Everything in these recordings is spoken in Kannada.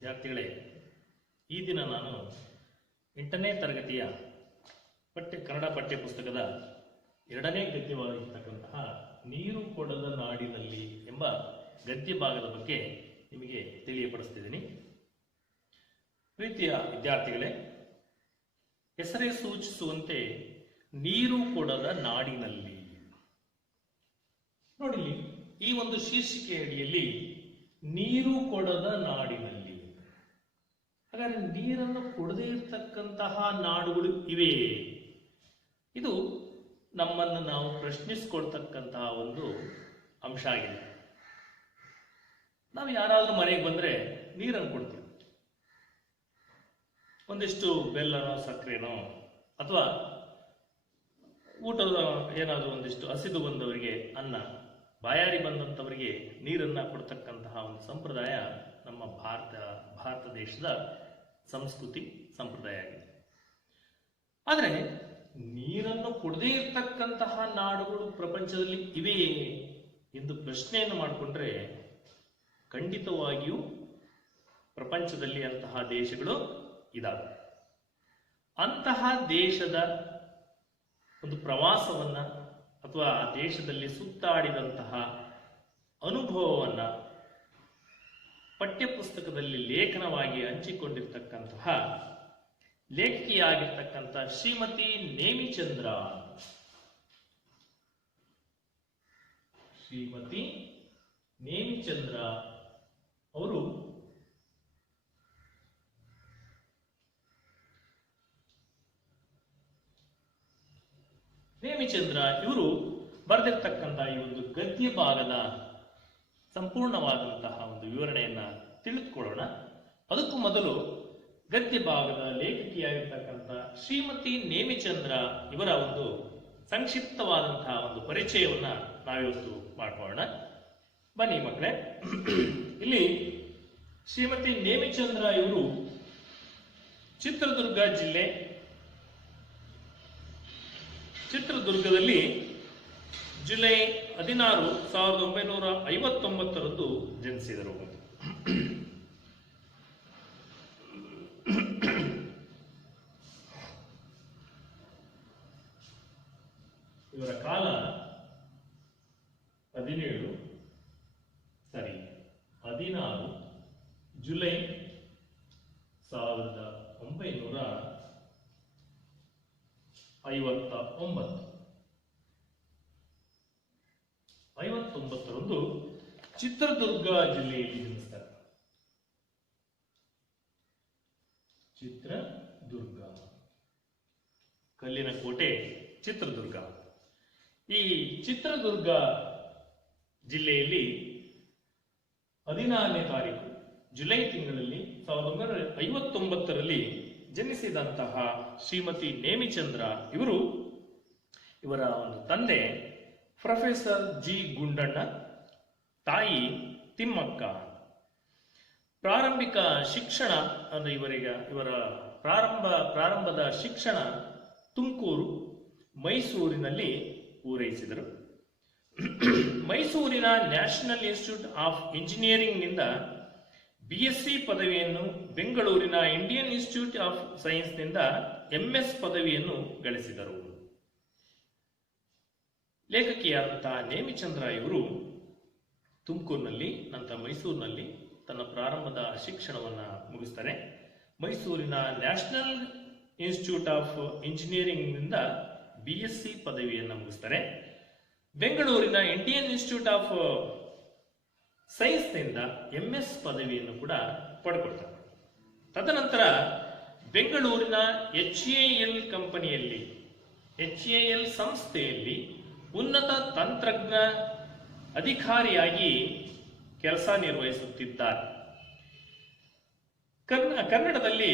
ವಿದ್ಯಾರ್ಥಿಗಳೇ, ಈ ದಿನ ನಾನು 8ನೇ ತರಗತಿಯ ಕನ್ನಡ ಪಠ್ಯ ಪುಸ್ತಕದ 2ನೇ ಗದ್ಯವಾಗಿರ್ತಕ್ಕಂತಹ ನೀರು ಕೊಡದ ನಾಡಿನಲ್ಲಿ ಎಂಬ ಗದ್ಯ ಭಾಗದ ಬಗ್ಗೆ ನಿಮಗೆ ತಿಳಿಯಪಡಿಸ್ತಿದ್ದೀನಿ. ಪ್ರೀತಿಯ ವಿದ್ಯಾರ್ಥಿಗಳೇ, ಹೆಸರೇ ಸೂಚಿಸುವಂತೆ ನೀರು ಕೊಡದ ನಾಡಿನಲ್ಲಿ ನೋಡಿ, ಈ ಒಂದು ಶೀರ್ಷಿಕೆ ಅಡಿಯಲ್ಲಿ ನೀರು ಕೊಡದ ನಾಡಿನಲ್ಲಿ, ಹಾಗಾದ್ರೆ ನೀರನ್ನು ಕೊಡದೇ ಇರತಕ್ಕಂತಹ ನಾಡುಗಳು ಇವೆ. ಇದು ನಮ್ಮನ್ನು ನಾವು ಪ್ರಶ್ನಿಸಿಕೊಳ್ತಕ್ಕಂತಹ ಒಂದು ಅಂಶ ಆಗಿದೆ. ನಾವು ಯಾರಾದ್ರೂ ಮನೆಗೆ ಬಂದ್ರೆ ನೀರನ್ನು ಕೊಡ್ತೀವಿ, ಒಂದಿಷ್ಟು ಬೆಲ್ಲನೋ ಸಕ್ಕರೆನೋ ಅಥವಾ ಊಟದ ಏನಾದರೂ ಒಂದಿಷ್ಟು ಹಸಿದು ಬಂದವರಿಗೆ ಅನ್ನ, ಬಾಯಾರಿ ಬಂದಂಥವರಿಗೆ ನೀರನ್ನ ಕೊಡ್ತಕ್ಕಂತಹ ಒಂದು ಸಂಪ್ರದಾಯ ನಮ್ಮ ಭಾರತ ದೇಶದ ಸಂಸ್ಕೃತಿ ಸಂಪ್ರದಾಯ ಆಗಿದೆ. ಆದರೆ ನೀರನ್ನು ಕೊಡದೇ ಇರತಕ್ಕಂತಹ ನಾಡುಗಳು ಪ್ರಪಂಚದಲ್ಲಿ ಇವೆಯೇ ಎಂದು ಪ್ರಶ್ನೆಯನ್ನು ಮಾಡಿಕೊಂಡ್ರೆ ಖಂಡಿತವಾಗಿಯೂ ಪ್ರಪಂಚದಲ್ಲಿ ಅಂತಹ ದೇಶಗಳು ಇದಾವೆ. ಅಂತಹ ದೇಶದ ಒಂದು ಪ್ರವಾಸವನ್ನ ಅಥವಾ ಆ ದೇಶದಲ್ಲಿ ಸುತ್ತಾಡಿದಂತಹ ಅನುಭವವನ್ನ ಪಠ್ಯಪುಸ್ತಕದಲ್ಲಿ ಲೇಖನವಾಗಿ ಹಂಚಿಕೊಂಡಿರ್ತಕ್ಕಂತಹ ಲೇಖಕಿಯಾಗಿರ್ತಕ್ಕಂಥ ಶ್ರೀಮತಿ ನೇಮಿಚಂದ್ರ ಅವರು ಇವರು ಬರೆದಿರ್ತಕ್ಕಂತಹ ಈ ಒಂದು ಗದ್ಯ ಭಾಗದ ಸಂಪೂರ್ಣವಾದಂತಹ ಒಂದು ವಿವರಣೆಯನ್ನ ತಿಳಿದುಕೊಳ್ಳೋಣ. ಅದಕ್ಕೂ ಮೊದಲು ಗದ್ಯ ಭಾಗದ ಲೇಖಕಿಯಾಗಿರ್ತಕ್ಕಂಥ ಶ್ರೀಮತಿ ನೇಮಿಚಂದ್ರ ಇವರ ಒಂದು ಸಂಕ್ಷಿಪ್ತವಾದಂತಹ ಒಂದು ಪರಿಚಯವನ್ನ ನಾವಿವತ್ತು ಮಾಡ್ಕೊಳ್ಳೋಣ. ಬನ್ನಿ ಮಕ್ಕಳೇ, ಇಲ್ಲಿ ಶ್ರೀಮತಿ ನೇಮಿಚಂದ್ರ ಇವರು ಚಿತ್ರದುರ್ಗ ಜಿಲ್ಲೆ, ಚಿತ್ರದುರ್ಗದಲ್ಲಿ ಜುಲೈ 16, 1959 ಜನಿಸಿದರು. ಇವರ ಕಾಲ 16 ಜುಲೈ 1959 ಚಿತ್ರದುರ್ಗ ಜಿಲ್ಲೆಯಲ್ಲಿ ಜನಿಸ್ತಾರೆ. ಚಿತ್ರದುರ್ಗ, ಕಲ್ಲಿನ ಕೋಟೆ ಚಿತ್ರದುರ್ಗ. ಈ ಚಿತ್ರದುರ್ಗ ಜಿಲ್ಲೆಯಲ್ಲಿ 16ನೇ ತಾರೀಕು ಜುಲೈ ತಿಂಗಳಲ್ಲಿ 1959 ಜನಿಸಿದಂತಹ ಶ್ರೀಮತಿ ನೇಮಿಚಂದ್ರ ಇವರ ಒಂದು ತಂದೆ ಪ್ರೊಫೆಸರ್ ಜಿ ಗುಂಡಣ್ಣ, ತಾಯಿ ತಿಮ್ಮಕ್ಕ. ಪ್ರಾರಂಭಿಕ ಶಿಕ್ಷಣ ಅಂದ್ರೆ ಇವರ ಪ್ರಾರಂಭದ ಶಿಕ್ಷಣ ತುಮಕೂರು, ಮೈಸೂರಿನಲ್ಲಿ ಪೂರೈಸಿದರು. ಮೈಸೂರಿನ ನ್ಯಾಷನಲ್ ಇನ್ಸ್ಟಿಟ್ಯೂಟ್ ಆಫ್ ಇಂಜಿನಿಯರಿಂಗ್ ನಿಂದ BSc ಪದವಿಯನ್ನು, ಬೆಂಗಳೂರಿನ ಇಂಡಿಯನ್ ಇನ್ಸ್ಟಿಟ್ಯೂಟ್ ಆಫ್ ಸೈನ್ಸ್ ನಿಂದ MS ಪದವಿಯನ್ನು ಗಳಿಸಿದರು. ಲೇಖಕಿಯಾದಂತಹ ನೇಮಿಚಂದ್ರ ಇವರು ತುಮಕೂರಿನಲ್ಲಿ ನಂತರ ಮೈಸೂರಿನಲ್ಲಿ ತನ್ನ ಪ್ರಾರಂಭದ ಶಿಕ್ಷಣವನ್ನ ಮುಗಿಸ್ತಾರೆ. ಮೈಸೂರಿನ ನ್ಯಾಷನಲ್ ಇನ್ಸ್ಟಿಟ್ಯೂಟ್ ಆಫ್ ಇಂಜಿನಿಯರಿಂಗ್ ನಿಂದ BSc ಪದವಿಯನ್ನು ಮುಗಿಸ್ತಾರೆ. ಬೆಂಗಳೂರಿನ ಇಂಡಿಯನ್ ಇನ್ಸ್ಟಿಟ್ಯೂಟ್ ಆಫ್ ಸೈನ್ಸ್ ನಿಂದ MS ಪದವಿಯನ್ನು ಕೂಡ ಪಡ್ಕೊಳ್ತಾರೆ. ತದನಂತರ ಬೆಂಗಳೂರಿನ HAL ಸಂಸ್ಥೆಯಲ್ಲಿ ಉನ್ನತ ತಂತ್ರಜ್ಞ ಅಧಿಕಾರಿಯಾಗಿ ಕೆಲಸ ನಿರ್ವಹಿಸುತ್ತಿದ್ದಾರೆ. ಕನ್ನಡದಲ್ಲಿ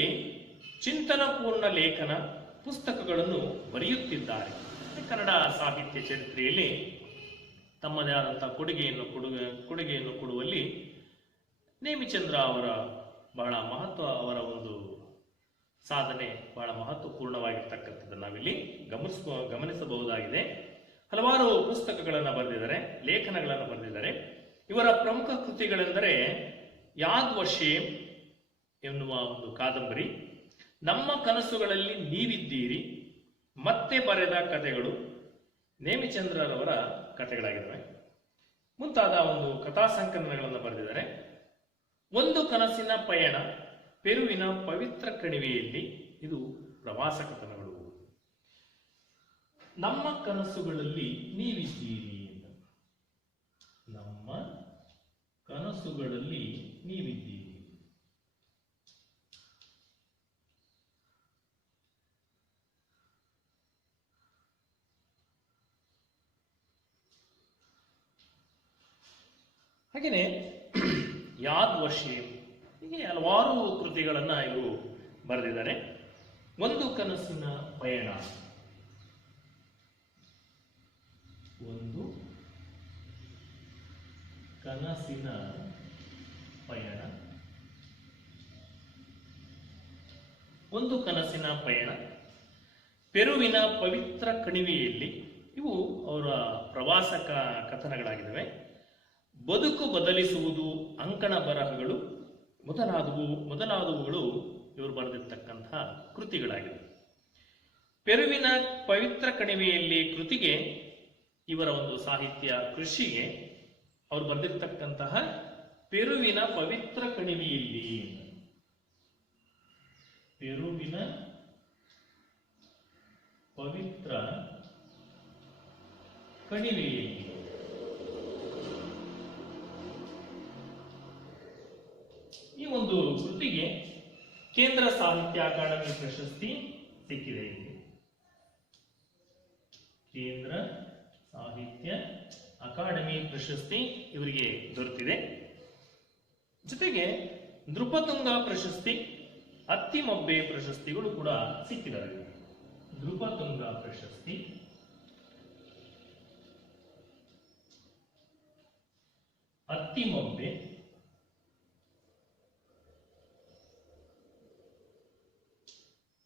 ಚಿಂತನಪೂರ್ಣ ಲೇಖನ ಪುಸ್ತಕಗಳನ್ನು ಬರೆಯುತ್ತಿದ್ದಾರೆ. ಕನ್ನಡ ಸಾಹಿತ್ಯ ಚರಿತ್ರೆಯಲ್ಲಿ ತಮ್ಮದೇ ಆದಂತಹ ಕೊಡುಗೆಯನ್ನು ಕೊಡುವಲ್ಲಿ ನೇಮಿಚಂದ್ರ ಅವರ ಅವರ ಒಂದು ಸಾಧನೆ ಬಹಳ ಮಹತ್ವಪೂರ್ಣವಾಗಿರ್ತಕ್ಕಂಥದ್ದನ್ನು ನಾವಿಲ್ಲಿ ಗಮನಿಸಬಹುದಾಗಿದೆ. ಹಲವಾರು ಪುಸ್ತಕಗಳನ್ನು ಬರೆದಿದ್ದಾರೆ, ಲೇಖನಗಳನ್ನು ಬರೆದಿದ್ದಾರೆ. ಇವರ ಪ್ರಮುಖ ಕೃತಿಗಳೆಂದರೆ ಯಾದ್ ವಶೇಮ್, ಎನ್ನುವ ಒಂದು ಕಾದಂಬರಿ, ನಮ್ಮ ಕನಸುಗಳಲ್ಲಿ ನೀವಿದ್ದೀರಿ, ಮತ್ತೆ ಬರೆದ ಕಥೆಗಳು, ನೇಮಿಚಂದ್ರರವರ ಕಥೆಗಳಾಗಿದ್ದಾವೆ, ಮುಂತಾದ ಒಂದು ಕಥಾ ಸಂಕಲನಗಳನ್ನು ಬರೆದಿದ್ದಾರೆ. ಒಂದು ಕನಸಿನ ಪಯಣ, ಪೆರುವಿನ ಪವಿತ್ರ ಕಣಿವೆಯಲ್ಲಿ, ಇದು ಪ್ರವಾಸ ಕಥನಗಳು. ನಮ್ಮ ಕನಸುಗಳಲ್ಲಿ ನೀವಿದ್ದೀರಿ, ನಮ್ಮ ಕನಸುಗಳಲ್ಲಿ ನೀವಿದ್ದೀರಿ. ಹಾಗೆಯೇ ಯಾದ್ ವಶೀಂ, ಹೀಗೆ ಹಲವಾರು ಕೃತಿಗಳನ್ನು ಇವರು ಬರೆದಿದ್ದಾರೆ. ಒಂದು ಕನಸಿನ ಪಯಣ, ಒಂದು ಕನಸಿನ ಪಯಣ, ಒಂದು ಕನಸಿನ ಪಯಣ, ಪೆರುವಿನ ಪವಿತ್ರ ಕಣಿವೆಯಲ್ಲಿ, ಇವು ಅವರ ಪ್ರವಾಸ ಕಥನಗಳಾಗಿದ್ದಾವೆ. ಬದುಕು ಬದಲಿಸುವುದು, ಅಂಕಣ ಬರಹಗಳು ಮೊದಲಾದವುಗಳು ಇವರು ಬರೆದಿರ್ತಕ್ಕಂತಹ ಕೃತಿಗಳಾಗಿವೆ. ಪೆರುವಿನ ಪವಿತ್ರ ಕಣಿವೆಯಲ್ಲಿ ಕೃತಿಗೆ, ಇವರ ಒಂದು ಸಾಹಿತ್ಯ ಕೃಷಿಗೆ ಅವರು ಬರೆದಿರ್ತಕ್ಕಂತಹ ಪೆರುವಿನ ಪವಿತ್ರ ಕಣಿವೆಯಲ್ಲಿ, ಪೆರುವಿನ ಪವಿತ್ರ ಕಣಿವೆಯಲ್ಲಿ, ಈ ಒಂದು ಕೃತಿಗೆ ಕೇಂದ್ರ ಸಾಹಿತ್ಯ ಅಕಾಡೆಮಿ ಪ್ರಶಸ್ತಿ ಸಿಕ್ಕಿದೆ. ಇಲ್ಲಿ ಕೇಂದ್ರ ಸಾಹಿತ್ಯ ಅಕಾಡೆಮಿ ಪ್ರಶಸ್ತಿ ಇವರಿಗೆ ದೊರೆತಿದೆ. ಜೊತೆಗೆ ನೃಪತುಂಗ ಪ್ರಶಸ್ತಿ, ಅತ್ತಿಮಬ್ಬೆ ಪ್ರಶಸ್ತಿಗಳು ಕೂಡ ಸಿಕ್ಕಿದ್ದಾರೆ. ನೃಪತುಂಗ ಪ್ರಶಸ್ತಿ, ಅತ್ತಿಮಬ್ಬೆ,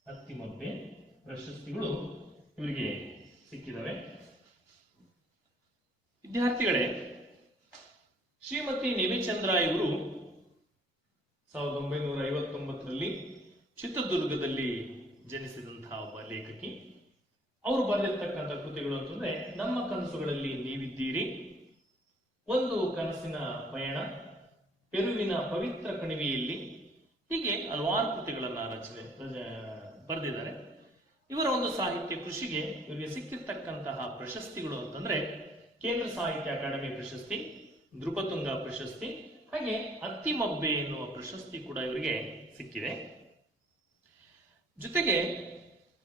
ಅತ್ತಿಮಬ್ಬೆ ಪ್ರಶಸ್ತಿಗಳು ಇವರಿಗೆ ಸಿಕ್ಕಿದವೆ. ವಿದ್ಯಾರ್ಥಿಗಳೇ, ಶ್ರೀಮತಿ ನೇಮಿಚಂದ್ರ ಇವರು 1959ರಲ್ಲಿ ಚಿತ್ರದುರ್ಗದಲ್ಲಿ ಜನಿಸಿದಂತಹ ಒಬ್ಬ ಲೇಖಕಿ. ಅವರು ಬರೆದಿರ್ತಕ್ಕಂಥ ಕೃತಿಗಳು ಅಂತಂದ್ರೆ ನಮ್ಮ ಕನಸುಗಳಲ್ಲಿ ನೀವಿದ್ದೀರಿ, ಒಂದು ಕನಸಿನ ಪಯಣ, ಪೆರುವಿನ ಪವಿತ್ರ ಕಣಿವೆಯಲ್ಲಿ, ಹೀಗೆ ಹಲವಾರು ಕೃತಿಗಳನ್ನ ಬರೆದಿದ್ದಾರೆ. ಇವರ ಒಂದು ಸಾಹಿತ್ಯ ಕೃಷಿಗೆ ಇವರಿಗೆ ಸಿಕ್ಕಿರ್ತಕ್ಕಂತಹ ಪ್ರಶಸ್ತಿಗಳು ಅಂತಂದ್ರೆ ಕೇಂದ್ರ ಸಾಹಿತ್ಯ ಅಕಾಡೆಮಿ ಪ್ರಶಸ್ತಿ, ನೃಪತುಂಗ ಪ್ರಶಸ್ತಿ, ಹಾಗೆ ಅತ್ತಿಮಬ್ಬೆ ಎನ್ನುವ ಪ್ರಶಸ್ತಿ ಕೂಡ ಇವರಿಗೆ ಸಿಕ್ಕಿದೆ. ಜೊತೆಗೆ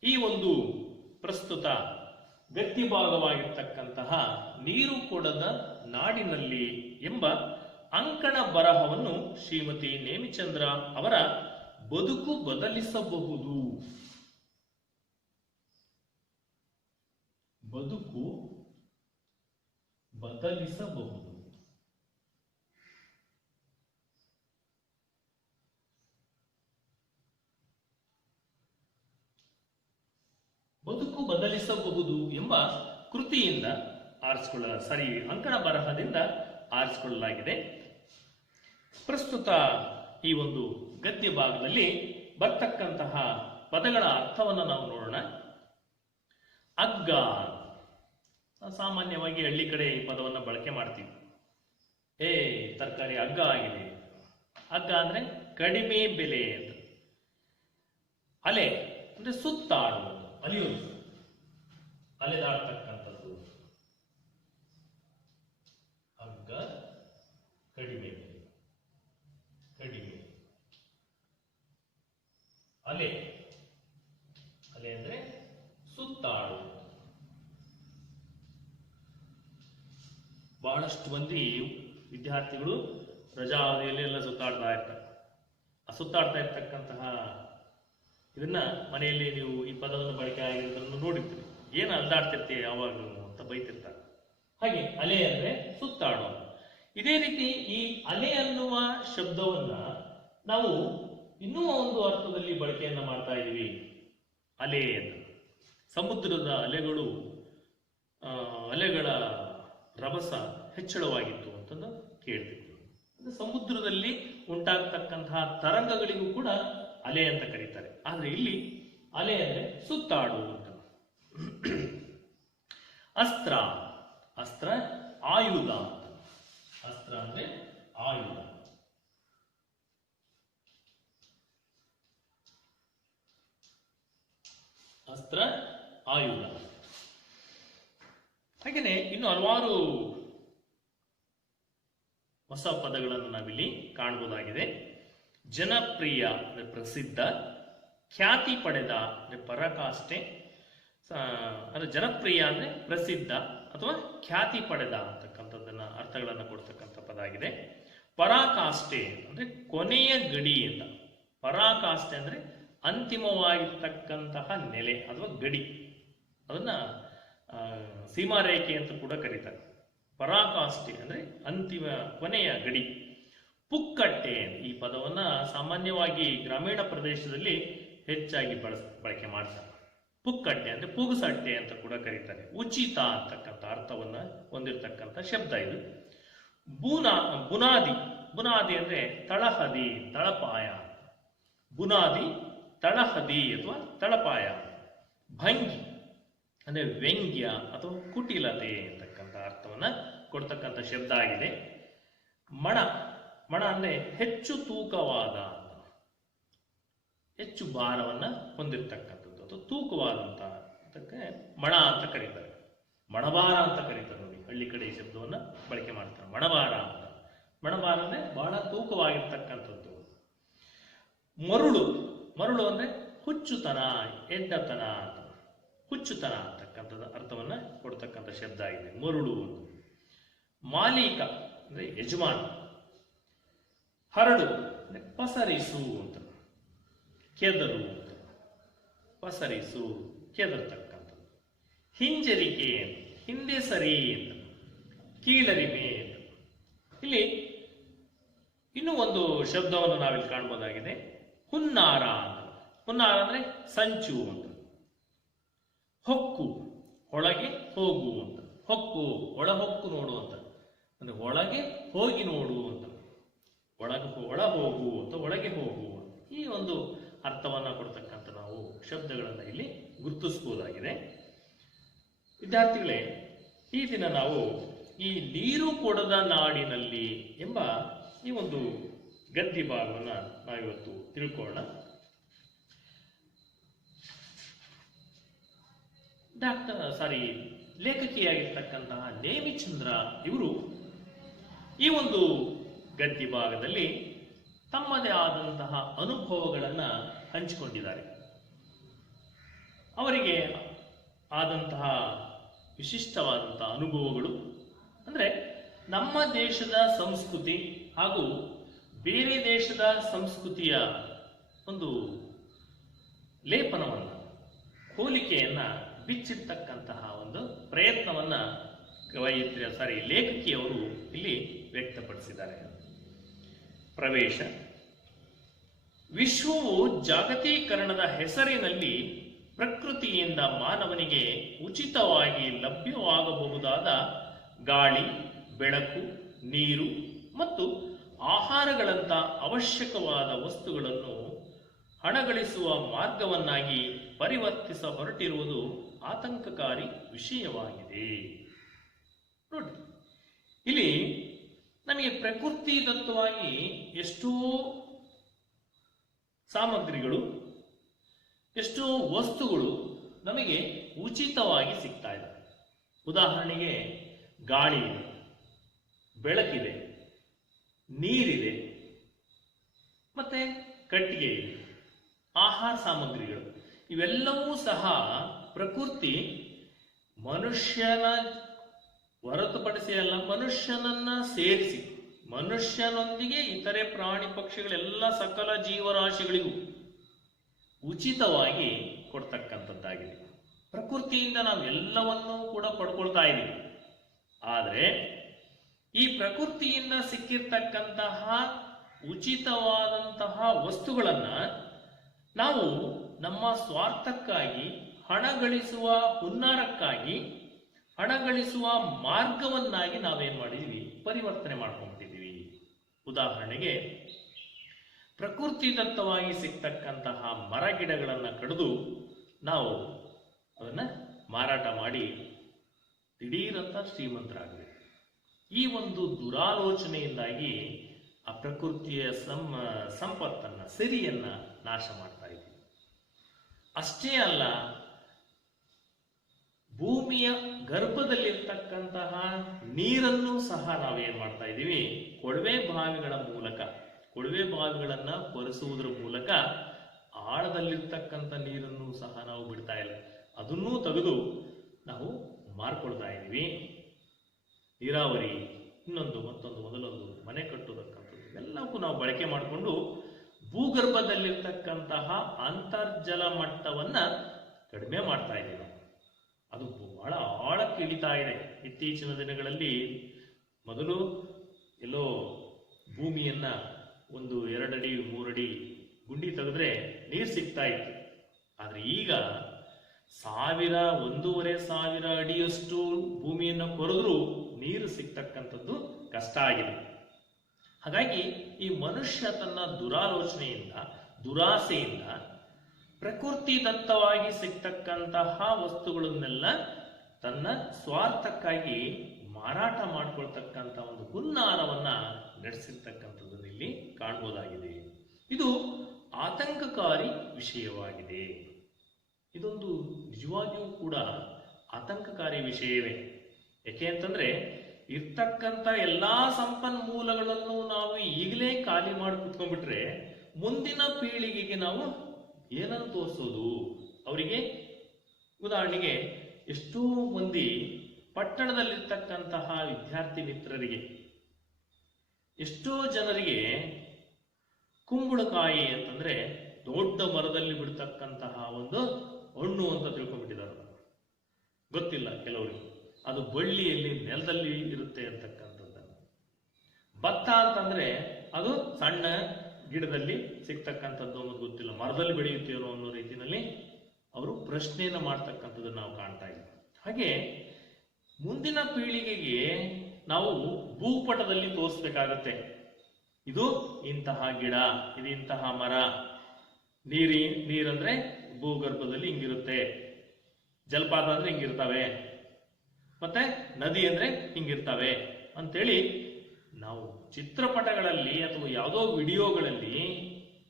ಈ ಒಂದು ಪ್ರಸ್ತುತ ಗದ್ಯಭಾಗವಾಗಿರ್ತಕ್ಕಂತಹ ನೀರು ಕೊಡದ ನಾಡಿನಲ್ಲಿ ಎಂಬ ಅಂಕಣ ಬರಹವನ್ನು ಶ್ರೀಮತಿ ನೇಮಿಚಂದ್ರ ಅವರ ಬದುಕು ಬದಲಿಸಬಹುದು, ಬದುಕು ಬದಲಿಸಬಹುದು, ಬದುಕು ಬದಲಿಸಬಹುದು ಎಂಬ ಕೃತಿಯಿಂದ ಅಂಕಣ ಬರಹದಿಂದ ಆರಿಸಿಕೊಳ್ಳಲಾಗಿದೆ. ಪ್ರಸ್ತುತ ಈ ಒಂದು ಗದ್ಯ ಭಾಗದಲ್ಲಿ ಬರ್ತಕ್ಕಂತಹ ಪದಗಳ ಅರ್ಥವನ್ನು ನಾವು ನೋಡೋಣ. ಅಗ್ಗ, ಸಾಮಾನ್ಯವಾಗಿ ಹಳ್ಳಿ ಕಡೆ ಈ ಪದವನ್ನು ಬಳಕೆ ಮಾಡ್ತೀವಿ. ತರಕಾರಿ ಅಗ್ಗ ಆಗಿದೆ. ಅಗ್ಗ ಅಂದ್ರೆ ಕಡಿಮೆ ಬೆಲೆ ಅಂತ. ಅಲೆ ಅಂದ್ರೆ ಸುತ್ತಾಡುವುದು, ಅಲಿಯೋದು, ಅಲೆದಾಡ್ತಕ್ಕಂಥದ್ದು. ಅಗ್ಗ ಕಡಿಮೆ ಬೆಲೆ, ಕಡಿಮೆ. ಅಲೆ, ಅಲೆ ಅಂದ್ರೆ ಸುತ್ತಾಡುವುದು. ಬಹಳಷ್ಟು ಮಂದಿ ವಿದ್ಯಾರ್ಥಿಗಳು ರಜಾ ಅವಧಿಯಲ್ಲಿ ಎಲ್ಲ ಸುತ್ತಾಡ್ತಾ ಇರ್ತಾರೆ. ಆ ಸುತ್ತಾಡ್ತಾ ಇರ್ತಕ್ಕಂತಹ ಇದನ್ನ ಮನೆಯಲ್ಲಿ ನೀವು ಈ ಪದವನ್ನು ಬಳಕೆ ಆಗಿರೋದನ್ನು ನೋಡಿರ್ತೀರಿ. ಏನು ಅಲ್ದಾಡ್ತಿರ್ತೀವಿ ಯಾವಾಗಲೂ ಅಂತ ಬೈತಿರ್ತಾರೆ. ಹಾಗೆ ಅಲೆ ಅಂದ್ರೆ ಸುತ್ತಾಡೋದು. ಇದೇ ರೀತಿ ಈ ಅಲೆ ಅನ್ನುವ ಶಬ್ದವನ್ನ ನಾವು ಇನ್ನೂ ಒಂದು ಅರ್ಥದಲ್ಲಿ ಬಳಕೆಯನ್ನ ಮಾಡ್ತಾ ಇದ್ದೀವಿ. ಅಲೆ ಅಂತ ಸಮುದ್ರದ ಅಲೆಗಳು, ಅಲೆಗಳ ರಭಸ ಹೆಚ್ಚಳವಾಗಿತ್ತು ಅಂತಂದು ಕೇಳ್ತಿದ್ವಿ. ಸಮುದ್ರದಲ್ಲಿ ಉಂಟಾಗ್ತಕ್ಕಂತಹ ತರಂಗಗಳಿಗೂ ಕೂಡ ಅಲೆ ಅಂತ ಕರೀತಾರೆ. ಆದ್ರೆ ಇಲ್ಲಿ ಅಲೆ ಅಂದ್ರೆ ಸುತ್ತಾಡುವುದು. ಅಸ್ತ್ರ, ಅಸ್ತ್ರ ಆಯುಧ. ಅಸ್ತ್ರ ಅಂದ್ರೆ ಆಯುಧ. ಅಸ್ತ್ರ ಆಯುಧ. ಹಾಗೆಯೇ ಇನ್ನು ಹಲವಾರು ಹೊಸ ಪದಗಳನ್ನು ನಾವಿಲ್ಲಿ ಕಾಣಬಹುದಾಗಿದೆ. ಜನಪ್ರಿಯ ಅಂದ್ರೆ ಪ್ರಸಿದ್ಧ, ಖ್ಯಾತಿ ಪಡೆದ ಅಂದ್ರೆ ಪರಾಕಾಷ್ಠೆ. ಅಂದ್ರೆ ಜನಪ್ರಿಯ ಅಂದ್ರೆ ಪ್ರಸಿದ್ಧ ಅಥವಾ ಖ್ಯಾತಿ ಪಡೆದ ಅಂತಕ್ಕಂಥದ್ದನ್ನ ಅರ್ಥಗಳನ್ನ ಕೊಡ್ತಕ್ಕಂಥ ಪದ ಆಗಿದೆ. ಪರಾಕಾಷ್ಠೆ ಅಂದ್ರೆ ಕೊನೆಯ ಗಡಿ ಅಂತ. ಪರಾಕಾಷ್ಠೆ ಅಂದ್ರೆ ಅಂತಿಮವಾಗಿರ್ತಕ್ಕಂತಹ ನೆಲೆ ಅಥವಾ ಗಡಿ, ಅದನ್ನ ಸೀಮಾರೇಖೆ ಅಂತ ಕೂಡ ಕರೀತಾರೆ. ಪರಾಕಾಷ್ಠೆ ಅಂದ್ರೆ ಅಂತಿಮ ಕೊನೆಯ ಗಡಿ. ಪುಕ್ಕಟ್ಟೆ, ಈ ಪದವನ್ನ ಸಾಮಾನ್ಯವಾಗಿ ಗ್ರಾಮೀಣ ಪ್ರದೇಶದಲ್ಲಿ ಹೆಚ್ಚಾಗಿ ಬಳಕೆ ಮಾಡ್ತಾರೆ. ಪುಕ್ಕಟ್ಟೆ ಅಂದ್ರೆ ಪುಗುಸಟ್ಟೆ ಅಂತ ಕೂಡ ಕರೀತಾರೆ. ಉಚಿತ ಅಂತಕ್ಕಂಥ ಅರ್ಥವನ್ನ ಹೊಂದಿರತಕ್ಕಂಥ ಶಬ್ದ ಇದು. ಬುನಾದಿ, ಬುನಾದಿ ಅಂದ್ರೆ ತಳಹದಿ, ತಳಪಾಯ. ಬುನಾದಿ, ತಳಹದಿ ಅಥವಾ ತಳಪಾಯ. ಭಂಗಿ ಅಂದ್ರೆ ವ್ಯಂಗ್ಯ ಅಥವಾ ಕುಟಿಲತೆ ಅಂತಕ್ಕಂಥ ಅರ್ಥವನ್ನ ಕೊಡ್ತಕ್ಕಂಥ ಶಬ್ದ ಆಗಿದೆ. ಮಣ, ಮಣ ಅಂದ್ರೆ ಹೆಚ್ಚು ತೂಕವಾದ, ಹೆಚ್ಚು ಭಾರವನ್ನ ಹೊಂದಿರತಕ್ಕಂಥದ್ದು ಅಥವಾ ತೂಕವಾದಂತ ಅದಕ್ಕೆ ಮಣ ಅಂತ ಕರೀತಾರೆ. ಮಣಭಾರ ಅಂತ ಕರೀತಾರೆ ನೋಡಿ, ಹಳ್ಳಿ ಕಡೆ ಈ ಶಬ್ದವನ್ನ ಬಳಕೆ ಮಾಡ್ತಾರೆ. ಮಣಭಾರ ಅಂತ. ಮಣಭಾರ ಅಂದ್ರೆ ಬಹಳ ತೂಕವಾಗಿರ್ತಕ್ಕಂಥದ್ದು. ಮರುಳು, ಮರುಳು ಅಂದ್ರೆ ಹುಚ್ಚುತನ, ಎಡ್ಡತನ, ಹುಚ್ಚುತನ ಅಂತಕ್ಕಂಥದ್ದು ಅರ್ಥವನ್ನ ಕೊಡ್ತಕ್ಕಂಥ ಶಬ್ದ ಆಗಿದೆ ಮರುಳು. ಮಾಲೀಕ ಅಂದ್ರೆ ಯಜಮಾನ. ಹರಡು ಅಂದ್ರೆ ಪಸರಿಸು ಅಂತ. ಕೆದರು ಅಂತ. ಪಸರಿಸು, ಕೆದರ್ತಕ್ಕಂಥದ್ದು. ಹಿಂಜರಿಕೆ, ಹಿಂದೆ ಸರಿ ಅಂತ. ಕೀಳರಿಮೆ ಅಂತ. ಇಲ್ಲಿ ಇನ್ನೂ ಒಂದು ಶಬ್ದವನ್ನು ನಾವಿಲ್ಲಿ ಕಾಣಬಹುದಾಗಿದೆ. ಹುನ್ನಾರ ಅಂತ. ಹುನ್ನಾರ ಅಂದ್ರೆ ಸಂಚು ಅಂತ. ಹೊಕ್ಕು, ಒಳಗೆ ಹೋಗು ಅಂತ. ಹೊಕ್ಕು, ಒಳ ಹೊಕ್ಕು ನೋಡು ಅಂತ. ಅಂದ್ರೆ ಒಳಗೆ ಹೋಗಿ ನೋಡು ಅಂತ. ಒಳ ಹೋಗು ಅಂತ, ಒಳಗೆ ಹೋಗು ಅಂತ. ಈ ಒಂದು ಅರ್ಥವನ್ನ ಕೊಡ್ತಕ್ಕಂಥ ನಾವು ಶಬ್ದಗಳನ್ನ ಇಲ್ಲಿ ಗುರುತಿಸಬಹುದಾಗಿದೆ. ವಿದ್ಯಾರ್ಥಿಗಳೇ, ಈ ದಿನ ನಾವು ಈ ನೀರು ಕೊಡದ ನಾಡಿನಲ್ಲಿ ಎಂಬ ಈ ಒಂದು ಗದ್ಯ ಭಾಗವನ್ನ ನಾವಿವತ್ತು ತಿಳ್ಕೊಳ್ಳೋಣ. ಲೇಖಕಿಯಾಗಿರ್ತಕ್ಕಂತಹ ನೇಮಿಚಂದ್ರ ಇವರು ಈ ಒಂದು ಗದ್ಯ ಭಾಗದಲ್ಲಿ ತಮ್ಮದೇ ಆದಂತಹ ಅನುಭವಗಳನ್ನು ಹಂಚಿಕೊಂಡಿದ್ದಾರೆ. ಅವರಿಗೆ ಆದಂತಹ ವಿಶಿಷ್ಟವಾದಂತಹ ಅನುಭವಗಳು ಅಂದರೆ ನಮ್ಮ ದೇಶದ ಸಂಸ್ಕೃತಿ ಹಾಗೂ ಬೇರೆ ದೇಶದ ಸಂಸ್ಕೃತಿಯ ಒಂದು ಲೇಪನವನ್ನು, ಹೋಲಿಕೆಯನ್ನ ಬಿಚ್ಚಿರ್ತಕ್ಕಂತಹ ಒಂದು ಪ್ರಯತ್ನವನ್ನ ಲೇಖಕಿಯವರು ಇಲ್ಲಿ ವ್ಯಕ್ತಪಡಿಸಿದ್ದಾರೆ. ಪ್ರವೇಶ. ವಿಶ್ವವು ಜಾಗತೀಕರಣದ ಹೆಸರಿನಲ್ಲಿ ಪ್ರಕೃತಿಯಿಂದ ಮಾನವನಿಗೆ ಉಚಿತವಾಗಿ ಲಭ್ಯವಾಗಬಹುದಾದ ಗಾಳಿ, ಬೆಳಕು, ನೀರು ಮತ್ತು ಆಹಾರಗಳಂಥ ಅವಶ್ಯಕವಾದ ವಸ್ತುಗಳನ್ನು ಹಣಗಳಿಸುವ ಮಾರ್ಗವನ್ನಾಗಿ ಪರಿವರ್ತಿಸ ಹೊರಟಿರುವುದು ಆತಂಕಕಾರಿ ವಿಷಯವಾಗಿದೆ. ನೋಡಿ, ಇಲ್ಲಿ ನಮಗೆ ಪ್ರಕೃತಿ ದತ್ತವಾಗಿ ಎಷ್ಟೋ ಸಾಮಗ್ರಿಗಳು, ಎಷ್ಟೋ ವಸ್ತುಗಳು ನಮಗೆ ಉಚಿತವಾಗಿ ಸಿಗ್ತಾ ಇದೆ. ಉದಾಹರಣೆಗೆ ಗಾಳಿ ಇದೆ, ಬೆಳಕಿದೆ, ನೀರಿದೆ, ಮತ್ತೆ ಕಟ್ಟಿಗೆ ಇದೆ, ಆಹಾರ ಸಾಮಗ್ರಿಗಳು, ಇವೆಲ್ಲವೂ ಸಹ ಪ್ರಕೃತಿ ಮನುಷ್ಯನ ಹೊರತುಪಡಿಸಿ ಅಲ್ಲ, ಮನುಷ್ಯನನ್ನ ಸೇರಿಸಿ, ಮನುಷ್ಯನೊಂದಿಗೆ ಇತರೆ ಪ್ರಾಣಿ ಪಕ್ಷಿಗಳೆಲ್ಲ ಸಕಲ ಜೀವರಾಶಿಗಳಿಗೂ ಉಚಿತವಾಗಿ ಕೊಡ್ತಕ್ಕಂಥದ್ದಾಗಿದೆ. ಪ್ರಕೃತಿಯಿಂದ ನಾವು ಎಲ್ಲವನ್ನೂ ಕೂಡ ಪಡ್ಕೊಳ್ತಾ ಇದ್ದೀವಿ. ಆದರೆ ಈ ಪ್ರಕೃತಿಯಿಂದ ಸಿಕ್ಕಿರ್ತಕ್ಕಂತಹ ಉಚಿತವಾದಂತಹ ವಸ್ತುಗಳನ್ನ ನಾವು ನಮ್ಮ ಸ್ವಾರ್ಥಕ್ಕಾಗಿ, ಹಣ ಗಳಿಸುವ ಹುನ್ನಾರಕ್ಕಾಗಿ, ಹಣ ಗಳಿಸುವ ಮಾರ್ಗವನ್ನಾಗಿ ನಾವೇನ್ ಮಾಡಿದೀವಿ, ಪರಿವರ್ತನೆ ಮಾಡ್ಕೊಂಡ್ಬಿಟ್ಟಿದೀವಿ. ಉದಾಹರಣೆಗೆ ಪ್ರಕೃತಿದತ್ತವಾಗಿ ಸಿಗ್ತಕ್ಕಂತಹ ಮರ ಗಿಡಗಳನ್ನು ಕಡಿದು ನಾವು ಅದನ್ನು ಮಾರಾಟ ಮಾಡಿ ದಿಢೀರಂತ ಶ್ರೀಮಂತರಾಗಬೇಕು. ಈ ಒಂದು ದುರಾಲೋಚನೆಯಿಂದಾಗಿ ಆ ಪ್ರಕೃತಿಯ ಸಂಪತ್ತನ್ನು ಸಿರಿಯನ್ನ ನಾಶ ಮಾಡ್ತಾ ಇದ್ದೀವಿ. ಅಷ್ಟೇ ಅಲ್ಲ, ಭೂಮಿಯ ಗರ್ಭದಲ್ಲಿರ್ತಕ್ಕಂತಹ ನೀರನ್ನು ಸಹ ನಾವೇನ್ ಮಾಡ್ತಾ ಇದ್ದೀವಿ, ಕೊಳವೆ ಬಾವಿಗಳನ್ನ ಕೊರೆಸುವುದರ ಮೂಲಕ ಆಳದಲ್ಲಿರ್ತಕ್ಕಂಥ ನೀರನ್ನು ಸಹ ನಾವು ಬಿಡ್ತಾ ಇಲ್ಲ, ಅದನ್ನೂ ತೆಗೆದು ನಾವು ಮಾರ್ಕೊಳ್ತಾ ಇದ್ದೀವಿ. ನೀರಾವರಿ, ಇನ್ನೊಂದು ಮತ್ತೊಂದು ಮೊದಲೊಂದು ಮನೆ ಕಟ್ಟುವುದಕ್ಕಂಥದ್ದು ಎಲ್ಲಕ್ಕೂ ನಾವು ಬಳಕೆ ಮಾಡಿಕೊಂಡು ಭೂಗರ್ಭದಲ್ಲಿರ್ತಕ್ಕಂತಹ ಅಂತರ್ಜಲ ಮಟ್ಟವನ್ನ ಕಡಿಮೆ ಮಾಡ್ತಾ ಇದ್ದೀವಿ. ಅದು ಬಹಳ ಆಳಕ್ಕೆ ಇಳಿತಾ ಇದೆ. ಇತ್ತೀಚಿನ ದಿನಗಳಲ್ಲಿ ಮೊದಲು ಎಲ್ಲೋ ಭೂಮಿಯನ್ನ 1, 2 ಅಡಿ 3 ಅಡಿ ಗುಂಡಿ ತೆಗೆದ್ರೆ ನೀರು ಸಿಗ್ತಾ ಇತ್ತು. ಆದ್ರೆ ಈಗ 1,500 ಅಡಿಯಷ್ಟು ಭೂಮಿಯನ್ನು ಕೊರೆದ್ರೂ ನೀರು ಸಿಗ್ತಕ್ಕಂಥದ್ದು ಕಷ್ಟ ಆಗಿದೆ. ಹಾಗಾಗಿ ಈ ಮನುಷ್ಯ ತನ್ನ ದುರಾಲೋಚನೆಯಿಂದ, ದುರಾಸೆಯಿಂದ ಪ್ರಕೃತಿ ದತ್ತವಾಗಿ ಸಿಗ್ತಕ್ಕಂತಹ ವಸ್ತುಗಳನ್ನೆಲ್ಲ ತನ್ನ ಸ್ವಾರ್ಥಕ್ಕಾಗಿ ಮಾರಾಟ ಮಾಡಿಕೊಳ್ತಕ್ಕಂಥ ಒಂದು ಹುನ್ನಾರವನ್ನ ನಡೆಸಿರ್ತಕ್ಕಂಥದ್ದನ್ನು ಇಲ್ಲಿ ಕಾಣಬಹುದಾಗಿದೆ. ಇದು ಆತಂಕಕಾರಿ ವಿಷಯವಾಗಿದೆ. ಇದೊಂದು ನಿಜವಾಗಿಯೂ ಕೂಡ ಆತಂಕಕಾರಿ ವಿಷಯವೇ. ಯಾಕೆ ಅಂತಂದ್ರೆ, ಇರ್ತಕ್ಕಂಥ ಎಲ್ಲಾ ಸಂಪನ್ಮೂಲಗಳನ್ನು ನಾವು ಈಗಲೇ ಖಾಲಿ ಮಾಡಿ ಕುತ್ಕೊಂಡ್ಬಿಟ್ರೆ ಮುಂದಿನ ಪೀಳಿಗೆಗೆ ನಾವು ಏನನ್ನು ತೋರಿಸೋದು? ಅವರಿಗೆ ಉದಾಹರಣೆಗೆ ಎಷ್ಟೋ ಮಂದಿ ಪಟ್ಟಣದಲ್ಲಿರ್ತಕ್ಕಂತಹ ವಿದ್ಯಾರ್ಥಿ ಮಿತ್ರರಿಗೆ, ಎಷ್ಟೋ ಜನರಿಗೆ ಕುಂಬಳಕಾಯಿ ಅಂತಂದ್ರೆ ದೊಡ್ಡ ಮರದಲ್ಲಿ ಬಿಡ್ತಕ್ಕಂತಹ ಒಂದು ಹಣ್ಣು ಅಂತ ತಿಳ್ಕೊಂಡ್ಬಿಟ್ಟಿದ್ದಾರೆ. ಗೊತ್ತಿಲ್ಲ ಕೆಲವರಿಗೆ ಅದು ಬಳ್ಳಿಯಲ್ಲಿ ನೆಲದಲ್ಲಿ ಇರುತ್ತೆ ಅಂತಕ್ಕಂಥದ್ದನ್ನು. ಭತ್ತ ಅಂತಂದ್ರೆ ಅದು ಸಣ್ಣ ಗಿಡದಲ್ಲಿ ಸಿಗ್ತಕ್ಕಂಥದ್ದು ಅನ್ನೋದು ಗೊತ್ತಿಲ್ಲ, ಮರದಲ್ಲಿ ಬೆಳೆಯುತ್ತೇನೋ ಅನ್ನೋ ರೀತಿಯಲ್ಲಿ ಅವರು ಪ್ರಶ್ನೆಯನ್ನು ಮಾಡ್ತಕ್ಕಂಥದ್ದನ್ನು ನಾವು ಕಾಣ್ತಾ ಇದ್ದೀವಿ. ಹಾಗೆ ಮುಂದಿನ ಪೀಳಿಗೆಗೆ ನಾವು ಭೂಪಟದಲ್ಲಿ ತೋರಿಸ್ಬೇಕಾಗತ್ತೆ, ಇದು ಇಂತಹ ಗಿಡ, ಇದು ಇಂತಹ ಮರ, ನೀರಂದ್ರೆ ಭೂಗರ್ಭದಲ್ಲಿ ಹಿಂಗಿರುತ್ತೆ, ಜಲಪಾತ ಅಂದ್ರೆ ಹಿಂಗಿರ್ತವೆ, ಮತ್ತೆ ನದಿ ಅಂದ್ರೆ ಹಿಂಗಿರ್ತವೆ ಅಂತೇಳಿ ನಾವು ಚಿತ್ರಪಟಗಳಲ್ಲಿ ಅಥವಾ ಯಾವುದೋ ವಿಡಿಯೋಗಳಲ್ಲಿ,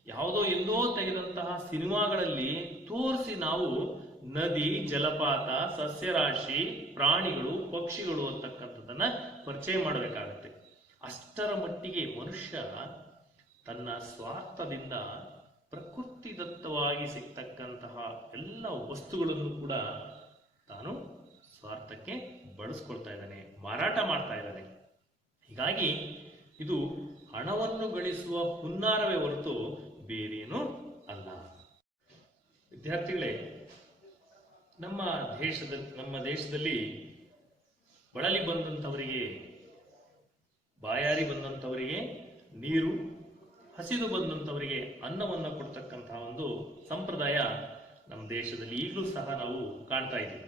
ಯಾವುದೋ ಎಲ್ಲೋ ತೆಗೆದಂತಹ ಸಿನಿಮಾಗಳಲ್ಲಿ ತೋರಿಸಿ ನಾವು ನದಿ, ಜಲಪಾತ, ಸಸ್ಯರಾಶಿ, ಪ್ರಾಣಿಗಳು, ಪಕ್ಷಿಗಳು ಅಂತಕ್ಕಂಥದ್ದನ್ನ ಪರಿಚಯ ಮಾಡಬೇಕಾಗತ್ತೆ. ಅಷ್ಟರ ಮಟ್ಟಿಗೆ ಮನುಷ್ಯ ತನ್ನ ಸ್ವಾರ್ಥದಿಂದ ಪ್ರಕೃತಿದತ್ತವಾಗಿ ಸಿಗ್ತಕ್ಕಂತಹ ಎಲ್ಲ ವಸ್ತುಗಳನ್ನು ಕೂಡ ತಾನು ಸ್ವಾರ್ಥಕ್ಕೆ ಬಳಸ್ಕೊಳ್ತಾ ಇದ್ದಾನೆ, ಮಾರಾಟ ಮಾಡ್ತಾ ಇದ್ದಾನೆ. ಹೀಗಾಗಿ ಇದು ಹಣವನ್ನು ಗಳಿಸುವ ಹುನ್ನಾರವೇ ಹೊರತು ಬೇರೇನೂ ಅಲ್ಲ. ವಿದ್ಯಾರ್ಥಿಗಳೇ, ನಮ್ಮ ದೇಶದಲ್ಲಿ ಬಳಲಿ ಬಂದಂಥವರಿಗೆ, ಬಾಯಾರಿ ಬಂದಂಥವರಿಗೆ ನೀರು, ಹಸಿದು ಬಂದಂಥವರಿಗೆ ಅನ್ನವನ್ನು ಕೊಡ್ತಕ್ಕಂತಹ ಒಂದು ಸಂಪ್ರದಾಯ ನಮ್ಮ ದೇಶದಲ್ಲಿ ಈಗಲೂ ಸಹ ನಾವು ಕಾಣ್ತಾ ಇದ್ದೀವಿ.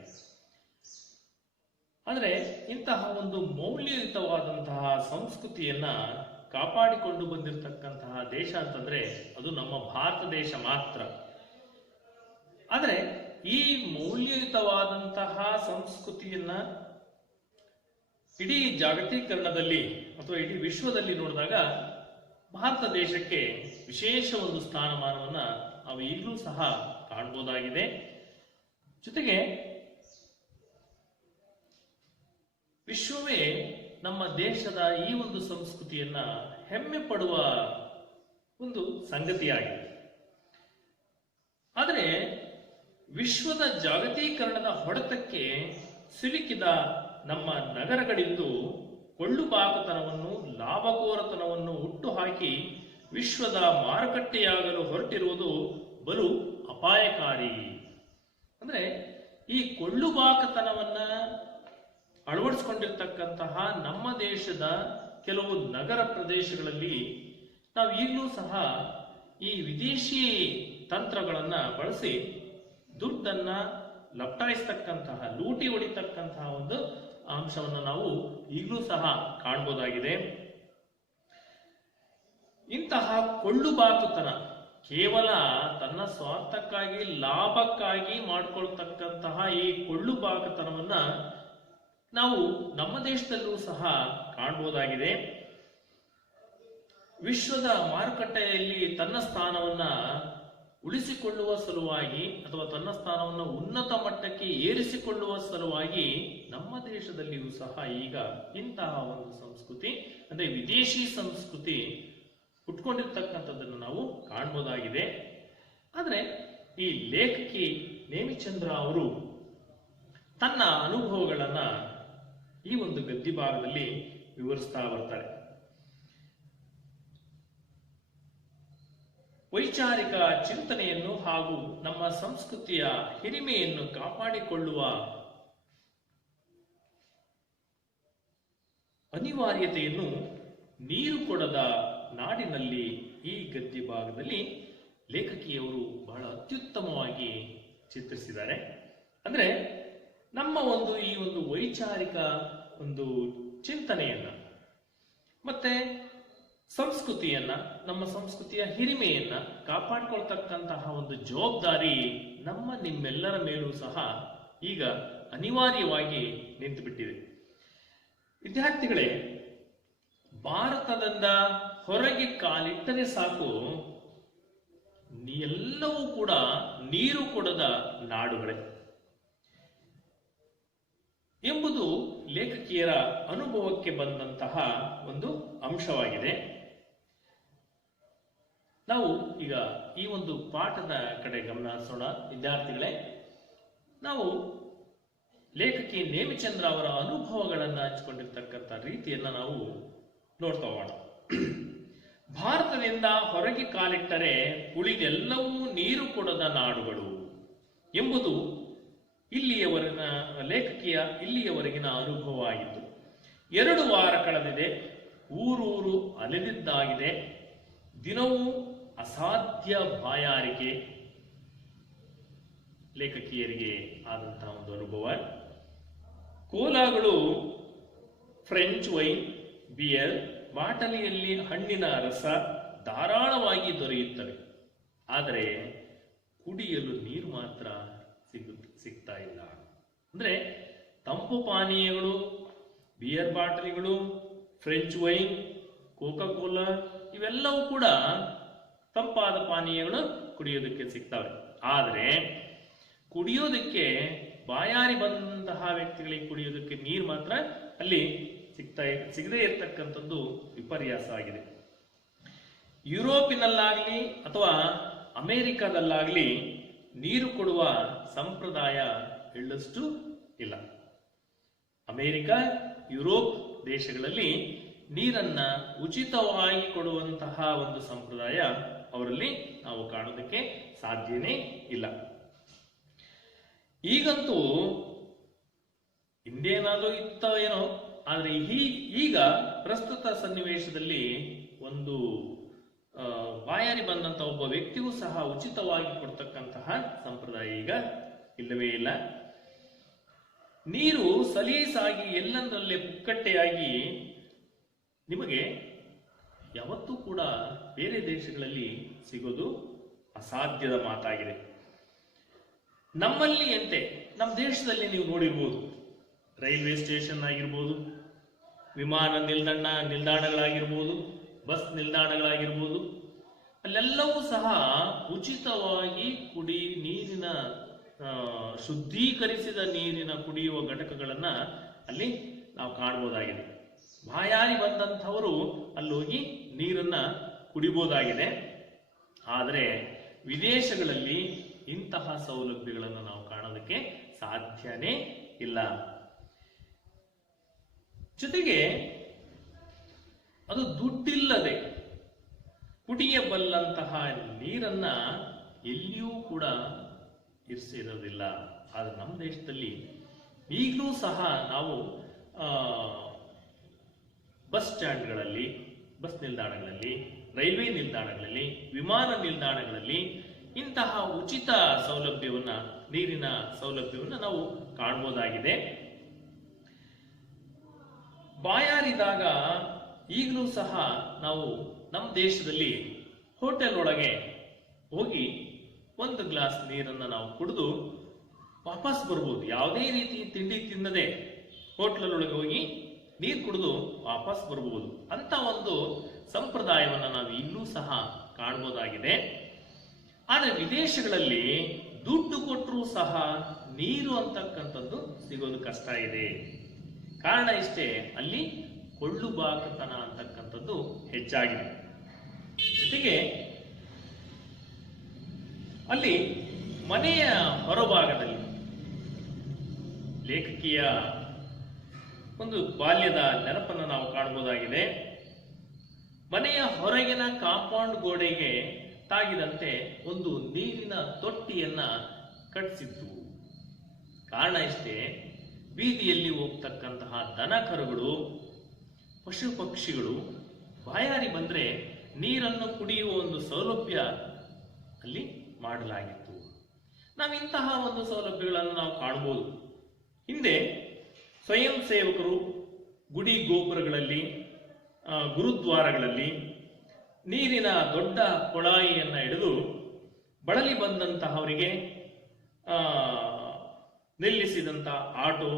ಆದರೆ ಇಂತಹ ಒಂದು ಮೌಲ್ಯಯುತವಾದಂತಹ ಸಂಸ್ಕೃತಿಯನ್ನ ಕಾಪಾಡಿಕೊಂಡು ಬಂದಿರತಕ್ಕಂತಹ ದೇಶ ಅಂತಂದ್ರೆ ಅದು ನಮ್ಮ ಭಾರತ ದೇಶ ಮಾತ್ರ. ಆದರೆ ಈ ಮೌಲ್ಯಯುತವಾದಂತಹ ಸಂಸ್ಕೃತಿಯನ್ನ ಇಡೀ ಜಾಗತೀಕರಣದಲ್ಲಿ ಅಥವಾ ಇಡೀ ವಿಶ್ವದಲ್ಲಿ ನೋಡಿದಾಗ ಭಾರತ ದೇಶಕ್ಕೆ ವಿಶೇಷ ಒಂದು ಸ್ಥಾನಮಾನವನ್ನ ನಾವು ಈಗಲೂ ಸಹ ಕಾಣಬಹುದಾಗಿದೆ. ಜೊತೆಗೆ ವಿಶ್ವವೇ ನಮ್ಮ ದೇಶದ ಈ ಒಂದು ಸಂಸ್ಕೃತಿಯನ್ನ ಹೆಮ್ಮೆ ಪಡುವ ಒಂದು ಸಂಗತಿಯಾಗಿದೆ. ಆದರೆ ವಿಶ್ವದ ಜಾಗತೀಕರಣದ ಹೊಡೆತಕ್ಕೆ ಸಿಲುಕಿದ ನಮ್ಮ ನಗರಗಳಿಂದು ಕೊಳ್ಳುಬಾಕತನವನ್ನು, ಲಾಭಕೋರತನವನ್ನು ಹುಟ್ಟುಹಾಕಿ ವಿಶ್ವದ ಮಾರುಕಟ್ಟೆಯಾಗಲು ಹೊರಟಿರುವುದು ಬಲು ಅಪಾಯಕಾರಿ. ಅಂದ್ರೆ ಈ ಕೊಳ್ಳುಬಾಕತನವನ್ನ ಅಳವಡಿಸಿಕೊಂಡಿರ್ತಕ್ಕಂತಹ ನಮ್ಮ ದೇಶದ ಕೆಲವು ನಗರ ಪ್ರದೇಶಗಳಲ್ಲಿ ನಾವು ಈಗಲೂ ಸಹ ಈ ವಿದೇಶಿ ತಂತ್ರಗಳನ್ನ ಬಳಸಿ ದುಡ್ಡನ್ನ ಲಪ್ಟಾಯಿಸ್ತಕ್ಕಂತಹ, ಲೂಟಿ ಹೊಡಿತಕ್ಕಂತಹ ಒಂದು ಅಂಶವನ್ನು ನಾವು ಈಗಲೂ ಸಹ ಕಾಣಬಹುದಾಗಿದೆ. ಇಂತಹ ಕೊಳ್ಳುಬಾಕುತನ, ಕೇವಲ ತನ್ನ ಸ್ವಾರ್ಥಕ್ಕಾಗಿ ಲಾಭಕ್ಕಾಗಿ ಮಾಡಿಕೊಳ್ತಕ್ಕಂತಹ ಈ ಕೊಳ್ಳುಬಾಕುತನವನ್ನ ನಾವು ನಮ್ಮ ದೇಶದಲ್ಲೂ ಸಹ ಕಾಣಬಹುದಾಗಿದೆ. ವಿಶ್ವದ ಮಾರುಕಟ್ಟೆಯಲ್ಲಿ ತನ್ನ ಸ್ಥಾನವನ್ನ ಉಳಿಸಿಕೊಳ್ಳುವ ಸಲುವಾಗಿ ಅಥವಾ ತನ್ನ ಸ್ಥಾನವನ್ನು ಉನ್ನತ ಮಟ್ಟಕ್ಕೆ ಏರಿಸಿಕೊಳ್ಳುವ ಸಲುವಾಗಿ ನಮ್ಮ ದೇಶದಲ್ಲಿಯೂ ಸಹ ಈಗ ಇಂತಹ ಒಂದು ಸಂಸ್ಕೃತಿ ಅಂದ್ರೆ ವಿದೇಶಿ ಸಂಸ್ಕೃತಿ ಹುಟ್ಕೊಂಡಿರ್ತಕ್ಕಂಥದ್ದನ್ನು ನಾವು ಕಾಣಬಹುದಾಗಿದೆ. ಆದರೆ ಈ ಲೇಖಕಿ ನೇಮಿಚಂದ್ರ ಅವರು ತನ್ನ ಅನುಭವಗಳನ್ನ ಈ ಒಂದು ಗದ್ಯ ಭಾಗದಲ್ಲಿ ವಿವರಿಸ್ತಾ ಬರ್ತಾರೆ. ವೈಚಾರಿಕ ಚಿಂತನೆಯನ್ನು ಹಾಗೂ ನಮ್ಮ ಸಂಸ್ಕೃತಿಯ ಹಿರಿಮೆಯನ್ನು ಕಾಪಾಡಿಕೊಳ್ಳುವ ಅನಿವಾರ್ಯತೆಯನ್ನು ನೀರು ಕೊಡದ ನಾಡಿನಲ್ಲಿ ಈ ಗದ್ಯ ಭಾಗದಲ್ಲಿ ಲೇಖಕಿಯವರು ಬಹಳ ಅತ್ಯುತ್ತಮವಾಗಿ ಚಿತ್ರಿಸಿದ್ದಾರೆ. ಅಂದ್ರೆ ನಮ್ಮ ಈ ಒಂದು ವೈಚಾರಿಕ ಒಂದು ಚಿಂತನೆಯನ್ನ ಮತ್ತೆ ಸಂಸ್ಕೃತಿಯನ್ನ, ನಮ್ಮ ಸಂಸ್ಕೃತಿಯ ಹಿರಿಮೆಯನ್ನ ಕಾಪಾಡಿಕೊಳ್ತಕ್ಕಂತಹ ಒಂದು ಜವಾಬ್ದಾರಿ ನಿಮ್ಮೆಲ್ಲರ ಮೇಲೂ ಸಹ ಈಗ ಅನಿವಾರ್ಯವಾಗಿ ನಿಂತುಬಿಟ್ಟಿದೆ. ವಿದ್ಯಾರ್ಥಿಗಳೇ, ಭಾರತದಿಂದ ಹೊರಗೆ ಕಾಲಿಟ್ಟರೆ ಸಾಕು ಎಲ್ಲವೂ ಕೂಡ ನೀರು ಕೊಡದ ನಾಡುಗಳೇ ಎಂಬುದು ಲೇಖಕಿಯರ ಅನುಭವಕ್ಕೆ ಬಂದಂತಹ ಒಂದು ಅಂಶವಾಗಿದೆ. ನಾವು ಈಗ ಈ ಒಂದು ಪಾಠದ ಕಡೆ ಗಮನ ಹರಿಸೋಣ. ವಿದ್ಯಾರ್ಥಿಗಳೇ, ನಾವು ಲೇಖಕಿ ನೇಮಿಚಂದ್ರ ಅವರ ಅನುಭವಗಳನ್ನು ಹಂಚಿಕೊಂಡಿರ್ತಕ್ಕಂಥ ರೀತಿಯನ್ನ ನಾವು ನೋಡ್ತಾ ಹೋಗೋಣ. ಭಾರತದಿಂದ ಹೊರಗೆ ಕಾಲಿಟ್ಟರೆ ಉಳಿದೆಲ್ಲವೂ ನೀರು ಕೊಡದ ನಾಡುಗಳು ಎಂಬುದು ಇಲ್ಲಿಯವರೆಗಿನ ಅನುಭವ ಆಗಿತ್ತು. 2 ವಾರ ಕಳೆದಿದೆ, ಊರೂರು ಅಲೆದಿದ್ದಾಗಿದೆ. ದಿನವೂ ಅಸಾಧ್ಯ ಬಾಯಾರಿಕೆ ಲೇಖಕಿಯರಿಗೆ ಆದಂತಹ ಒಂದು ಅನುಭವ. ಕೋಲಾಗಳು, ಫ್ರೆಂಚ್ ವೈನ್, ಬಿಯರ್, ಬಾಟಲಿಯಲ್ಲಿ ಹಣ್ಣಿನ ರಸ ಧಾರಾಳವಾಗಿ ದೊರೆಯುತ್ತವೆ. ಆದರೆ ಕುಡಿಯಲು ನೀರು ಮಾತ್ರ ಸಿಗ್ತಾ ಇಲ್ಲ. ಅಂದ್ರೆ ತಂಪು ಪಾನೀಯಗಳು, ಬಿಯರ್ ಬಾಟಲಿಗಳು, ಫ್ರೆಂಚ್ ವೈನ್, ಕೋಕಾ ಕೋಲಾ ಇವೆಲ್ಲವೂ ಕೂಡ ತಂಪಾದ ಪಾನೀಯಗಳು ಕುಡಿಯೋದಕ್ಕೆ ಸಿಗ್ತವೆ. ಆದರೆ ಕುಡಿಯೋದಕ್ಕೆ ಬಾಯಾರಿ ಬಂದಂತಹ ವ್ಯಕ್ತಿಗಳಿಗೆ ಕುಡಿಯೋದಕ್ಕೆ ನೀರು ಮಾತ್ರ ಅಲ್ಲಿ ಸಿಗದೇ ಇರತಕ್ಕಂಥದ್ದು ವಿಪರ್ಯಾಸ ಆಗಿದೆ. ಯುರೋಪಿನಲ್ಲಾಗ್ಲಿ ಅಥವಾ ಅಮೆರಿಕದಲ್ಲಾಗ್ಲಿ ನೀರು ಕೊಡುವ ಸಂಪ್ರದಾಯ ಎಳ್ಳಷ್ಟು ಇಲ್ಲ. ಅಮೆರಿಕ, ಯುರೋಪ್ ದೇಶಗಳಲ್ಲಿ ನೀರನ್ನ ಉಚಿತವಾಗಿ ಕೊಡುವಂತಹ ಒಂದು ಸಂಪ್ರದಾಯ ಅವರಲ್ಲಿ ನಾವು ಕಾಣೋದಕ್ಕೆ ಸಾಧ್ಯನೇ ಇಲ್ಲ. ಈಗಂತೂ ಹಿಂದೇನಾದ್ರೂ ಇತ್ತ ಏನೋ, ಆದ್ರೆ ಈಗ ಪ್ರಸ್ತುತ ಸನ್ನಿವೇಶದಲ್ಲಿ ಒಂದು ಬಾಯಾರಿ ಬಂದಂತ ಒಬ್ಬ ವ್ಯಕ್ತಿಗೂ ಸಹ ಉಚಿತವಾಗಿ ಕೊಡ್ತಕ್ಕಂತಹ ಸಂಪ್ರದಾಯ ಈಗ ಇಲ್ಲವೇ ಇಲ್ಲ. ನೀರು ಸಲೀಸಾಗಿ ಎಲ್ಲಂದರಲ್ಲೇ ಪುಕ್ಕಟ್ಟೆಯಾಗಿ ನಿಮಗೆ ಯಾವತ್ತೂ ಕೂಡ ಬೇರೆ ದೇಶಗಳಲ್ಲಿ ಸಿಗೋದು ಅಸಾಧ್ಯದ ಮಾತಾಗಿದೆ. ನಮ್ಮಲ್ಲಿ ಅಂತೆ ನಮ್ಮ ದೇಶದಲ್ಲಿ ನೀವು ನೋಡಿರ್ಬೋದು, ರೈಲ್ವೆ ಸ್ಟೇಷನ್ ಆಗಿರ್ಬೋದು, ವಿಮಾನ ನಿಲ್ದಾಣಗಳಾಗಿರ್ಬೋದು, ಬಸ್ ನಿಲ್ದಾಣಗಳಾಗಿರ್ಬೋದು, ಅಲ್ಲೆಲ್ಲವೂ ಸಹ ಉಚಿತವಾಗಿ ನೀರಿನ ಶುದ್ಧೀಕರಿಸಿದ ನೀರಿನ ಕುಡಿಯುವ ಘಟಕಗಳನ್ನ ಅಲ್ಲಿ ನಾವು ಕಾಣಬಹುದಾಗಿದೆ. ಬಾಯಾರಿ ಬಂದಂಥವರು ಅಲ್ಲೋಗಿ ನೀರನ್ನ ಕುಡಿಬಹುದಾಗಿದೆ. ಆದರೆ ವಿದೇಶಗಳಲ್ಲಿ ಇಂತಹ ಸೌಲಭ್ಯಗಳನ್ನು ನಾವು ಕಾಣೋದಕ್ಕೆ ಸಾಧ್ಯನೇ ಇಲ್ಲ. ಜೊತೆಗೆ ಅದು ದುಡ್ಡಿಲ್ಲದೆ ಕುಡಿಯಬಲ್ಲಂತಹ ನೀರನ್ನ ಎಲ್ಲಿಯೂ ಕೂಡ ಇರಿಸಿರೋದಿಲ್ಲ. ಆದರೆ ನಮ್ಮ ದೇಶದಲ್ಲಿ ಈಗಲೂ ಸಹ ನಾವು ಬಸ್ ಸ್ಟ್ಯಾಂಡ್ಗಳಲ್ಲಿ, ಬಸ್ ನಿಲ್ದಾಣಗಳಲ್ಲಿ, ರೈಲ್ವೆ ನಿಲ್ದಾಣಗಳಲ್ಲಿ, ವಿಮಾನ ನಿಲ್ದಾಣಗಳಲ್ಲಿ ಇಂತಹ ಉಚಿತ ನೀರಿನ ಸೌಲಭ್ಯವನ್ನು ನಾವು ಕಾಣಬಹುದಾಗಿದೆ. ಬಾಯಾರಿದಾಗ ಈಗಲೂ ಸಹ ನಾವು ನಮ್ಮ ದೇಶದಲ್ಲಿ ಹೋಟೆಲ್ ಒಳಗೆ ಹೋಗಿ ಒಂದು ಗ್ಲಾಸ್ ನೀರನ್ನು ನಾವು ಕುಡಿದು ವಾಪಸ್ ಬರ್ಬೋದು. ಯಾವುದೇ ರೀತಿ ತಿಂಡಿ ತಿನ್ನದೆ ಹೋಟ್ಲೊಳಗೆ ಹೋಗಿ ನೀರು ಕುಡಿದು ವಾಪಸ್ ಬರ್ಬೋದು ಅಂತ ಒಂದು ಸಂಪ್ರದಾಯವನ್ನು ನಾವು ಇಲ್ಲೂ ಸಹ ಕಾಣಬಹುದಾಗಿದೆ. ಆದರೆ ವಿದೇಶಗಳಲ್ಲಿ ದುಡ್ಡು ಕೊಟ್ಟರೂ ಸಹ ನೀರು ಅಂತಕ್ಕಂಥದ್ದು ಸಿಗೋದು ಕಷ್ಟ ಇದೆ. ಕಾರಣ ಇಷ್ಟೇ, ಅಲ್ಲಿ ಕೊಳ್ಳುಬಾಕತನ ಅಂತಕ್ಕಂಥದ್ದು ಹೆಚ್ಚಾಗಿದೆ. ಜೊತೆಗೆ ಅಲ್ಲಿ ಮನೆಯ ಹೊರಭಾಗದಲ್ಲಿ ಲೇಖಕಿಯ ಒಂದು ಬಾಲ್ಯದ ನೆನಪನ್ನು ನಾವು ಕಾಣಬಹುದಾಗಿದೆ. ಮನೆಯ ಹೊರಗಿನ ಕಾಂಪೌಂಡ್ ಗೋಡೆಗೆ ತಾಗಿದಂತೆ ಒಂದು ನೀರಿನ ತೊಟ್ಟಿಯನ್ನ ಕಟ್ಟಿಸಿತ್ತು. ಕಾರಣ ಇಷ್ಟೇ, ಬೀದಿಯಲ್ಲಿ ಹೋಗ್ತಕ್ಕಂತಹ ದನ ಕರುಗಳು, ಪಶು ಪಕ್ಷಿಗಳು ಬಾಯಾರಿ ಬಂದ್ರೆ ನೀರನ್ನು ಕುಡಿಯುವ ಒಂದು ಸೌಲಭ್ಯ ಅಲ್ಲಿ ಮಾಡಲಾಗಿತ್ತು. ನಾವು ಇಂತಹ ಒಂದು ಸೌಲಭ್ಯಗಳನ್ನು ನಾವು ಕಾಣಬಹುದು. ಹಿಂದೆ ಸ್ವಯಂ ಸೇವಕರು ಗುಡಿ ಗೋಪುರಗಳಲ್ಲಿ, ಗುರುದ್ವಾರಗಳಲ್ಲಿ ನೀರಿನ ದೊಡ್ಡ ಕೊಳಾಯಿಯನ್ನು ಹಿಡಿದು ಬಳಲಿ ಬಂದಂತಹವರಿಗೆ, ನಿಲ್ಲಿಸಿದಂತಹ ಆಟೋ,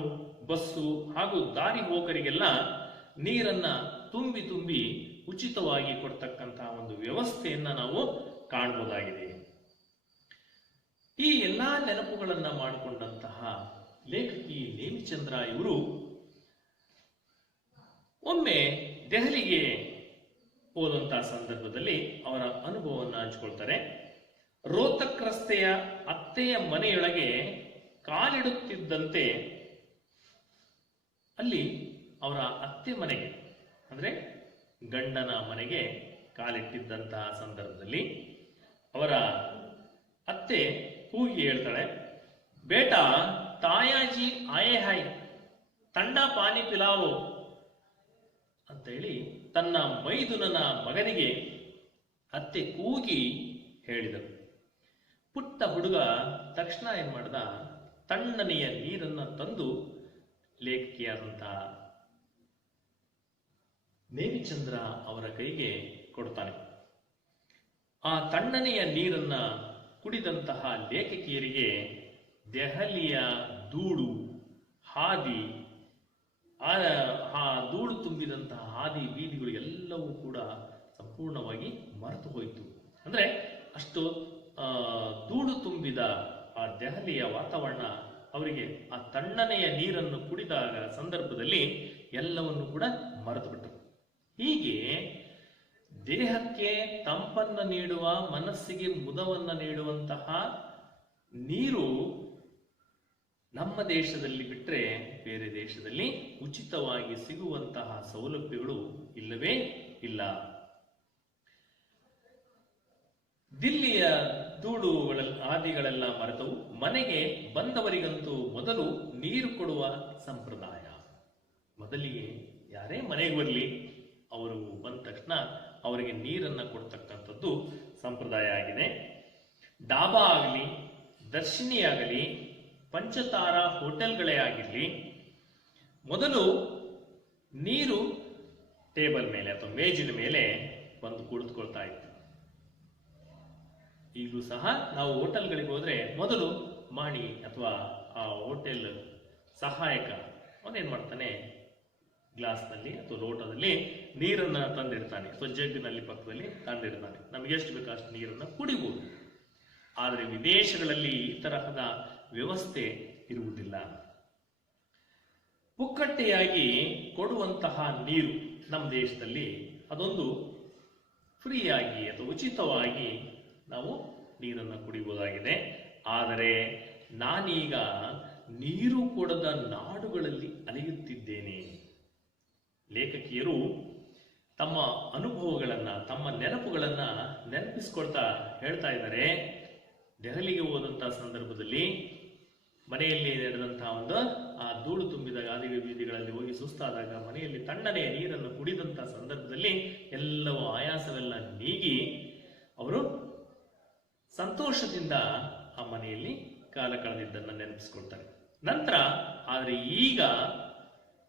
ಬಸ್ಸು ಹಾಗೂ ದಾರಿ ಹೋಕರಿಗೆಲ್ಲ ನೀರನ್ನ ತುಂಬಿ ತುಂಬಿ ಉಚಿತವಾಗಿ ಕೊಡ್ತಕ್ಕಂತಹ ಒಂದು ವ್ಯವಸ್ಥೆಯನ್ನ ನಾವು ಕಾಣಬಹುದಾಗಿದೆ. ಈ ಎಲ್ಲಾ ನೆನಪುಗಳನ್ನ ಮಾಡಿಕೊಂಡಂತಹ ಲೇಖಕಿ ನೇಮಿಚಂದ್ರ ಇವರು ಒಮ್ಮೆ ದೆಹಲಿಗೆ ಹೋದಂತಹ ಸಂದರ್ಭದಲ್ಲಿ ಅವರ ಅನುಭವವನ್ನು ಹಂಚಿಕೊಳ್ತಾರೆ. ರೋಹ್ತಕ್ ರಸ್ತೆಯ ಅತ್ತೆಯ ಮನೆಯೊಳಗೆ ಕಾಲಿಡುತ್ತಿದ್ದಂತೆ ಅಲ್ಲಿ ಅವರ ಅತ್ತೆ ಮನೆಗೆ, ಅಂದ್ರೆ ಗಂಡನ ಮನೆಗೆ ಕಾಲಿಟ್ಟಿದ್ದಂತಹ ಸಂದರ್ಭದಲ್ಲಿ ಅವರ ಅತ್ತೆ ಕೂಗಿ ಹೇಳ್ತಾಳೆ, ಬೇಟಾ ತಾಯಾಜಿ ಆಯೇ ಹಾಯ್ ತಂಡ ಪಾನಿ ಪಿಲಾವೋ ಅಂತ ಹೇಳಿ ತನ್ನ ಮೈದುನನ ಮಗನಿಗೆ ಅತ್ತೆ ಕೂಗಿ ಹೇಳಿದರು. ಪುಟ್ಟ ಹುಡುಗ ತಕ್ಷಣ ಏನ್ ಮಾಡ್ದ, ತಣ್ಣನೆಯ ನೀರನ್ನ ತಂದು ಲೇಖಕಿಯಾದಂತಹ ನೇಮಿಚಂದ್ರ ಅವರ ಕೈಗೆ ಕೊಡ್ತಾನೆ. ಆ ತಣ್ಣನೆಯ ನೀರನ್ನ ಕುಡಿದಂತಹ ಲೇಖಕಿಯರಿಗೆ ದೆಹಲಿಯ ಧೂಳು, ಹಾದಿ, ಆ ಧೂಳು ತುಂಬಿದಂತಹ ಹಾದಿ ಬೀದಿಗಳು ಎಲ್ಲವೂ ಕೂಡ ಸಂಪೂರ್ಣವಾಗಿ ಮರೆತು ಹೋಯಿತು. ಅಂದ್ರೆ ಅಷ್ಟು ಧೂಳು ತುಂಬಿದ ಆ ದೆಹಲಿಯ ವಾತಾವರಣ ಅವರಿಗೆ ಆ ತಣ್ಣನೆಯ ನೀರನ್ನು ಕುಡಿದಾಗ ಸಂದರ್ಭದಲ್ಲಿ ಎಲ್ಲವನ್ನು ಕೂಡ ಮರೆತು ಬಿಟ್ಟರು. ಹೀಗೆ ದೇಹಕ್ಕೆ ತಂಪನ್ನು ನೀಡುವ, ಮನಸ್ಸಿಗೆ ಮುದವನ್ನು ನೀಡುವಂತಹ ನೀರು ನಮ್ಮ ದೇಶದಲ್ಲಿ ಬಿಟ್ಟರೆ ಬೇರೆ ದೇಶದಲ್ಲಿ ಉಚಿತವಾಗಿ ಸಿಗುವಂತಹ ಸೌಲಭ್ಯಗಳು ಇಲ್ಲವೇ ಇಲ್ಲ. ದಿಲ್ಲಿಯ ಧೂಳುಗಳ ಹಾದಿಗಳೆಲ್ಲ ಮರೆತವು. ಮನೆಗೆ ಬಂದವರಿಗಂತೂ ಮೊದಲು ನೀರು ಕೊಡುವ ಸಂಪ್ರದಾಯ. ಮೊದಲಿಗೆ ಯಾರೇ ಮನೆಗೆ ಬರಲಿ, ಅವರು ಬಂದ ತಕ್ಷಣ ಅವರಿಗೆ ನೀರನ್ನ ಕೊಡ್ತಕ್ಕಂಥದ್ದು ಸಂಪ್ರದಾಯ ಆಗಿದೆ. ಡಾಬಾ ಆಗಲಿ, ದರ್ಶಿನಿ ಆಗಲಿ, ಪಂಚತಾರಾ ಹೋಟೆಲ್ಗಳೇ ಆಗಿರಲಿ, ಮೊದಲು ನೀರು ಟೇಬಲ್ ಮೇಲೆ ಅಥವಾ ಮೇಜಿನ ಮೇಲೆ ಬಂದು ಕುಳಿತುಕೊಳ್ತಾ ಇತ್ತು. ಈಗಲೂ ಸಹ ನಾವು ಹೋಟೆಲ್ಗಳಿಗೆ ಹೋದ್ರೆ ಮೊದಲು ಮಾಣಿ ಅಥವಾ ಆ ಹೋಟೆಲ್ ಸಹಾಯಕ ಅವನೇನ್ ಮಾಡ್ತಾನೆ, ಗ್ಲಾಸ್ನಲ್ಲಿ ಅಥವಾ ಲೋಟದಲ್ಲಿ ನೀರನ್ನ ತಂದಿರ್ತಾನೆ, ಅಥವಾ ಜಗ್ಗಿನಲ್ಲಿ ಪಕ್ಕದಲ್ಲಿ ತಂದಿರ್ತಾನೆ. ನಮಗೆ ಎಷ್ಟು ಬೇಕು ಅಷ್ಟು ನೀರನ್ನ ಕುಡಿಬಹುದು. ಆದರೆ ವಿದೇಶಗಳಲ್ಲಿ ಈ ತರಹದ ವ್ಯವಸ್ಥೆ ಇರುವುದಿಲ್ಲ. ಪುಕ್ಕಟ್ಟೆಯಾಗಿ ಕೊಡುವಂತಹ ನೀರು ನಮ್ಮ ದೇಶದಲ್ಲಿ ಅದೊಂದು ಫ್ರೀಯಾಗಿ ಅಥವಾ ಉಚಿತವಾಗಿ ನಾವು ನೀರನ್ನು ಕುಡಿಯುವುದಾಗಿದೆ. ಆದರೆ ನಾನೀಗ ನೀರು ಕೊಡದ ನಾಡುಗಳಲ್ಲಿ ಅಲೆಯುತ್ತಿದ್ದೇನೆ. ಲೇಖಕಿಯರು ತಮ್ಮ ಅನುಭವಗಳನ್ನ, ತಮ್ಮ ನೆನಪುಗಳನ್ನ ನೆನಪಿಸ್ಕೊಳ್ತಾ ಹೇಳ್ತಾ ಇದ್ದಾರೆ. ದೆಹಲಿಗೆ ಹೋದಂತಹ ಸಂದರ್ಭದಲ್ಲಿ ಮನೆಯಲ್ಲಿ ನಡೆದಂತಹ ಒಂದು ಆ ಧೂಳು ತುಂಬಿದ ಗಾದಿ ಬೀದಿಗಳಲ್ಲಿ ಹೋಗಿ ಸುಸ್ತಾದಾಗ ಮನೆಯಲ್ಲಿ ತಣ್ಣನೆಯ ನೀರನ್ನು ಕುಡಿದಂತಹ ಸಂದರ್ಭದಲ್ಲಿ ಎಲ್ಲವೂ ಆಯಾಸವೆಲ್ಲ ನೀಗಿ ಅವರು ಸಂತೋಷದಿಂದ ಆ ಮನೆಯಲ್ಲಿ ಕಾಲ ಕಳೆದಿದ್ದನ್ನು ನೆನಪಿಸ್ಕೊಳ್ತಾರೆ. ನಂತರ ಆದರೆ ಈಗ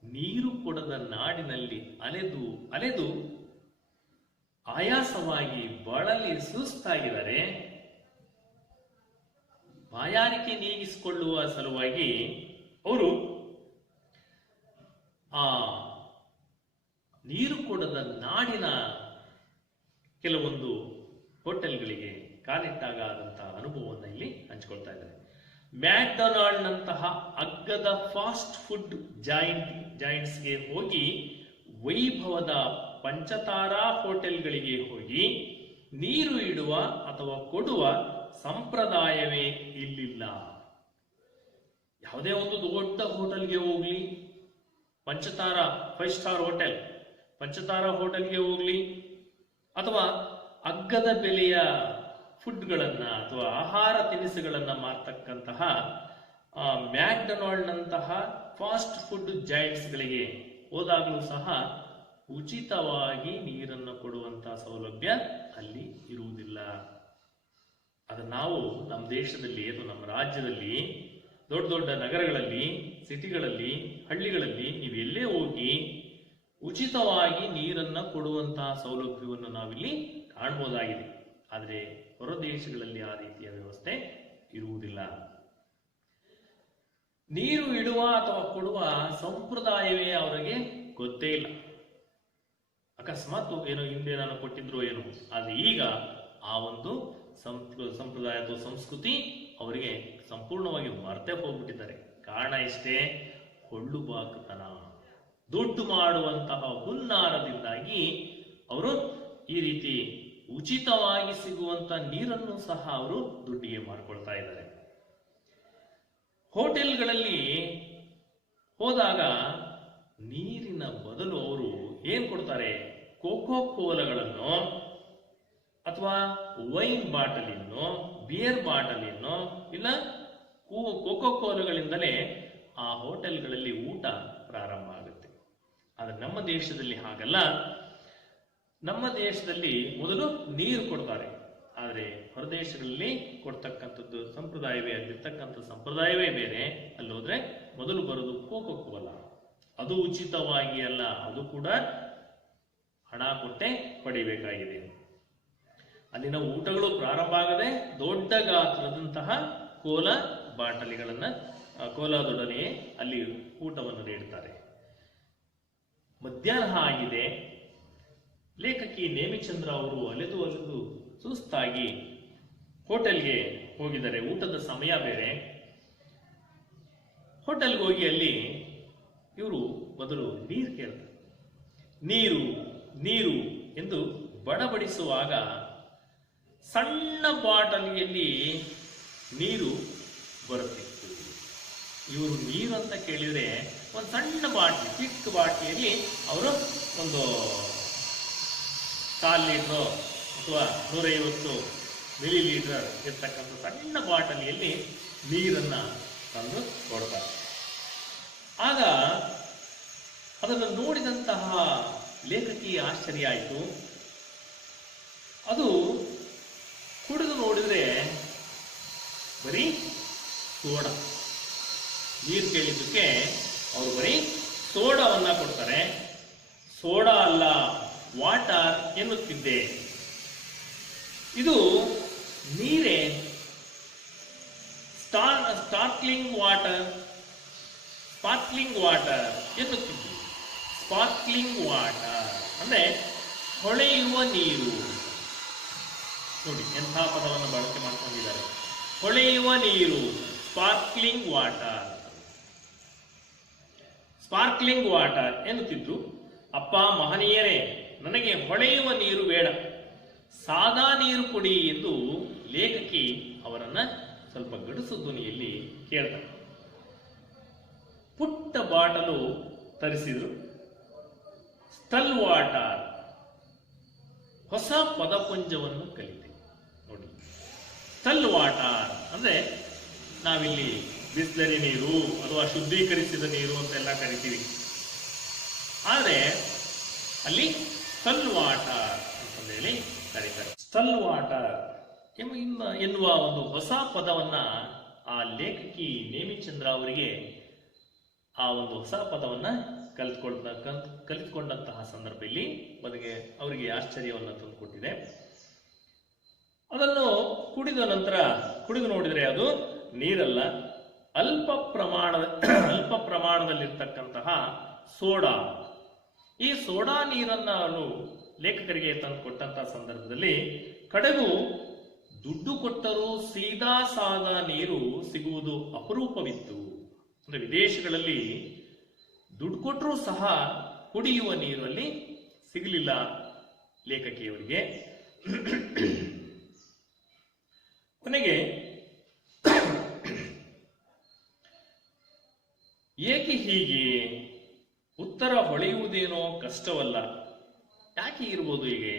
ನೀರು ಕೊಡದ ನಾಡಿನಲ್ಲಿ ಅಲೆದು ಅಲೆದು ಆಯಾಸವಾಗಿ ಬಳಲಿ ಸುಸ್ತಾಗಿದ್ದಾರೆ. ಬಾಯಾರಿಕೆ ನೀಗಿಸಿಕೊಳ್ಳುವ ಸಲುವಾಗಿ ಅವರು ಆ ನೀರು ಕೊಡದ ನಾಡಿನ ಕೆಲವೊಂದು ಹೋಟೆಲ್ಗಳಿಗೆ ಕಾಲಿಟ್ಟಾಗ ಆದಂತಹ ಅನುಭವವನ್ನು ಇಲ್ಲಿ ಹಂಚಿಕೊಳ್ತಾ ಇದ್ದಾರೆ. ಮ್ಯಾಕ್ಡೊನಾಲ್ಡ್ನಂತಹ ಅಗ್ಗದ ಫಾಸ್ಟ್ ಫುಡ್ ಜಾಯಿಂಟ್ಸ್ಗೆ ಹೋಗಿ, ವೈಭವದ ಪಂಚತಾರಾ ಹೋಟೆಲ್ಗಳಿಗೆ ಹೋಗಿ ನೀರು ಇಡುವ ಅಥವಾ ಕೊಡುವ ಸಂಪ್ರದಾಯವೇ ಇಲ್ಲಿಲ್ಲ. ಯಾವುದೇ ಒಂದು ದೊಡ್ಡ ಹೋಟೆಲ್ಗೆ ಹೋಗ್ಲಿ, ಪಂಚತಾರಾ 5 ಸ್ಟಾರ್ ಹೋಟೆಲ್, ಪಂಚತಾರಾ ಹೋಟೆಲ್ಗೆ ಹೋಗ್ಲಿ, ಅಥವಾ ಅಗ್ಗದ ಬೆಲೆಯ ಫುಡ್ಗಳನ್ನ ಅಥವಾ ಆಹಾರ ತಿನಿಸುಗಳನ್ನ ಮಾರ್ತಕ್ಕಂತಹ ಮ್ಯಾಕ್ಡೊನಾಲ್ಡ್ನಂತಹ ಫಾಸ್ಟ್ ಫುಡ್ ಜಾಯಿಂಟ್ಸ್ಗಳಿಗೆ ಹೋದಾಗಲೂ ಸಹ ಉಚಿತವಾಗಿ ನೀರನ್ನು ಕೊಡುವಂತಹ ಸೌಲಭ್ಯ ಅಲ್ಲಿ ಇರುವುದಿಲ್ಲ. ಅದನ್ನು ನಾವು ನಮ್ಮ ದೇಶದಲ್ಲಿ ಅಥವಾ ನಮ್ಮ ರಾಜ್ಯದಲ್ಲಿ ದೊಡ್ಡ ದೊಡ್ಡ ನಗರಗಳಲ್ಲಿ, ಸಿಟಿಗಳಲ್ಲಿ, ಹಳ್ಳಿಗಳಲ್ಲಿ ನೀವು ಎಲ್ಲೇ ಹೋಗಿ ಉಚಿತವಾಗಿ ನೀರನ್ನು ಕೊಡುವಂತಹ ಸೌಲಭ್ಯವನ್ನು ನಾವಿಲ್ಲಿ ಕಾಣಬಹುದಾಗಿದೆ. ಆದರೆ ಹೊರ ದೇಶಗಳಲ್ಲಿ ಆ ರೀತಿಯ ವ್ಯವಸ್ಥೆ ಇರುವುದಿಲ್ಲ. ನೀರು ಇಡುವ ಅಥವಾ ಕೊಡುವ ಸಂಪ್ರದಾಯವೇ ಅವರಿಗೆ ಗೊತ್ತೇ ಇಲ್ಲ. ಅಕಸ್ಮಾತ್ ಏನೋ ಹಿಂದೆ ನಾನು ಕೊಟ್ಟಿದ್ರು ಏನು, ಆದರೆ ಈಗ ಆ ಒಂದು ಸಂಪ್ರದಾಯ ಅಥವಾ ಸಂಸ್ಕೃತಿ ಅವರಿಗೆ ಸಂಪೂರ್ಣವಾಗಿ ಮರೆತೇ ಹೋಗ್ಬಿಟ್ಟಿದ್ದಾರೆ. ಕಾರಣ ಇಷ್ಟೇ, ಹೊಳ್ಳುಬಾಕತನ, ದುಡ್ಡು ಮಾಡುವಂತಹ ಹುನ್ನಾರದಿಂದಾಗಿ ಅವರು ಈ ರೀತಿ ಉಚಿತವಾಗಿ ಸಿಗುವಂತ ನೀರನ್ನು ಸಹ ಅವರು ದುಡ್ಡಿಗೆ ಮಾರ್ಕೊಳ್ತಾ ಇದ್ದಾರೆ. ಹೋಟೆಲ್ಗಳಲ್ಲಿ ಹೋದಾಗ ನೀರಿನ ಬದಲು ಅವರು ಏನ್ ಕೊಡ್ತಾರೆ? ಕೋಕೋ ಕೋಲಗಳನ್ನು ಅಥವಾ ವೈನ್ ಬಾಟಲಿಯನ್ನು, ಬಿಯರ್ ಬಾಟಲಿಯನ್ನು, ಇಲ್ಲ ಕೋಕೋ ಕೋಲಗಳಿಂದಲೇ ಆ ಹೋಟೆಲ್ಗಳಲ್ಲಿ ಊಟ ಪ್ರಾರಂಭ ಆಗುತ್ತೆ. ಆದರೆ ನಮ್ಮ ದೇಶದಲ್ಲಿ ಹಾಗಲ್ಲ. ನಮ್ಮ ದೇಶದಲ್ಲಿ ಮೊದಲು ನೀರು ಕೊಡ್ತಾರೆ, ಆದರೆ ಹೊರದೇಶಗಳಲ್ಲಿ ಕೊಡ್ತಕ್ಕಂಥದ್ದು ಸಂಪ್ರದಾಯವೇ, ಅಲ್ಲಿರ್ತಕ್ಕಂಥ ಸಂಪ್ರದಾಯವೇ ಬೇರೆ. ಅಲ್ಲಿ ಹೋದ್ರೆ ಮೊದಲು ಬರೋದು ಕೋಕೋ ಕೋಲಾ, ಅದು ಉಚಿತವಾಗಿ ಅಲ್ಲ, ಅದು ಕೂಡ ಹಣ ಕೊಟ್ಟೆ ಪಡಿಬೇಕಾಗಿದೆ. ಅಲ್ಲಿನ ಊಟಗಳು ಪ್ರಾರಂಭ ಆಗದೆ ದೊಡ್ಡ ಗಾತ್ರದಂತಹ ಕೋಲಾ ಬಾಟಲಿಗಳನ್ನ, ಕೋಲಾದೊಡನೆಯೇ ಅಲ್ಲಿ ಊಟವನ್ನು ನೀಡುತ್ತಾರೆ. ಮಧ್ಯಾಹ್ನ ಆಗಿದೆ. ಲೇಖಕಿ ನೇಮಿಚಂದ್ರ ಅವರು ಅಲೆದು ಸುಸ್ತಾಗಿ ಹೋಟೆಲ್ಗೆ ಹೋಗಿದ್ದಾರೆ. ಊಟದ ಸಮಯ ಬೇರೆ. ಹೋಟೆಲ್ಗೆ ಹೋಗಿ ಅಲ್ಲಿ ಇವರು ಮೊದಲು ನೀರು ಕೇಳ್ತಾರೆ. ನೀರು ನೀರು ಎಂದು ಬಡಬಡಿಸುವಾಗ ಸಣ್ಣ ಬಾಟಲಿಯಲ್ಲಿ ನೀರು ಬರುತ್ತಿತ್ತು. ಇವರು ನೀರು ಅಂತ ಕೇಳಿದ್ರೆ ಒಂದು ಸಣ್ಣ ಬಾಟ್ಲಿ, ಚಿಕ್ಕ ಬಾಟ್ಲಿಯಲ್ಲಿ ಅವರು ಒಂದು 1/4 ಲೀಟರ್ ಅಥವಾ 150 ಮಿಲಿ ಲೀಟರ್ ಇರ್ತಕ್ಕಂಥ ಸಣ್ಣ ಬಾಟಲಿಯಲ್ಲಿ ನೀರನ್ನ ತಂದು ಕೊಡ್ತಾರೆ. ಆಗ ಅದನ್ನು ನೋಡಿದಂತಹ ಲೇಖಕಿ ಆಶ್ಚರ್ಯ ಆಯಿತು. ಅದು ಕುಡಿದು ನೋಡಿದ್ರೆ ಬರೀ ಸೋಡಾ. ನೀರು ಕೇಳಿದ್ದಕ್ಕೆ ಅವರು ಬರೀ ಸೋಡಾವನ್ನ ಕೊಡ್ತಾರೆ. ಸೋಡಾ ಅಲ್ಲ, ವಾಟರ್ ಎನ್ನುತ್ತಿದ್ದೆ. ಇದು ನೀರೇ, ಸ್ಪಾರ್ಕ್ಲಿಂಗ್ ವಾಟರ್ ಎನ್ನುತ್ತಿದ್ದೆ. ಸ್ಪಾರ್ಕ್ಲಿಂಗ್ ವಾಟರ್ ಅಂದ್ರೆ ಹೊಳೆಯುವ ನೀರು. ನೋಡಿ ಎಂಥ ಪದವನ್ನು ಬಳಕೆ ಮಾಡ್ಕೊಂಡಿದ್ದಾರೆ. ಹೊಳೆಯುವ ನೀರು, ಸ್ಪಾರ್ಕ್ಲಿಂಗ್ ವಾಟರ್ ಎನ್ನುತ್ತಿದ್ದು. ಅಪ್ಪ ಮಹನೀಯರೇ, ನನಗೆ ಹೊಳೆಯುವ ನೀರು ಬೇಡ, ಸಾದಾ ನೀರು ಕೊಡಿ ಎಂದು ಲೇಖಕಿ ಅವರನ್ನ ಸ್ವಲ್ಪ ಗಡುಸು ಧ್ವನಿಯಲ್ಲಿ ಕೇಳ್ತಾರೆ. ಪುಟ್ಟ ಬಾಟಲು ತರಿಸಿದ್ರು. ಸ್ಟಲ್ ವಾಟರ್, ಹೊಸ ಪದಪುಂಜವನ್ನು ಕಲಿತೆ. ನೋಡಿ, ಸ್ಟಲ್ ವಾಟರ್ ಅಂದ್ರೆ ನಾವಿಲ್ಲಿ ಬಿಸ್ಲರಿ ನೀರು ಅಥವಾ ಶುದ್ಧೀಕರಿಸಿದ ನೀರು ಅಂತೆಲ್ಲ ಕರಿತೀವಿ. ಆದರೆ ಅಲ್ಲಿ ಸ್ಟಲ್ ವಾಟರ್ ಅಂತಂದೇಳಿ ಕರೀತಾರೆ. ಸ್ಟಲ್ ವಾಟರ್ ಎನ್ನುವ ಒಂದು ಹೊಸ ಪದವನ್ನ ಆ ಲೇಖಕಿ ನೇಮಿಚಂದ್ರ ಅವರಿಗೆ ಆ ಒಂದು ಹೊಸ ಪದವನ್ನ ಕಲಿತುಕೊಂಡಂತಹ ಸಂದರ್ಭ ಇಲ್ಲಿ ಅವರಿಗೆ ಆಶ್ಚರ್ಯವನ್ನು ತಂದುಕೊಟ್ಟಿದೆ. ಅದನ್ನು ಕುಡಿದು ನೋಡಿದರೆ ಅದು ನೀರಲ್ಲ, ಅಲ್ಪ ಪ್ರಮಾಣದಲ್ಲಿರ್ತಕ್ಕಂತಹ ಸೋಡಾ. ಈ ಸೋಡಾ ನೀರನ್ನ ಅವನು ಲೇಖಕರಿಗೆ ತಂದು ಕೊಟ್ಟಂತಹ ಸಂದರ್ಭದಲ್ಲಿ ಕಡೆಗೂ ದುಡ್ಡು ಕೊಟ್ಟರೂ ಸೀದಾ ಸಾದ ನೀರು ಸಿಗುವುದು ಅಪರೂಪವಿತ್ತು. ಅಂದ್ರೆ ವಿದೇಶಗಳಲ್ಲಿ ದುಡ್ಡು ಕೊಟ್ಟರೂ ಸಹ ಕುಡಿಯುವ ನೀರಲ್ಲಿ ಸಿಗಲಿಲ್ಲ ಲೇಖಕಿಯವರಿಗೆ. ಕೊನೆಗೆ ಏಕೆ ಹೀಗೆ? ಉತ್ತರ ಹೊಳೆಯುವುದೇನೋ ಕಷ್ಟವಲ್ಲ, ಯಾಕೆ ಇರ್ಬೋದು ಹೀಗೆ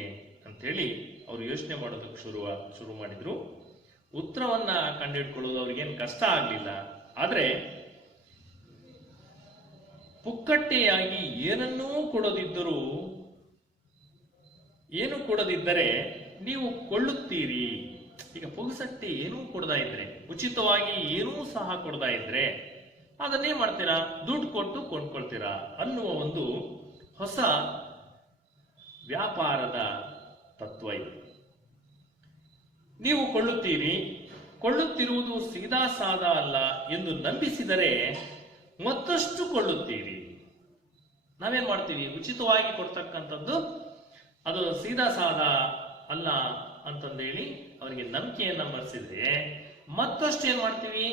ಅಂತೇಳಿ ಅವರು ಯೋಚನೆ ಮಾಡೋದಕ್ಕೆ ಶುರು ಮಾಡಿದ್ರು. ಉತ್ತರವನ್ನ ಕಂಡುಹಿಡ್ಕೊಳ್ಳೋದು ಅವ್ರಿಗೇನು ಕಷ್ಟ ಆಗಲಿಲ್ಲ. ಆದ್ರೆ ಪುಕ್ಕಟ್ಟೆಯಾಗಿ ಏನನ್ನೂ ಕೊಡದಿದ್ದರೆ ನೀವು ಕೊಳ್ಳುತ್ತೀರಿ. ಈಗ ಪುಗ್ಸಟ್ಟೆ ಏನೂ ಕೊಡದಾ ಇದ್ರೆ, ಉಚಿತವಾಗಿ ಏನೂ ಸಹ ಕೊಡದಾ ಇದ್ರೆ ಅದನ್ನೇ ಮಾಡ್ತೀರಾ, ದುಡ್ಡು ಕೊಟ್ಟು ಕೊಂಡ್ಕೊಳ್ತೀರಾ ಅನ್ನುವ ಒಂದು ಹೊಸ ವ್ಯಾಪಾರದ ತತ್ವ ಇದು. ನೀವು ಕೊಳ್ಳುತ್ತಿರುವುದು ಸೀದಾ ಸಾದಾ ಅಲ್ಲ ಎಂದು ನಂಬಿಸಿದರೆ ಮತ್ತಷ್ಟು ಕೊಳ್ಳುತ್ತೀರಿ. ನಾವೇನ್ ಮಾಡ್ತೀವಿ, ಉಚಿತವಾಗಿ ಕೊಡ್ತಕ್ಕಂಥದ್ದು ಅದು ಸೀದಾ ಸಾದಾ ಅಲ್ಲ ಅಂತಂದೇಳಿ ಅವರಿಗೆ ನಂಬಿಕೆಯನ್ನ ಬರ್ಸಿದ್ರೆ ಮತ್ತಷ್ಟು ಏನ್ ಮಾಡ್ತೀವಿ,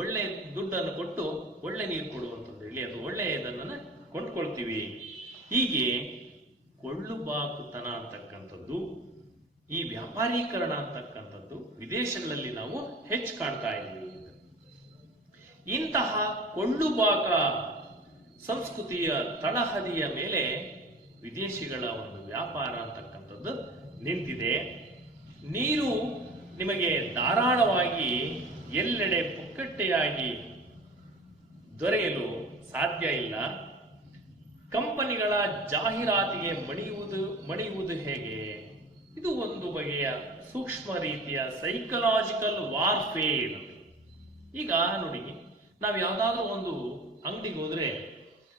ಒಳ್ಳೆ ದುಡ್ಡನ್ನು ಕೊಟ್ಟು ಒಳ್ಳೆ ನೀರು ಕೊಡುವಂತಂದೇಳಿ ಅದು ಒಳ್ಳೆಯದನ್ನ ಕೊಂಡ್ಕೊಳ್ತೀವಿ. ಹೀಗೆ ಕೊಳ್ಳುಬಾಕುತನ ಅಂತಕ್ಕಂಥದ್ದು, ಈ ವ್ಯಾಪಾರೀಕರಣ ಅಂತಕ್ಕಂಥದ್ದು ವಿದೇಶಗಳಲ್ಲಿ ನಾವು ಹೆಚ್ಚು ಕಾಣ್ತಾ ಇದ್ದೀವಿ. ಇಂತಹ ಕೊಳ್ಳುಬಾಕ ಸಂಸ್ಕೃತಿಯ ತಳಹದಿಯ ಮೇಲೆ ವಿದೇಶಿಗಳ ಒಂದು ವ್ಯಾಪಾರ ಅಂತಕ್ಕಂಥದ್ದು ನಿಂತಿದೆ. ನೀರು ನಿಮಗೆ ಧಾರಾಳವಾಗಿ ಎಲ್ಲೆಡೆ ಪುಕ್ಕಟ್ಟೆಯಾಗಿ ದೊರೆಯಲು ಸಾಧ್ಯ ಇಲ್ಲ. ಕಂಪನಿಗಳ ಜಾಹೀರಾತಿಗೆ ಮಣಿಯುವುದು ಹೇಗೆ? ಇದು ಒಂದು ಬಗೆಯ ಸೂಕ್ಷ್ಮ ರೀತಿಯ ಸೈಕಲಾಜಿಕಲ್ ವಾರ್ಫೇರ್. ಈಗ ನೋಡಿ, ನಾವು ಯಾವ್ದಾದ್ರೂ ಒಂದು ಅಂಗಡಿಗೆ ಹೋದ್ರೆ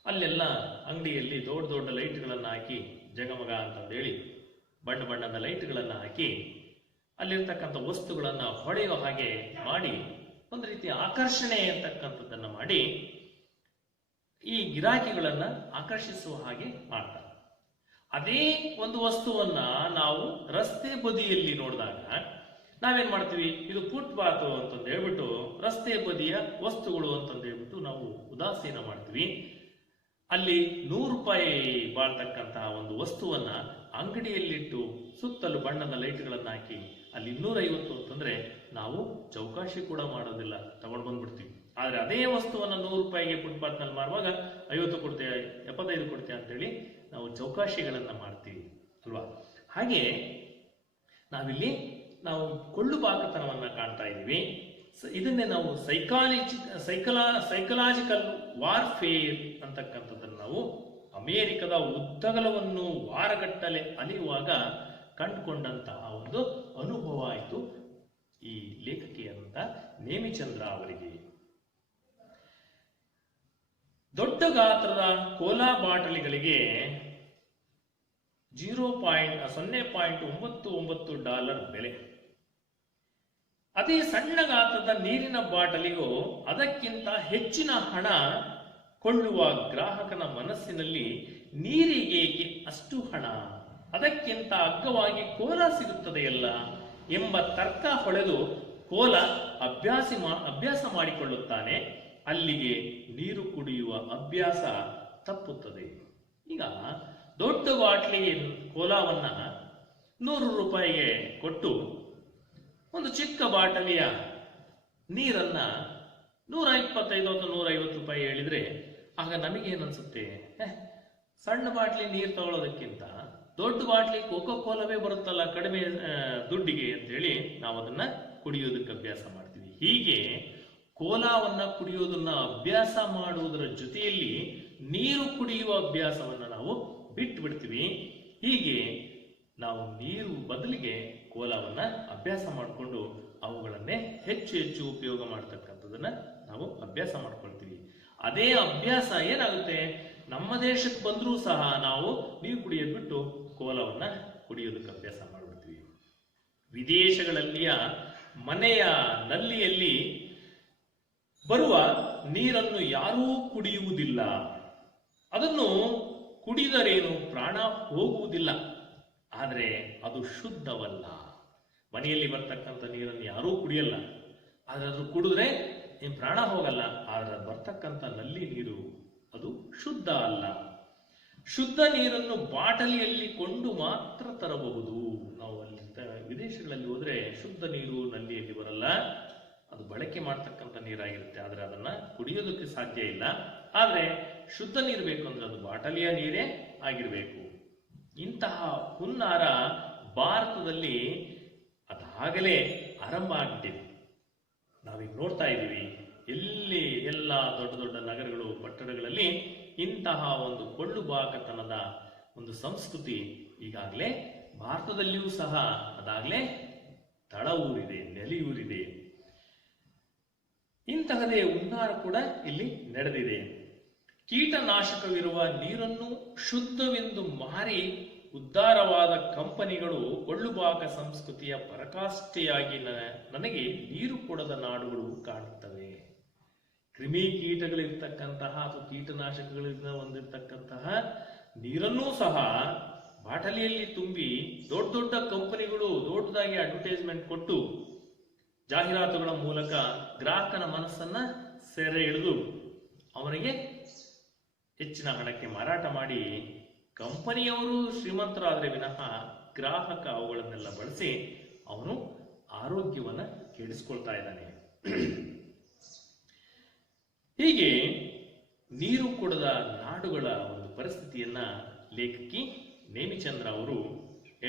ಅಲ್ಲೆಲ್ಲ ಅಂಗಡಿಯಲ್ಲಿ ದೊಡ್ಡ ದೊಡ್ಡ ಲೈಟ್ಗಳನ್ನು ಹಾಕಿ ಜಗಮಗ ಅಂತಂದೇಳಿ ಬಣ್ಣದ ಲೈಟ್ಗಳನ್ನು ಹಾಕಿ ಅಲ್ಲಿರ್ತಕ್ಕಂಥ ವಸ್ತುಗಳನ್ನ ಹೊಳೆಯೋ ಹಾಗೆ ಮಾಡಿ ಒಂದು ರೀತಿಯ ಆಕರ್ಷಣೆ ಅಂತಕ್ಕಂಥದ್ದನ್ನ ಮಾಡಿ ಈ ಗಿರಾಕಿಗಳನ್ನ ಆಕರ್ಷಿಸುವ ಹಾಗೆ ಮಾಡ್ತಾರೆ. ಅದೇ ಒಂದು ವಸ್ತುವನ್ನ ನಾವು ರಸ್ತೆ ಬದಿಯಲ್ಲಿ ನೋಡಿದಾಗ ನಾವೇನ್ ಮಾಡ್ತೀವಿ, ಇದು ಫುಟ್ಪಾತ್ ಅಂತಂದು ಹೇಳ್ಬಿಟ್ಟು ರಸ್ತೆ ಬದಿಯ ವಸ್ತುಗಳು ಅಂತಂದು ಹೇಳ್ಬಿಟ್ಟು ನಾವು ಉದಾಸೀನ ಮಾಡ್ತೀವಿ. ಅಲ್ಲಿ 100 ರೂಪಾಯಿ ಬಾಳ್ತಕ್ಕಂತಹ ಒಂದು ವಸ್ತುವನ್ನ ಅಂಗಡಿಯಲ್ಲಿಟ್ಟು ಸುತ್ತಲೂ ಬಣ್ಣದ ಲೈಟ್ಗಳನ್ನ ಹಾಕಿ ಅಲ್ಲಿ 250 ಅಂತಂದ್ರೆ ನಾವು ಚೌಕಾಶಿ ಕೂಡ ಮಾಡೋದಿಲ್ಲ, ತಗೊಂಡು ಬಂದ್ಬಿಡ್ತೀವಿ. ಆದ್ರೆ ಅದೇ ವಸ್ತುವನ್ನ 100 ರೂಪಾಯಿಗೆ ಫುಟ್ಪಾತ್ ನಲ್ಲಿ ಮಾರುವಾಗ 50 ಕೊಡ್ತೀಯ 75 ಕೊಡ್ತೀಯ ಅಂತೇಳಿ ನಾವು ಚೌಕಾಶಿಗಳನ್ನ ಮಾಡ್ತೀವಿ ಅಲ್ವಾ? ಹಾಗೆ ನಾವಿಲ್ಲಿ ನಾವು ಕೊಳ್ಳುಬಾಕತನವನ್ನ ಕಾಣ್ತಾ ಇದ್ದೀವಿ. ಇದನ್ನೇ ನಾವು ಸೈಕಲಾಜಿಕಲ್ ವಾರ್ಫೇರ್ ಅಂತಕ್ಕಂಥದ್ದನ್ನು ನಾವು ಅಮೆರಿಕದ ಉದ್ದಗಲವನ್ನು ವಾರಗಟ್ಟಲೆ ಅಲಿಯುವಾಗ ಕಂಡುಕೊಂಡಂತಹ ಒಂದು ಅನುಭವ ಆಯಿತು ಈ ಲೇಖಕಿಯಂತ ನೇಮಿಚಂದ್ರ ಅವರಿಗೆ. ದೊಡ್ಡ ಗಾತ್ರದ ಕೋಲಾ ಬಾಟಲಿಗಳಿಗೆ $0.99 ಬೆಲೆ. ಅದೇ ಸಣ್ಣ ಗಾತ್ರದ ನೀರಿನ ಬಾಟಲಿಗೂ ಅದಕ್ಕಿಂತ ಹೆಚ್ಚಿನ ಹಣ ಕೊಳ್ಳುವ ಗ್ರಾಹಕನ ಮನಸ್ಸಿನಲ್ಲಿ ನೀರಿಗೇಕೆ ಅಷ್ಟು ಹಣ, ಅದಕ್ಕಿಂತ ಅಗ್ಗವಾಗಿ ಕೋಲಾ ಸಿಗುತ್ತದೆಯಲ್ಲ ಎಂಬ ತರ್ಕ ಹೊಳೆದು ಕೋಲಾ ಅಭ್ಯಾಸ ಮಾಡಿಕೊಳ್ಳುತ್ತಾನೆ. ಅಲ್ಲಿಗೆ ನೀರು ಕುಡಿಯುವ ಅಭ್ಯಾಸ ತಪ್ಪುತ್ತದೆ. ಈಗ ದೊಡ್ಡ ಬಾಟ್ಲಿ ಕೋಲಾವನ್ನ 100 ರೂಪಾಯಿಗೆ ಕೊಟ್ಟು ಒಂದು ಚಿಕ್ಕ ಬಾಟಲಿಯ ನೀರನ್ನ 125 ಅಥವಾ 150 ರೂಪಾಯಿ ಹೇಳಿದ್ರೆ ಆಗ ನಮಗೇನನ್ಸುತ್ತೆ, ಸಣ್ಣ ಬಾಟ್ಲಿ ನೀರು ತಗೊಳ್ಳೋದಕ್ಕಿಂತ ದೊಡ್ಡ ಬಾಟ್ಲಿ ಕೋಕೋ ಕೋಲವೇ ಬರುತ್ತಲ್ಲ ಕಡಿಮೆ ದುಡ್ಡಿಗೆ ಅಂತೇಳಿ ನಾವು ಅದನ್ನ ಕುಡಿಯೋದಕ್ಕೆ ಅಭ್ಯಾಸ ಮಾಡ್ತೀವಿ. ಹೀಗೆ ಕೋಲಾವನ್ನ ಕುಡಿಯೋದನ್ನ ಅಭ್ಯಾಸ ಮಾಡುವುದರ ಜೊತೆಯಲ್ಲಿ ನೀರು ಕುಡಿಯುವ ಅಭ್ಯಾಸವನ್ನ ನಾವು ಬಿಟ್ಟು ಬಿಡ್ತೀವಿ. ಹೀಗೆ ನಾವು ನೀರು ಬದಲಿಗೆ ಕೋಲಾವನ್ನ ಅಭ್ಯಾಸ ಮಾಡಿಕೊಂಡು ಅವುಗಳನ್ನೇ ಹೆಚ್ಚು ಉಪಯೋಗ ಮಾಡ್ತಕ್ಕಂಥದನ್ನ ನಾವು ಅಭ್ಯಾಸ ಮಾಡ್ಕೊಳ್ತೀವಿ. ಅದೇ ಅಭ್ಯಾಸ ಏನಾಗುತ್ತೆ, ನಮ್ಮ ದೇಶಕ್ಕೆ ಬಂದರೂ ಸಹ ನಾವು ನೀರು ಕುಡಿಯೋದು ಬಿಟ್ಟು ಕೋಲವನ್ನ ಕುಡಿಯೋದಕ್ಕೆ ಅಭ್ಯಾಸ ಮಾಡಿಬಿಡ್ತೀವಿ. ವಿದೇಶಗಳಲ್ಲಿಯ ಮನೆಯ ನಲ್ಲಿಯಲ್ಲಿ ಬರುವ ನೀರನ್ನು ಯಾರೂ ಕುಡಿಯುವುದಿಲ್ಲ. ಅದನ್ನು ಕುಡಿದರೇನು ಪ್ರಾಣ ಹೋಗುವುದಿಲ್ಲ, ಆದರೆ ಅದು ಶುದ್ಧವಲ್ಲ. ಮನೆಯಲ್ಲಿ ಬರ್ತಕ್ಕಂಥ ನೀರನ್ನು ಯಾರೂ ಕುಡಿಯಲ್ಲ, ಆದರೆ ಅದು ಕುಡಿದ್ರೆ ಏನು ಪ್ರಾಣ ಹೋಗಲ್ಲ. ಆದರೆ ಬರ್ತಕ್ಕಂಥ ನಲ್ಲಿ ನೀರು ಅದು ಶುದ್ಧ ಅಲ್ಲ. ಶುದ್ಧ ನೀರನ್ನು ಬಾಟಲಿಯಲ್ಲಿ ಕೊಂಡು ಮಾತ್ರ ತರಬಹುದು. ನಾವು ಅಲ್ಲಿ ವಿದೇಶಗಳಲ್ಲಿ ಹೋದ್ರೆ ಶುದ್ಧ ನೀರು ನಲ್ಲಿಯಲ್ಲಿ ಬರಲ್ಲ, ಅದು ಬಳಕೆ ಮಾಡ್ತಕ್ಕಂಥ ನೀರಾಗಿರುತ್ತೆ, ಆದರೆ ಅದನ್ನ ಕುಡಿಯೋದಕ್ಕೆ ಸಾಧ್ಯ ಇಲ್ಲ. ಆದರೆ ಶುದ್ಧ ನೀರು ಬೇಕು ಅಂದ್ರೆ ಅದು ಬಾಟಲಿಯ ನೀರೇ ಆಗಿರಬೇಕು. ಇಂತಹ ಹುನ್ನಾರ ಭಾರತದಲ್ಲಿ ಅದಾಗಲೇ ಆರಂಭ ಆಗ್ಬಿಟ್ಟಿದೆ. ನಾವೀಗ ನೋಡ್ತಾ ಇದ್ದೀವಿ, ಎಲ್ಲಿ ಎಲ್ಲ ದೊಡ್ಡ ದೊಡ್ಡ ನಗರಗಳು ಪಟ್ಟಣಗಳಲ್ಲಿ ಇಂತಹ ಒಂದು ಕೊಳ್ಳುಬಾಕತನದ ಒಂದು ಸಂಸ್ಕೃತಿ ಈಗಾಗಲೇ ಭಾರತದಲ್ಲಿಯೂ ಸಹ ಅದಾಗಲೇ ತಳ ಊರಿದೆ, ನೆಲೆಯೂರಿದೆ. ಇಂತಹದೇ ಹುನ್ನಾರ ಕೂಡ ಇಲ್ಲಿ ನಡೆದಿದೆ. ಕೀಟನಾಶಕವಿರುವ ನೀರನ್ನು ಶುದ್ಧವೆಂದು ಮಾರಿ ಉದ್ಧಾರವಾದ ಕಂಪನಿಗಳು ಕೊಳ್ಳುಬಾಕ ಸಂಸ್ಕೃತಿಯ ಪರಾಕಾಷ್ಠೆಯಾಗಿ ನನಗೆ ನೀರು ಕೊಡದ ನಾಡುಗಳು ಕಾಣುತ್ತವೆ. ಕ್ರಿಮಿ ಕೀಟಗಳಿರ್ತಕ್ಕಂತಹ ಅಥವಾ ಕೀಟನಾಶಕಗಳಿಂದ ಹೊಂದಿರತಕ್ಕಂತಹ ನೀರನ್ನೂ ಸಹ ಬಾಟಲಿಯಲ್ಲಿ ತುಂಬಿ ದೊಡ್ಡ ದೊಡ್ಡ ಕಂಪನಿಗಳು ದೊಡ್ಡದಾಗಿ ಅಡ್ವರ್ಟೈಸ್ಮೆಂಟ್ ಕೊಟ್ಟು ಜಾಹೀರಾತುಗಳ ಮೂಲಕ ಗ್ರಾಹಕನ ಮನಸ್ಸನ್ನ ಸೆರೆ ಹಿಡಿದು ಅವನಿಗೆ ಹೆಚ್ಚಿನ ಹಣಕ್ಕೆ ಮಾರಾಟ ಮಾಡಿ ಕಂಪನಿಯವರು ಶ್ರೀಮಂತರಾದರೆ ವಿನಃ ಗ್ರಾಹಕ ಅವುಗಳನ್ನೆಲ್ಲ ಬಳಸಿ ಅವನು ಆರೋಗ್ಯವನ್ನ ಕೆಡಿಸ್ಕೊಳ್ತಾ ಇದ್ದಾನೆ. ಹೀಗೆ ನೀರು ಕೊಡದ ನಾಡುಗಳ ಒಂದು ಪರಿಸ್ಥಿತಿಯನ್ನ ಲೇಖಕಿ ನೇಮಿಚಂದ್ರ ಅವರು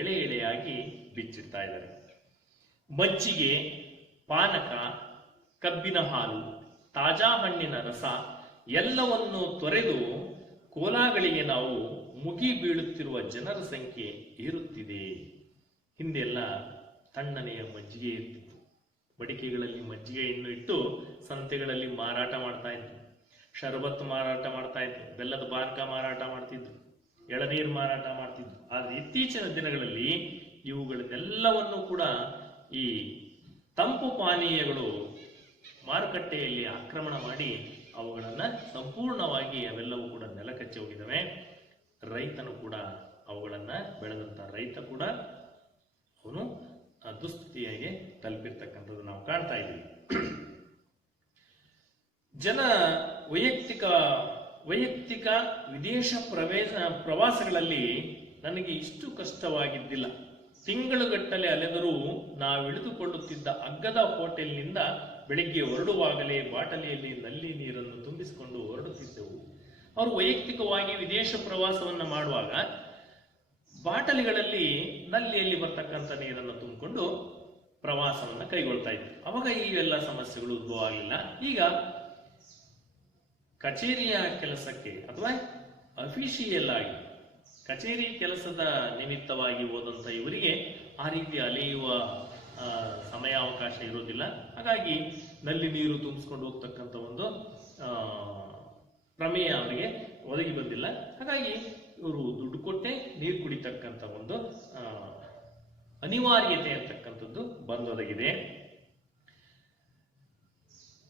ಎಳೆ ಎಳೆಯಾಗಿ ಬಿಚ್ಚಿಡ್ತಾ ಇದ್ದಾರೆ. ಮಜ್ಜಿಗೆ, ಪಾನಕ, ಕಬ್ಬಿನ ಹಾಲು, ತಾಜಾ ಹಣ್ಣಿನ ರಸ ಎಲ್ಲವನ್ನು ತೊರೆದು ಕೋಲಾಗಳಿಗೆ ನಾವು ಮುಗಿ ಬೀಳುತ್ತಿರುವ ಜನರ ಸಂಖ್ಯೆ ಏರುತ್ತಿದೆ. ಹಿಂದೆಲ್ಲ ತಣ್ಣನೆಯ ಮಜ್ಜಿಗೆ ಇರ್ತಿತ್ತು. ಮಡಿಕೆಗಳಲ್ಲಿ ಮಜ್ಜಿಗೆ ಹಣ್ಣು ಇಟ್ಟು ಸಂತೆಗಳಲ್ಲಿ ಮಾರಾಟ ಮಾಡ್ತಾ ಇದ್ರು. ಶರಬತ್ತು ಮಾರಾಟ ಮಾಡ್ತಾ ಇದ್ರು, ಬೆಲ್ಲದ ಪಾನಕ ಮಾರಾಟ ಮಾಡ್ತಿದ್ರು, ಎಳನೀರು ಮಾರಾಟ ಮಾಡ್ತಿದ್ರು. ಆದ್ರೆ ಇತ್ತೀಚಿನ ದಿನಗಳಲ್ಲಿ ಇವುಗಳನ್ನೆಲ್ಲವನ್ನು ಕೂಡ ಈ ತಂಪು ಪಾನೀಯಗಳು ಮಾರುಕಟ್ಟೆಯಲ್ಲಿ ಆಕ್ರಮಣ ಮಾಡಿ ಅವುಗಳನ್ನ ಸಂಪೂರ್ಣವಾಗಿ ಅವೆಲ್ಲವೂ ಕೂಡ ನೆಲಕಚ್ಚಿ ಹೋಗಿದ್ದಾವೆ. ರೈತನು ಕೂಡ ಅವುಗಳನ್ನ ಬೆಳೆದಂತ ರೈತ ಕೂಡ ಅವನು ದುಸ್ಥಿತಿಯಾಗಿ ತಲುಪಿರ್ತಕ್ಕಂಥದ್ದು ನಾವು ಕಾಣ್ತಾ ಇದ್ದೀವಿ. ಜನ ವೈಯಕ್ತಿಕ ವಿದೇಶ ಪ್ರವಾಸಗಳಲ್ಲಿ ನನಗೆ ಇಷ್ಟು ಕಷ್ಟವಾಗಿದ್ದಿಲ್ಲ. ತಿಂಗಳುಗಟ್ಟಲೆ ಅಲೆದರೂ ನಾವಿಳಿದುಕೊಳ್ಳುತ್ತಿದ್ದ ಅಗ್ಗದ ಹೋಟೆಲ್ನಿಂದ ಬೆಳಿಗ್ಗೆ ಹೊರಡುವಾಗಲೇ ಬಾಟಲಿಯಲ್ಲಿ ನಲ್ಲಿ ನೀರನ್ನು ತುಂಬಿಸಿಕೊಂಡು ಹೊರಡುತ್ತಿದ್ದೆವು. ಅವರು ವೈಯಕ್ತಿಕವಾಗಿ ವಿದೇಶ ಪ್ರವಾಸವನ್ನ ಮಾಡುವಾಗ ಬಾಟಲಿಗಳಲ್ಲಿ ನಲ್ಲಿಯಲ್ಲಿ ಬರ್ತಕ್ಕಂಥ ನೀರನ್ನು ತುಂಬಿಕೊಂಡು ಪ್ರವಾಸವನ್ನ ಕೈಗೊಳ್ತಾ ಇದ್ರು. ಅವಾಗ ಈ ಎಲ್ಲ ಸಮಸ್ಯೆಗಳು ಉದ್ಭವ ಆಗಲಿಲ್ಲ. ಈಗ ಕಚೇರಿಯ ಕೆಲಸಕ್ಕೆ ಅಥವಾ ಅಫಿಷಿಯಲ್ ಆಗಿ ಕಚೇರಿ ಕೆಲಸದ ನಿಮಿತ್ತವಾಗಿ ಹೋದಂತ ಇವರಿಗೆ ಆ ರೀತಿ ಅಲೆಯುವ ಸಮಯಾವಕಾಶ ಇರೋದಿಲ್ಲ. ಹಾಗಾಗಿ ನಲ್ಲಿ ನೀರು ತುಂಬಿಸ್ಕೊಂಡು ಹೋಗ್ತಕ್ಕಂಥ ಒಂದು ಪ್ರಮೇಯ ಅವರಿಗೆ ಒದಗಿ ಬಂದಿಲ್ಲ. ಹಾಗಾಗಿ ಇವರು ದುಡ್ಡು ಕೊಟ್ಟೆ ನೀರು ಕುಡಿತಕ್ಕಂಥ ಒಂದು ಅನಿವಾರ್ಯತೆ ಅಂತಕ್ಕಂಥದ್ದು ಬಂದೊದಗಿದೆ.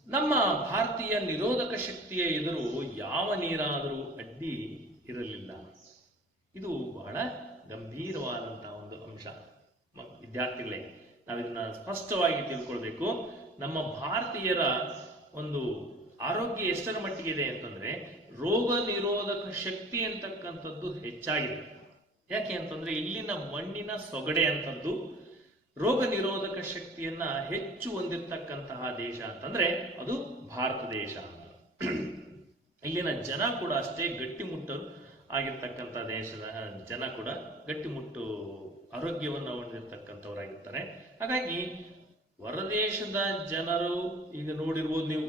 ನಮ್ಮ ಭಾರತೀಯ ನಿರೋಧಕ ಶಕ್ತಿಯ ಎದುರು ಯಾವ ನೀರಾದರೂ ಅಡ್ಡಿ ಇರಲಿಲ್ಲ. ಇದು ಬಹಳ ಗಂಭೀರವಾದಂತಹ ಒಂದು ಅಂಶ. ವಿದ್ಯಾರ್ಥಿಗಳೇ, ನಾವಿದನ್ನ ಸ್ಪಷ್ಟವಾಗಿ ತಿಳ್ಕೊಳ್ಬೇಕು. ನಮ್ಮ ಭಾರತೀಯರ ಒಂದು ಆರೋಗ್ಯ ಎಷ್ಟರ ಮಟ್ಟಿಗೆ ಇದೆ ಅಂತಂದ್ರೆ ರೋಗ ನಿರೋಧಕ ಶಕ್ತಿ ಅಂತಕ್ಕಂಥದ್ದು ಹೆಚ್ಚಾಗಿದೆ. ಯಾಕೆ ಅಂತಂದ್ರೆ ಇಲ್ಲಿನ ಮಣ್ಣಿನ ಸೊಗಡೆ ಅಂತದ್ದು ರೋಗ ನಿರೋಧಕ ಶಕ್ತಿಯನ್ನ ಹೆಚ್ಚು ಹೊಂದಿರತಕ್ಕಂತಹ ದೇಶ ಅಂತಂದ್ರೆ ಅದು ಭಾರತ ದೇಶ ಅಂತ. ಇಲ್ಲಿನ ಜನ ಕೂಡ ಅಷ್ಟೇ ಗಟ್ಟಿಮುಟ್ಟು ಆಗಿರ್ತಕ್ಕಂಥ ದೇಶದ ಜನ ಕೂಡ ಗಟ್ಟಿಮುಟ್ಟು ಆರೋಗ್ಯವನ್ನು ಹೊಂದಿರತಕ್ಕಂಥವರಾಗಿರ್ತಾರೆ. ಹಾಗಾಗಿ ಹೊರದೇಶದ ಜನರು ಈಗ ನೋಡಿರ್ಬೋದು ನೀವು,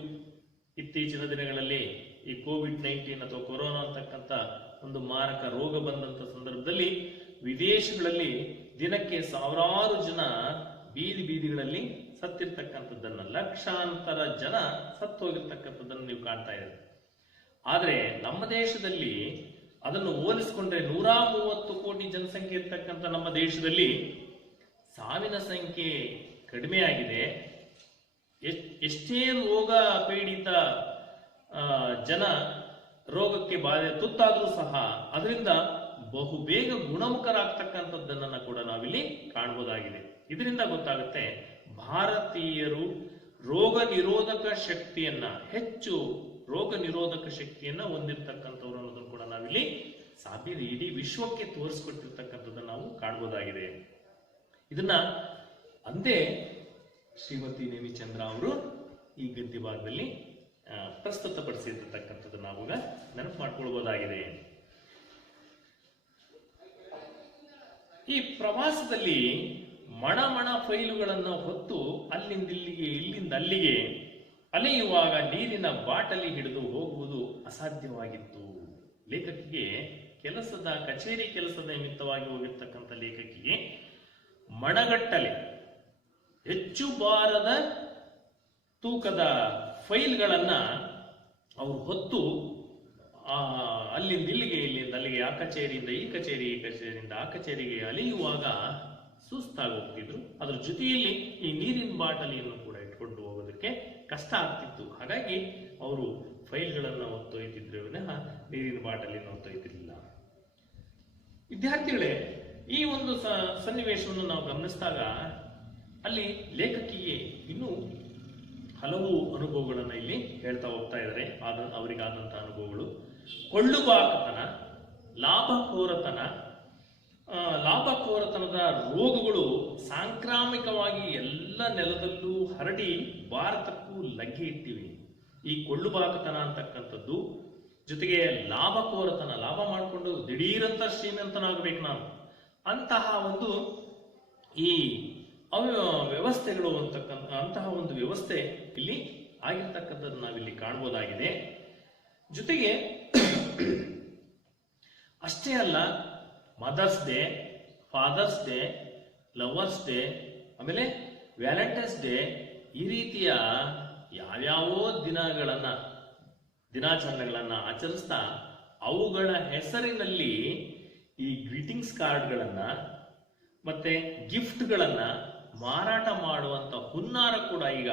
ಇತ್ತೀಚಿನ ದಿನಗಳಲ್ಲಿ ಈ ಕೋವಿಡ್-19 ಅಥವಾ ಕೊರೋನಾ ಅಂತಕ್ಕಂಥ ಒಂದು ಮಾರಕ ರೋಗ ಬಂದಂತ ಸಂದರ್ಭದಲ್ಲಿ ವಿದೇಶಗಳಲ್ಲಿ ದಿನಕ್ಕೆ ಸಾವಿರಾರು ಜನ ಬೀದಿಗಳಲ್ಲಿ ಸತ್ತಿರ್ತಕ್ಕಂಥದ್ದನ್ನ, ಲಕ್ಷಾಂತರ ಜನ ಸತ್ತು ಹೋಗಿರ್ತಕ್ಕಂಥದ್ದನ್ನು ನೀವು ಕಾಣ್ತಾ ಇದ್ದೀರಿ. ಆದರೆ ನಮ್ಮ ದೇಶದಲ್ಲಿ ಅದನ್ನು ಹೋಲಿಸಿಕೊಂಡ್ರೆ 130 ಕೋಟಿ ಜನಸಂಖ್ಯೆ ಇರ್ತಕ್ಕಂಥ ನಮ್ಮ ದೇಶದಲ್ಲಿ ಸಾವಿನ ಸಂಖ್ಯೆ ಕಡಿಮೆಯಾಗಿದೆ. ಎಷ್ಟೇ ರೋಗ ಪೀಡಿತ ಜನ ರೋಗಕ್ಕೆ ತುತ್ತಾದರೂ ಸಹ ಅದರಿಂದ ಬಹುಬೇಗ ಗುಣಮುಖರಾಗ್ತಕ್ಕಂಥದ್ದನ್ನ ಕೂಡ ನಾವಿಲ್ಲಿ ಕಾಣಬಹುದಾಗಿದೆ. ಇದರಿಂದ ಗೊತ್ತಾಗುತ್ತೆ ಭಾರತೀಯರು ರೋಗ ನಿರೋಧಕ ಶಕ್ತಿಯನ್ನ ಹೆಚ್ಚು ರೋಗ ನಿರೋಧಕ ಶಕ್ತಿಯನ್ನ ಹೊಂದಿರತಕ್ಕಂಥವ್ರು ಅನ್ನೋದನ್ನು ಕೂಡ ನಾವಿಲ್ಲಿ ಇಡೀ ವಿಶ್ವಕ್ಕೆ ತೋರಿಸ್ಕೊಟ್ಟಿರ್ತಕ್ಕಂಥದ್ದನ್ನು ನಾವು ಕಾಣಬಹುದಾಗಿದೆ. ಇದನ್ನ ಅಂದೇ ಶ್ರೀಮತಿ ನೇಮಿಚಂದ್ರ ಅವರು ಈ ಗದ್ಯ ಭಾಗದಲ್ಲಿ ಪ್ರಸ್ತುತಪಡಿಸಿರ್ತಕ್ಕಂಥದ್ದು ನಾವೀಗ ನೆನಪು ಮಾಡ್ಕೊಳ್ಬಹುದಾಗಿದೆ. ಈ ಪ್ರವಾಸದಲ್ಲಿ ಮಣ ಫೈಲುಗಳನ್ನು ಹೊತ್ತು ಅಲ್ಲಿಂದ ಅಲ್ಲಿಗೆ ಅಲೆಯುವಾಗ ನೀರಿನ ಬಾಟಲಿ ಹಿಡಿದು ಹೋಗುವುದು ಅಸಾಧ್ಯವಾಗಿತ್ತು. ಲೇಖಕಿಗೆ ಕಚೇರಿ ಕೆಲಸದ ನಿಮಿತ್ತವಾಗಿ ಹೋಗಿರ್ತಕ್ಕಂಥ ಲೇಖಕಿಗೆ ಮಣಗಟ್ಟಲೆ ಹೆಚ್ಚು ಭಾರದ ತೂಕದ ಫೈಲ್ಗಳನ್ನ ಅವರು ಹೊತ್ತು ಇಲ್ಲಿಂದ ಅಲ್ಲಿಗೆ ಆ ಕಚೇರಿಯಿಂದ ಈ ಕಚೇರಿಯಿಂದ ಆ ಕಚೇರಿಗೆ ಅಲೆಯುವಾಗ ಸುಸ್ತಾಗಿ ಹೋಗ್ತಿದ್ರು. ಅದ್ರ ಜೊತೆಯಲ್ಲಿ ಈ ನೀರಿನ ಬಾಟಲಿಯನ್ನು ಕೂಡ ಇಟ್ಕೊಂಡು ಹೋಗೋದಕ್ಕೆ ಕಷ್ಟ ಆಗ್ತಿತ್ತು. ಹಾಗಾಗಿ ಅವರು ಫೈಲ್ಗಳನ್ನು ಹೊತ್ತೊಯ್ತಿದ್ರು ವಿನಃ ನೀರಿನ ಬಾಟಲಿಯನ್ನು ಹೊತ್ತೊಯ್ತಿರ್ಲಿಲ್ಲ. ವಿದ್ಯಾರ್ಥಿಗಳೇ, ಈ ಒಂದು ಸನ್ನಿವೇಶವನ್ನು ನಾವು ಗಮನಿಸಿದಾಗ ಅಲ್ಲಿ ಲೇಖಕಿಗೆ ಇನ್ನೂ ಹಲವು ಅನುಭವಗಳನ್ನು ಇಲ್ಲಿ ಹೇಳ್ತಾ ಹೋಗ್ತಾ ಇದ್ದಾರೆ. ಅವರಿಗಾದಂತಹ ಅನುಭವಗಳು ಕೊಳ್ಳುಬಾಕತನ, ಲಾಭಕೋರತನದ ರೋಗಗಳು ಸಾಂಕ್ರಾಮಿಕವಾಗಿ ಎಲ್ಲ ನೆಲದಲ್ಲೂ ಹರಡಿ ಭಾರತಕ್ಕೂ ಲಗ್ಗೆ ಇಟ್ಟಿವೆ. ಈ ಕೊಳ್ಳುಬಾಕತನ ಅಂತಕ್ಕಂಥದ್ದು ಜೊತೆಗೆ ಲಾಭಕೋರತನ, ಲಾಭ ಮಾಡಿಕೊಂಡು ದಿಢೀರಂತ ಶ್ರೀಮಂತನಾಗಬೇಕು ನಾನು ಅಂತಹ ಒಂದು ಈ ವ್ಯವಸ್ಥೆಗಳು ಅಂತಹ ಒಂದು ವ್ಯವಸ್ಥೆ ಇಲ್ಲಿ ಆಗಿರ್ತಕ್ಕಂಥದ್ದು ನಾವಿಲ್ಲಿ ಕಾಣಬಹುದಾಗಿದೆ. ಜೊತೆಗೆ ಅಷ್ಟೇ ಅಲ್ಲ, Mother's Day, Father's Day, lovers day, ಆಮೇಲೆ ವ್ಯಾಲೆಂಟೈನ್ಸ್ ಡೇ, ಈ ರೀತಿಯ ಯಾವ್ಯಾವೋ ದಿನಾಚರಣೆಗಳನ್ನ ಆಚರಿಸ್ತಾ ಅವುಗಳ ಹೆಸರಿನಲ್ಲಿ ಈ ಗ್ರೀಟಿಂಗ್ಸ್ ಕಾರ್ಡ್ಗಳನ್ನ ಮತ್ತೆ ಗಿಫ್ಟ್ಗಳನ್ನ ಮಾರಾಟ ಮಾಡುವಂತ ಹುನ್ನಾರ ಕೂಡ ಈಗ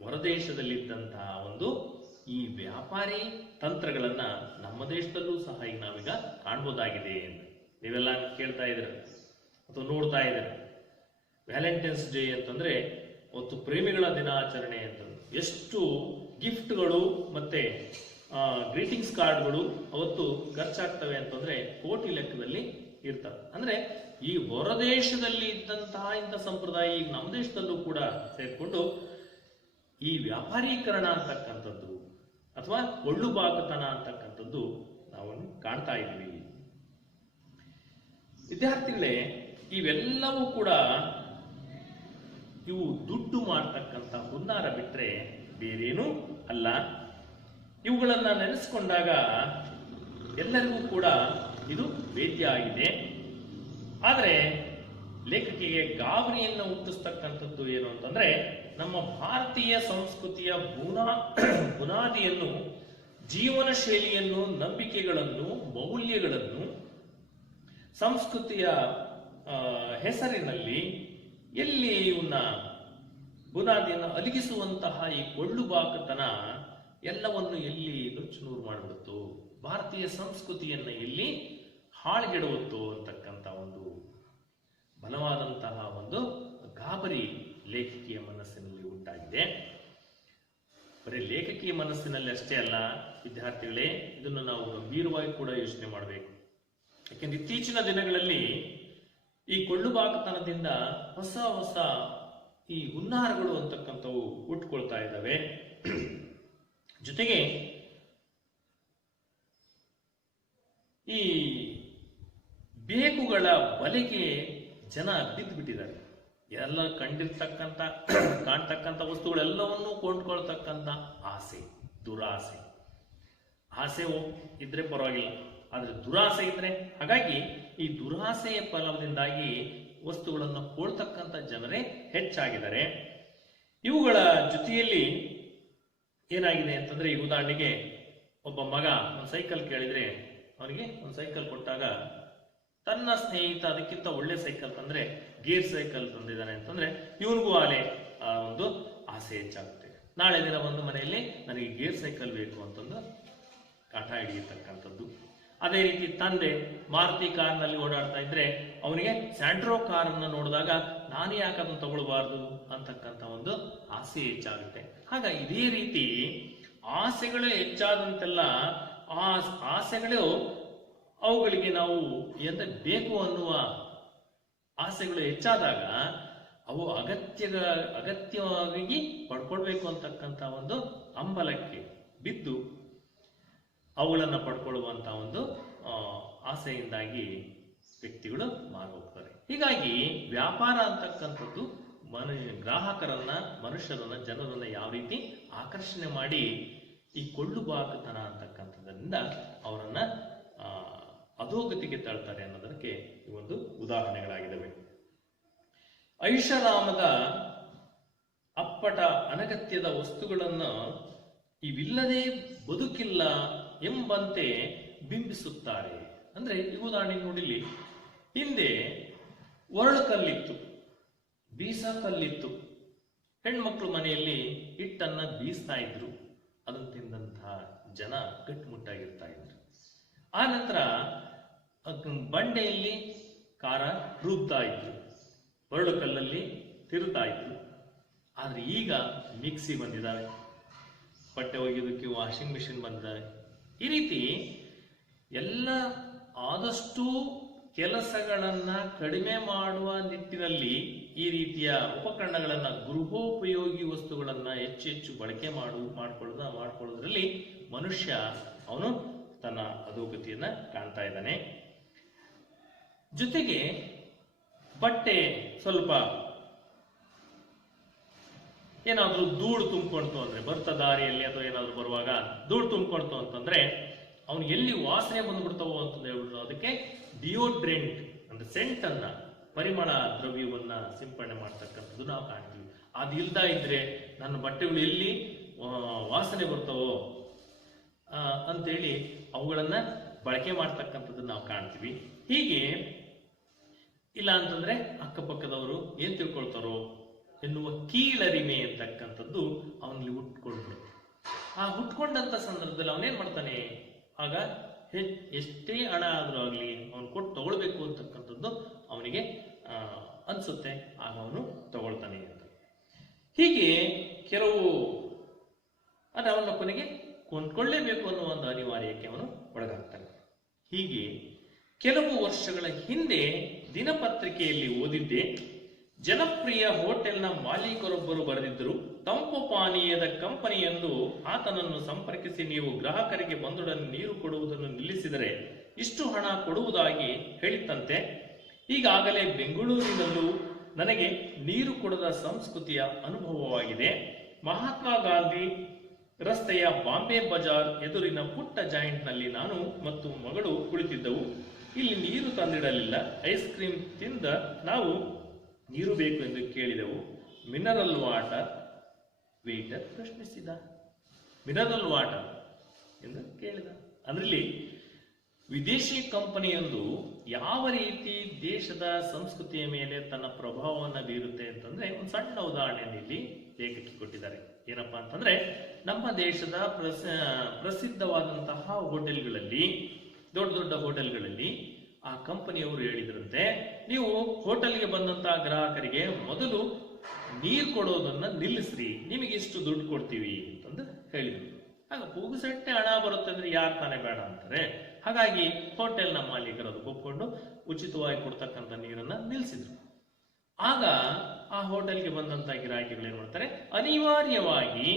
ಹೊರದೇಶದಲ್ಲಿದ್ದಂತಹ ಒಂದು ಈ ವ್ಯಾಪಾರಿ ತಂತ್ರಗಳನ್ನ ನಮ್ಮ ದೇಶದಲ್ಲೂ ಸಹ ಈಗ ನಾವೀಗ ಕಾಣಬಹುದಾಗಿದೆ. ನೀವೆಲ್ಲ ಕೇಳ್ತಾ ಇದ್ದೀರ ಅಥವಾ ನೋಡ್ತಾ ಇದ್ದೀರ. ವ್ಯಾಲೆಂಟೈನ್ಸ್ ಡೇ ಅಂತಂದ್ರೆ ಅವತ್ತು ಪ್ರೇಮಿಗಳ ದಿನಾಚರಣೆ ಅಂತ ಎಷ್ಟು ಗಿಫ್ಟ್ಗಳು ಮತ್ತೆ ಗ್ರೀಟಿಂಗ್ಸ್ ಕಾರ್ಡ್ಗಳು ಅವತ್ತು ಖರ್ಚಾಗ್ತವೆ ಅಂತಂದ್ರೆ ಕೋಟಿ ಲೆಕ್ಕದಲ್ಲಿ ಇರ್ತವೆ. ಅಂದ್ರೆ ಈ ಹೊರದೇಶದಲ್ಲಿ ಇದ್ದಂತಹ ಇಂಥ ಸಂಪ್ರದಾಯ ಈಗ ನಮ್ಮ ದೇಶದಲ್ಲೂ ಕೂಡ ಸೇರ್ಕೊಂಡು ಈ ವ್ಯಾಪಾರೀಕರಣ ಅಂತಕ್ಕಂಥದ್ದು ಅಥವಾ ಕೊಳ್ಳುಬಾಕತನ ಅಂತಕ್ಕಂಥದ್ದು ನಾವು ಕಾಣ್ತಾ ಇದ್ದೀವಿ. ವಿದ್ಯಾರ್ಥಿಗಳೇ, ಇವೆಲ್ಲವೂ ಕೂಡ ಇವು ದುಡ್ಡು ಮಾಡ್ತಕ್ಕಂಥ ಹುನ್ನಾರ ಬಿಟ್ರೆ ಬೇರೇನೂ ಅಲ್ಲ. ಇವುಗಳನ್ನ ನೆನೆಸ್ಕೊಂಡಾಗ ಎಲ್ಲರಿಗೂ ಕೂಡ ಇದು ವೇದ್ಯ ಆಗಿದೆ. ಆದರೆ ಲೇಖಕಿಗೆ ಗಾಬರಿಯನ್ನು ಹುಟ್ಟಿಸ್ತಕ್ಕಂಥದ್ದು ಏನು ಅಂತಂದ್ರೆ, ನಮ್ಮ ಭಾರತೀಯ ಸಂಸ್ಕೃತಿಯ ಬುನಾದಿಯನ್ನು, ಜೀವನ ಶೈಲಿಯನ್ನು, ನಂಬಿಕೆಗಳನ್ನು, ಮೌಲ್ಯಗಳನ್ನು ಸಂಸ್ಕೃತಿಯ ಹೆಸರಿನಲ್ಲಿ ಎಲ್ಲಿ ಇವನ್ನ ಬುನಾದಿಯನ್ನು ಅಲಗಿಸುವಂತಹ ಈ ಕೊಳ್ಳುಬಾಕತನ ಎಲ್ಲವನ್ನು ಎಲ್ಲಿ ನುಚ್ಚುನೂರು ಮಾಡಿಬಿಡುತ್ತೋ, ಭಾರತೀಯ ಸಂಸ್ಕೃತಿಯನ್ನ ಎಲ್ಲಿ ಹಾಳ್ಗೆಡುವತ್ತೋ ಅಂತಕ್ಕಂಥ ಒಂದು ಬಲವಾದಂತಹ ಒಂದು ಗಾಬರಿ ಲೇಖಕಿಯ ಮನಸ್ಸಿನಲ್ಲಿ ಉಂಟಾಗಿದೆ. ಬರೀ ಲೇಖಕಿಯ ಮನಸ್ಸಿನಲ್ಲಿ ಅಷ್ಟೇ ಅಲ್ಲ ವಿದ್ಯಾರ್ಥಿಗಳೇ, ಇದನ್ನು ನಾವು ಗಂಭೀರವಾಗಿ ಕೂಡ ಯೋಚನೆ ಮಾಡಬೇಕು. ಯಾಕೆಂದ್ರೆ ಇತ್ತೀಚಿನ ದಿನಗಳಲ್ಲಿ ಈ ಕೊಳ್ಳುಬಾಕತನದಿಂದ ಹೊಸ ಹೊಸ ಈ ಹುನ್ನಾರಗಳು ಅಂತಕ್ಕಂಥವು ಹುಟ್ಟುಕೊಳ್ತಾ ಇದ್ದಾವೆ. ಜೊತೆಗೆ ಈ ಬೇಕುಗಳ ಬಲೆಗೆ ಜನ ಬಿದ್ದು ಬಿಟ್ಟಿದ್ದಾರೆ. ಎಲ್ಲ ಕಾಣ್ತಕ್ಕಂಥ ವಸ್ತುಗಳೆಲ್ಲವನ್ನೂ ಕೊಂಡ್ಕೊಳ್ತಕ್ಕಂಥ ಆಸೆ, ದುರಾಸೆ. ಆಸೆ ಇದ್ರೆ ಪರವಾಗಿಲ್ಲ, ಆದ್ರೆ ದುರಾಸೆ ಇದ್ರೆ, ಹಾಗಾಗಿ ಈ ದುರಾಸೆಯ ಫಲದಿಂದಾಗಿ ವಸ್ತುಗಳನ್ನು ಕೊಳ್ಳತಕ್ಕಂಥ ಜನರೇ ಹೆಚ್ಚಾಗಿದ್ದಾರೆ. ಇವುಗಳ ಜೊತೆಯಲ್ಲಿ ಏನಾಗಿದೆ ಅಂತಂದ್ರೆ, ಈ ಉದಾಹರಣೆಗೆ ಒಬ್ಬ ಮಗ ಒಂದು ಸೈಕಲ್ ಕೇಳಿದ್ರೆ ಅವನಿಗೆ ಒಂದು ಸೈಕಲ್ ಕೊಟ್ಟಾಗ ತನ್ನ ಸ್ನೇಹಿತ ಅದಕ್ಕಿಂತ ಒಳ್ಳೆ ಸೈಕಲ್ ತಂದ್ರೆ, ಗೇರ್ ಸೈಕಲ್ ತಂದಿದ್ದಾನೆ ಅಂತಂದ್ರೆ ಇವನಿಗೂ ಆ ಒಂದು ಆಸೆ ಹೆಚ್ಚಾಗುತ್ತೆ. ನಾಳೆ ದಿನ ಒಂದು ಮನೆಯಲ್ಲಿ ನನಗೆ ಗೇರ್ ಸೈಕಲ್ ಬೇಕು ಅಂತಂದು ಕಾಟ ಹಿಡಿಯತಕ್ಕಂಥದ್ದು. ಅದೇ ರೀತಿ ತಂದೆ ಮಾರುತಿ ಕಾರ್ನಲ್ಲಿ ಓಡಾಡ್ತಾ ಇದ್ರೆ ಅವನಿಗೆ ಸ್ಯಾಂಟ್ರೋ ಕಾರನ್ನು ನೋಡಿದಾಗ ನಾನು ಯಾಕೆ ಅದನ್ನು ತಗೊಳ್ಬಾರ್ದು ಅಂತಕ್ಕಂಥ ಒಂದು ಆಸೆ ಹೆಚ್ಚಾಗುತ್ತೆ. ಆಗ ಇದೇ ರೀತಿ ಆಸೆಗಳು ಹೆಚ್ಚಾದಂತೆಲ್ಲ ಆ ಆಸೆಗಳು ಅವುಗಳಿಗೆ ನಾವು ಎಂತ ಬೇಕು ಅನ್ನುವ ಆಸೆಗಳು ಹೆಚ್ಚಾದಾಗ ಅವು ಅಗತ್ಯವಾಗಿ ಪಡ್ಕೊಳ್ಬೇಕು ಅಂತಕ್ಕಂಥ ಒಂದು ಹಂಬಲಕ್ಕೆ ಬಿದ್ದು ಅವುಗಳನ್ನು ಪಡ್ಕೊಳ್ಳುವಂತ ಒಂದು ಆಸೆಯಿಂದಾಗಿ ವ್ಯಕ್ತಿಗಳು ಮಾರು ಹೋಗ್ತಾರೆ. ಹೀಗಾಗಿ ವ್ಯಾಪಾರ ಅಂತಕ್ಕಂಥದ್ದು ಗ್ರಾಹಕರನ್ನ, ಮನುಷ್ಯರನ್ನ, ಜನರನ್ನ ಯಾವ ರೀತಿ ಆಕರ್ಷಣೆ ಮಾಡಿ ಈ ಕೊಳ್ಳುಬಾಕತನ ಅಂತಕ್ಕಂಥದ್ರಿಂದ ಅವರನ್ನ ಅಧೋಗತಿಗೆ ತಳ್ತಾರೆ ಅನ್ನೋದಕ್ಕೆ ಈ ಒಂದು ಉದಾಹರಣೆಗಳಾಗಿದ್ದಾವೆ. ಐಷಾರಾಮದ ಅಪ್ಪಟ ಅನಗತ್ಯದ ವಸ್ತುಗಳನ್ನು ಇವಿಲ್ಲದೆ ಬದುಕಿಲ್ಲ ಎಂಬಂತೆ ಬಿಂಬಿಸುತ್ತಾರೆ. ಅಂದ್ರೆ ಈ ಉದಾಹರಣೆ ನೋಡಿಲಿ, ಹಿಂದೆ ಒರಳು ಕಲ್ಲಿತ್ತು, ಬೀಸ ಕಲ್ಲಿತ್ತು, ಹೆಣ್ಮಕ್ಳು ಮನೆಯಲ್ಲಿ ಹಿಟ್ಟನ್ನ ಬೀಸ್ತಾ ಇದ್ರು, ಅದನ್ನು ತಿಂದಂತಹ ಜನ ಗಟ್ಟಿಮುಟ್ಟಾಗಿರ್ತಾ ಇದ್ರು. ಆ ನಂತರ ಬಂಡೆಯಲ್ಲಿ ಖಾರ ರುಬ್ತಾ ಇದ್ರು, ಒರಳು ಕಲ್ಲಲ್ಲಿ ತಿರುತ್ತಾ ಇದ್ರು. ಆದ್ರೆ ಈಗ ಮಿಕ್ಸಿ ಬಂದಿದ್ದಾವೆ, ಬಟ್ಟೆ ಒಗೆಯೋದಕ್ಕೆ ವಾಷಿಂಗ್ ಮಿಷಿನ್ ಬಂದಿದ್ದಾವೆ. ಈ ರೀತಿ ಎಲ್ಲ ಆದಷ್ಟು ಕೆಲಸಗಳನ್ನ ಕಡಿಮೆ ಮಾಡುವ ನಿಟ್ಟಿನಲ್ಲಿ ಈ ರೀತಿಯ ಉಪಕರಣಗಳನ್ನ, ಗೃಹೋಪಯೋಗಿ ವಸ್ತುಗಳನ್ನ ಹೆಚ್ಚು ಬಳಕೆ ಮಾಡ್ಕೊಳ್ಳೋದ್ರಲ್ಲಿ ಮನುಷ್ಯ ಅವನು ತನ್ನ ಅಧೋಗತಿಯನ್ನ ಕಾಣ್ತಾ ಇದ್ದಾನೆ. ಜೊತೆಗೆ ಬಟ್ಟೆ ಸ್ವಲ್ಪ ಏನಾದ್ರೂ ಧೂಳು ತುಂಬಿಕೊಳ್ತು ಅಂದ್ರೆ, ಬರ್ತಾ ದಾರಿಯಲ್ಲಿ ಅಥವಾ ಏನಾದ್ರು ಬರುವಾಗ ಧೂಳು ತುಂಬಿಕೊಳ್ತು ಅಂತಂದ್ರೆ ಅವನು ಎಲ್ಲಿ ವಾಸನೆ ಬಂದ್ಬಿಡ್ತಾವೋ ಅಂತ ಹೇಳ್ಬಿಟ್ಟು ಅದಕ್ಕೆ ಡಿಯೋಡ್ರೆಂಟ್ ಅಂದ್ರೆ ಸೆಂಟ್ ಅನ್ನ, ಪರಿಮಳ ದ್ರವ್ಯವನ್ನ ಸಿಂಪಡಣೆ ಮಾಡ್ತಕ್ಕಂಥದ್ದು ನಾವು ಕಾಣ್ತೀವಿ. ಅದು ಇಲ್ದಾ ಇದ್ರೆ ನನ್ನ ಬಟ್ಟೆಗಳು ಎಲ್ಲಿ ವಾಸನೆ ಬರ್ತಾವೋ ಅಂತೇಳಿ ಅವುಗಳನ್ನ ಬಳಕೆ ಮಾಡ್ತಕ್ಕಂಥದ್ದು ನಾವು ಕಾಣ್ತೀವಿ. ಹೀಗೆ ಇಲ್ಲ ಅಂತಂದ್ರೆ ಅಕ್ಕಪಕ್ಕದವರು ಏನ್ ತಿಳ್ಕೊಳ್ತಾರೋ ಎನ್ನುವ ಕೀಳರಿಮೆ ಅಂತಕ್ಕಂಥದ್ದು ಅವನಲ್ಲಿ ಹುಟ್ಕೊಂಡ್ಬಿಡುತ್ತೆ. ಆ ಹುಟ್ಕೊಂಡಂತ ಸಂದರ್ಭದಲ್ಲಿ ಅವನೇನ್ ಮಾಡ್ತಾನೆ, ಆಗ ಎಷ್ಟೇ ಹಣ ಆದ್ರೂ ಆಗ್ಲಿ ಅವನು ಕೊಟ್ಟು ತಗೊಳ್ಬೇಕು ಅಂತಕ್ಕಂಥದ್ದು ಅವನಿಗೆ ಅನ್ಸುತ್ತೆ, ಆಗ ಅವನು ತಗೊಳ್ತಾನೆ ಅಂತ. ಹೀಗೆ ಕೆಲವು ಅವನ ಕೊನೆಗೆ ಕೊಂಡ್ಕೊಳ್ಳೇಬೇಕು ಅನ್ನುವ ಒಂದು ಅನಿವಾರ್ಯಕ್ಕೆ ಅವನು ಒಳಗಾಗ್ತಾನೆ. ಹೀಗೆ ಕೆಲವು ವರ್ಷಗಳ ಹಿಂದೆ ದಿನಪತ್ರಿಕೆಯಲ್ಲಿ ಓದಿದ್ದೆ, ಜನಪ್ರಿಯ ಹೋಟೆಲ್ನ ಮಾಲೀಕರೊಬ್ಬರು ಬರೆದಿದ್ದರು, ತಂಪು ಪಾನೀಯದ ಕಂಪನಿಯೊಂದು ಆತನನ್ನು ಸಂಪರ್ಕಿಸಿ ನೀವು ಗ್ರಾಹಕರಿಗೆ ಬಂದೊಡನೆ ನೀರು ಕೊಡುವುದನ್ನು ನಿಲ್ಲಿಸಿದರೆ ಇಷ್ಟು ಹಣ ಕೊಡುವುದಾಗಿ ಹೇಳಿತ್ತಂತೆ. ಈಗಾಗಲೇ ಬೆಂಗಳೂರಿನಲ್ಲೂ ನನಗೆ ನೀರು ಕೊಡದ ಸಂಸ್ಕೃತಿಯ ಅನುಭವವಾಗಿದೆ. ಮಹಾತ್ಮ ಗಾಂಧಿ ರಸ್ತೆಯ ಬಾಂಬೆ ಬಜಾರ್ ಎದುರಿನ ಪುಟ್ಟ ಜಾಯಿಂಟ್ನಲ್ಲಿ ನಾನು ಮತ್ತು ಮಗಳು ಕುಳಿತಿದ್ದವು. ಇಲ್ಲಿ ನೀರು ತಂದಿಡಲಿಲ್ಲ. ಐಸ್ ಕ್ರೀಮ್ ತಿಂದ ನಾವು ನೀರು ಬೇಕು ಎಂದು ಕೇಳಿದೆವು. ಮಿನರಲ್ ವಾಟರ್, ವೇಟರ್ ಪ್ರಶ್ನಿಸಿದ. ಮಿನರಲ್ ವಾಟರ್ ಎಂದು ಕೇಳಿದ. ಅದರಲ್ಲಿ ವಿದೇಶಿ ಕಂಪನಿಯೊಂದು ಯಾವ ರೀತಿ ದೇಶದ ಸಂಸ್ಕೃತಿಯ ಮೇಲೆ ತನ್ನ ಪ್ರಭಾವವನ್ನು ಬೀರುತ್ತೆ ಅಂತಂದ್ರೆ ಒಂದು ಸಣ್ಣ ಉದಾಹರಣೆಯನ್ನು ಇಲ್ಲಿ ಲೇಖಕಿ ಕೊಟ್ಟಿದ್ದಾರೆ. ಏನಪ್ಪಾ ಅಂತಂದ್ರೆ, ನಮ್ಮ ದೇಶದ ಪ್ರಸಿದ್ಧವಾದಂತಹ ಹೋಟೆಲ್ಗಳಲ್ಲಿ, ದೊಡ್ಡ ದೊಡ್ಡ ಹೋಟೆಲ್ಗಳಲ್ಲಿ ಆ ಕಂಪನಿಯವರು ಹೇಳಿದ್ರಂತೆ, ನೀವು ಹೋಟೆಲ್ಗೆ ಬಂದಂತಹ ಗ್ರಾಹಕರಿಗೆ ಮೊದಲು ನೀರು ಕೊಡೋದನ್ನ ನಿಲ್ಲಿಸ್ರಿ, ನಿಮಗೆ ಇಷ್ಟು ದುಡ್ಡು ಕೊಡ್ತೀವಿ ಅಂತಂದು ಹೇಳಿದ್ರು. ಆಗ ಪೂಗುಸಟ್ಟೆ ಹಣ ಬರುತ್ತೆ ಅಂದ್ರೆ ಯಾರು ತಾನೇ ಬೇಡ ಅಂತಾರೆ. ಹಾಗಾಗಿ ಹೋಟೆಲ್ನ ಮಾಲೀಕರು ಅದು ಒಪ್ಕೊಂಡು ಉಚಿತವಾಗಿ ಕೊಡ್ತಕ್ಕಂಥ ನೀರನ್ನ ನಿಲ್ಲಿಸಿದ್ರು. ಆಗ ಆ ಹೋಟೆಲ್ಗೆ ಬಂದಂತ ಗಿರಾಕಿಗಳು ಏನ್ ಮಾಡ್ತಾರೆ, ಅನಿವಾರ್ಯವಾಗಿ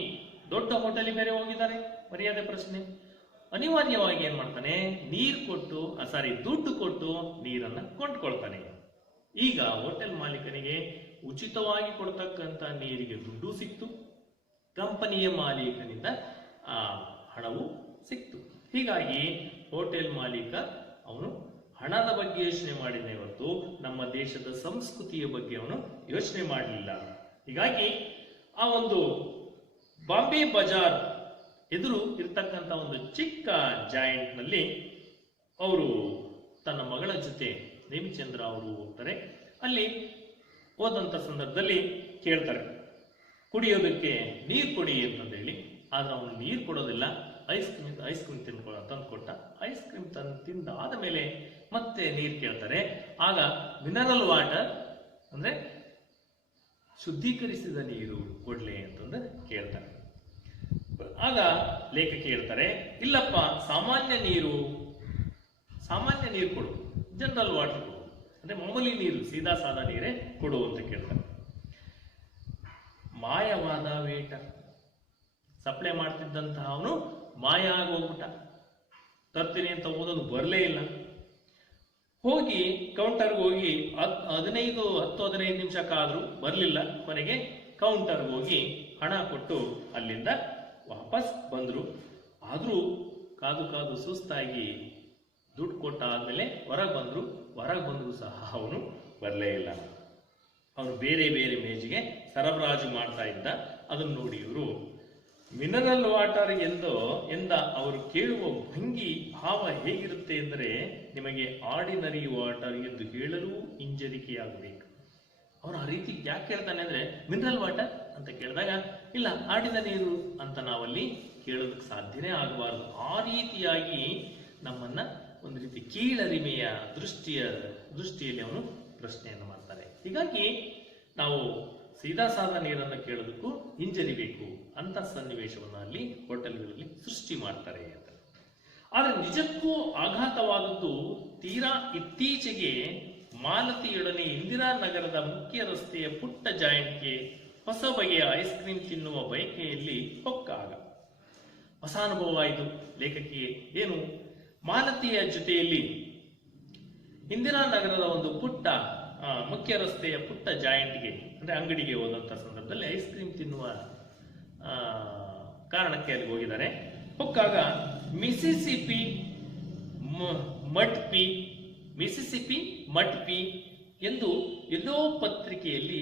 ದೊಡ್ಡ ಹೋಟೆಲ್ಗೆ ಬೇರೆ ಹೋಗಿದ್ದಾರೆ, ಮರ್ಯಾದೆ ಪ್ರಶ್ನೆ, ಅನಿವಾರ್ಯವಾಗಿ ಏನ್ ಮಾಡ್ತಾನೆ, ದುಡ್ಡು ಕೊಟ್ಟು ನೀರನ್ನ ಕೊಂಡ್ಕೊಳ್ತಾನೆ. ಈಗ ಹೋಟೆಲ್ ಮಾಲೀಕನಿಗೆ ಉಚಿತವಾಗಿ ಕೊಡ್ತಕ್ಕಂಥ ನೀರಿಗೆ ದುಡ್ಡು ಸಿಕ್ತು, ಕಂಪನಿಯ ಮಾಲೀಕನಿಂದ ಆ ಹಣವು ಸಿಕ್ತು. ಹೀಗಾಗಿ ಹೋಟೆಲ್ ಮಾಲೀಕ ಅವನು ಹಣದ ಬಗ್ಗೆ ಯೋಚನೆ ಮಾಡಿದ್ನೇ ಹೊರತು ನಮ್ಮ ದೇಶದ ಸಂಸ್ಕೃತಿಯ ಬಗ್ಗೆ ಅವನು ಯೋಚನೆ ಮಾಡಲಿಲ್ಲ. ಹೀಗಾಗಿ ಆ ಒಂದು ಬಾಂಬೆ ಬಜಾರ್ ಎದುರು ಇರ್ತಕ್ಕಂಥ ಒಂದು ಚಿಕ್ಕ ಜಾಯಿಂಟ್ ನಲ್ಲಿ ಅವರು ತನ್ನ ಮಗಳ ಜೊತೆ ನೇಮಿಚಂದ್ರ ಅವರು ಹೋಗ್ತಾರೆ. ಅಲ್ಲಿ ಹೋದಂತ ಸಂದರ್ಭದಲ್ಲಿ ಕೇಳ್ತಾರೆ, ಕುಡಿಯೋದಕ್ಕೆ ನೀರು ಕೊಡಿ ಅಂತಂದೇಳಿ. ಆದ್ರೆ ಅವನು ನೀರು ಕೊಡೋದಿಲ್ಲ, ಐಸ್ ಕ್ರೀಮ್ ತಂದು ಕೊಟ್ಟ. ಐಸ್ ಕ್ರೀಮ್ ತಿಂದಾದ ಮೇಲೆ ಮತ್ತೆ ನೀರು ಕೇಳ್ತಾರೆ. ಆಗ ಮಿನರಲ್ ವಾಟರ್ ಅಂದ್ರೆ ಶುದ್ಧೀಕರಿಸಿದ ನೀರು ಕೊಡ್ಲೆ ಅಂತಂದು ಕೇಳ್ತಾರೆ. ಆಗ ಲೇಖಕ ಹೇಳ್ತಾರೆ, ಇಲ್ಲಪ್ಪ, ಸಾಮಾನ್ಯ ನೀರು ಕೊಡು, ಜನರಲ್ ವಾಟರ್ ಕೊಡು, ಅಂದ್ರೆ ಮಾಮೂಲಿ ನೀರು, ಸೀದಾ ಸಾದಾ ನೀರೇ ಕೊಡು ಅಂತ ಕೇಳ್ತಾರೆ. ಮಾಯವಾದ ವೇಟರ್, ಸಪ್ಲೈ ಮಾಡ್ತಿದ್ದಂತಹ ಅವನು ಮಾಯ ಆಗೋಗ್ಬಿಟ್ಟ. ತರ್ತೀನಿ ಅಂತ ಓದೋದು ಬರಲೇ ಇಲ್ಲ. ಹೋಗಿ ಕೌಂಟರ್ಗೆ ಹೋಗಿ 10-15 ನಿಮಿಷಕ್ಕಾದ್ರೂ ಬರಲಿಲ್ಲ. ಕೊನೆಗೆ ಕೌಂಟರ್ಗೆ ಹೋಗಿ ಹಣ ಕೊಟ್ಟು ಅಲ್ಲಿಂದ ವಾಪಸ್ ಬಂದ್ರು. ಆದ್ರೂ ಕಾದು ಕಾದು ಸುಸ್ತಾಗಿ ದುಡ್ಡು ಕೊಟ್ಟ ಆದ್ಮೇಲೆ ಹೊರಗೆ ಬಂದ್ರು ಸಹ ಅವನು ಬರಲೇ ಇಲ್ಲ. ಅವನು ಬೇರೆ ಬೇರೆ ಮೇಜಿಗೆ ಸರಬರಾಜು ಮಾಡ್ತಾ ಇದ್ದ. ಅದನ್ನು ನೋಡಿ ಇವರು ಮಿನರಲ್ ವಾಟರ್ ಎಂದ ಅವರು ಕೇಳುವ ಭಂಗಿ ಭಾವ ಹೇಗಿರುತ್ತೆ ಎಂದರೆ, ನಿಮಗೆ ಆರ್ಡಿನರಿ ವಾಟರ್ ಎಂದು ಹೇಳಲು ಹಿಂಜರಿಕೆಯಾಗಬೇಕು. ಅವನು ಆ ರೀತಿ ಯಾಕೆ ಕೇಳ್ತಾನೆ ಅಂದ್ರೆ, ಮಿನರಲ್ ವಾಟರ್ ಅಂತ ಕೇಳಿದಾಗ ಇಲ್ಲ ಆರ್ಡಿನರಿ ನೀರು ಅಂತ ನಾವಲ್ಲಿ ಕೇಳೋದಕ್ಕೆ ಸಾಧ್ಯನೇ ಆಗಬಾರದು. ಆ ರೀತಿಯಾಗಿ ನಮ್ಮನ್ನ ಒಂದು ರೀತಿ ಕೀಳರಿಮೆಯ ದೃಷ್ಟಿಯಲ್ಲಿ ಅವನು ಪ್ರಶ್ನೆಯನ್ನು ಮಾಡ್ತಾನೆ. ಹೀಗಾಗಿ ನಾವು ಸೀದಾ ಸಾದಾ ನೀರನ್ನು ಕೇಳೋದಕ್ಕೂ ಹಿಂಜರಿಬೇಕು ಅಂತ ಸನ್ನಿವೇಶವನ್ನು ಅಲ್ಲಿ ಹೋಟೆಲ್ಗಳಲ್ಲಿ ಸೃಷ್ಟಿ ಮಾಡ್ತಾರೆ ಅಂತ. ಆದರೆ ನಿಜಕ್ಕೂ ಆಘಾತವಾದದ್ದು ತೀರಾ ಇತ್ತೀಚೆಗೆ ಮಾಲತಿಯೊಡನೆ ಇಂದಿರಾನಗರದ ಮುಖ್ಯ ರಸ್ತೆಯ ಪುಟ್ಟ ಜಾಯಿಂಟ್ಗೆ ಹೊಸ ಬಗೆಯ ಐಸ್ ಕ್ರೀಮ್ ತಿನ್ನುವ ಬಯಕೆಯಲ್ಲಿ ಹೊಕ್ಕಾಗ ಹೊಸ ಅನುಭವ ಆಯಿತು ಲೇಖಕಿಗೆ. ಏನು, ಮಾಲತಿಯ ಜೊತೆಯಲ್ಲಿ ಇಂದಿರಾನಗರದ ಒಂದು ಪುಟ್ಟ ಮುಖ್ಯ ರಸ್ತೆಯ ಪುಟ್ಟ ಜಾಯಿಂಟ್ಗೆ ಅಂದ್ರೆ ಅಂಗಡಿಗೆ ಹೋದಂತ ಸಂದರ್ಭದಲ್ಲಿ ಐಸ್ ಕ್ರೀಮ್ ತಿನ್ನುವ ಕಾರಣಕ್ಕೆ ಅಲ್ಲಿ ಹೋಗಿದ್ದಾರೆ. ಹೊಕ್ಕಾಗ ಮಿಸಿಸಿಪಿ ಮಡ್ ಪಿ ಎಂದು ಎಲ್ಲೋ ಪತ್ರಿಕೆಯಲ್ಲಿ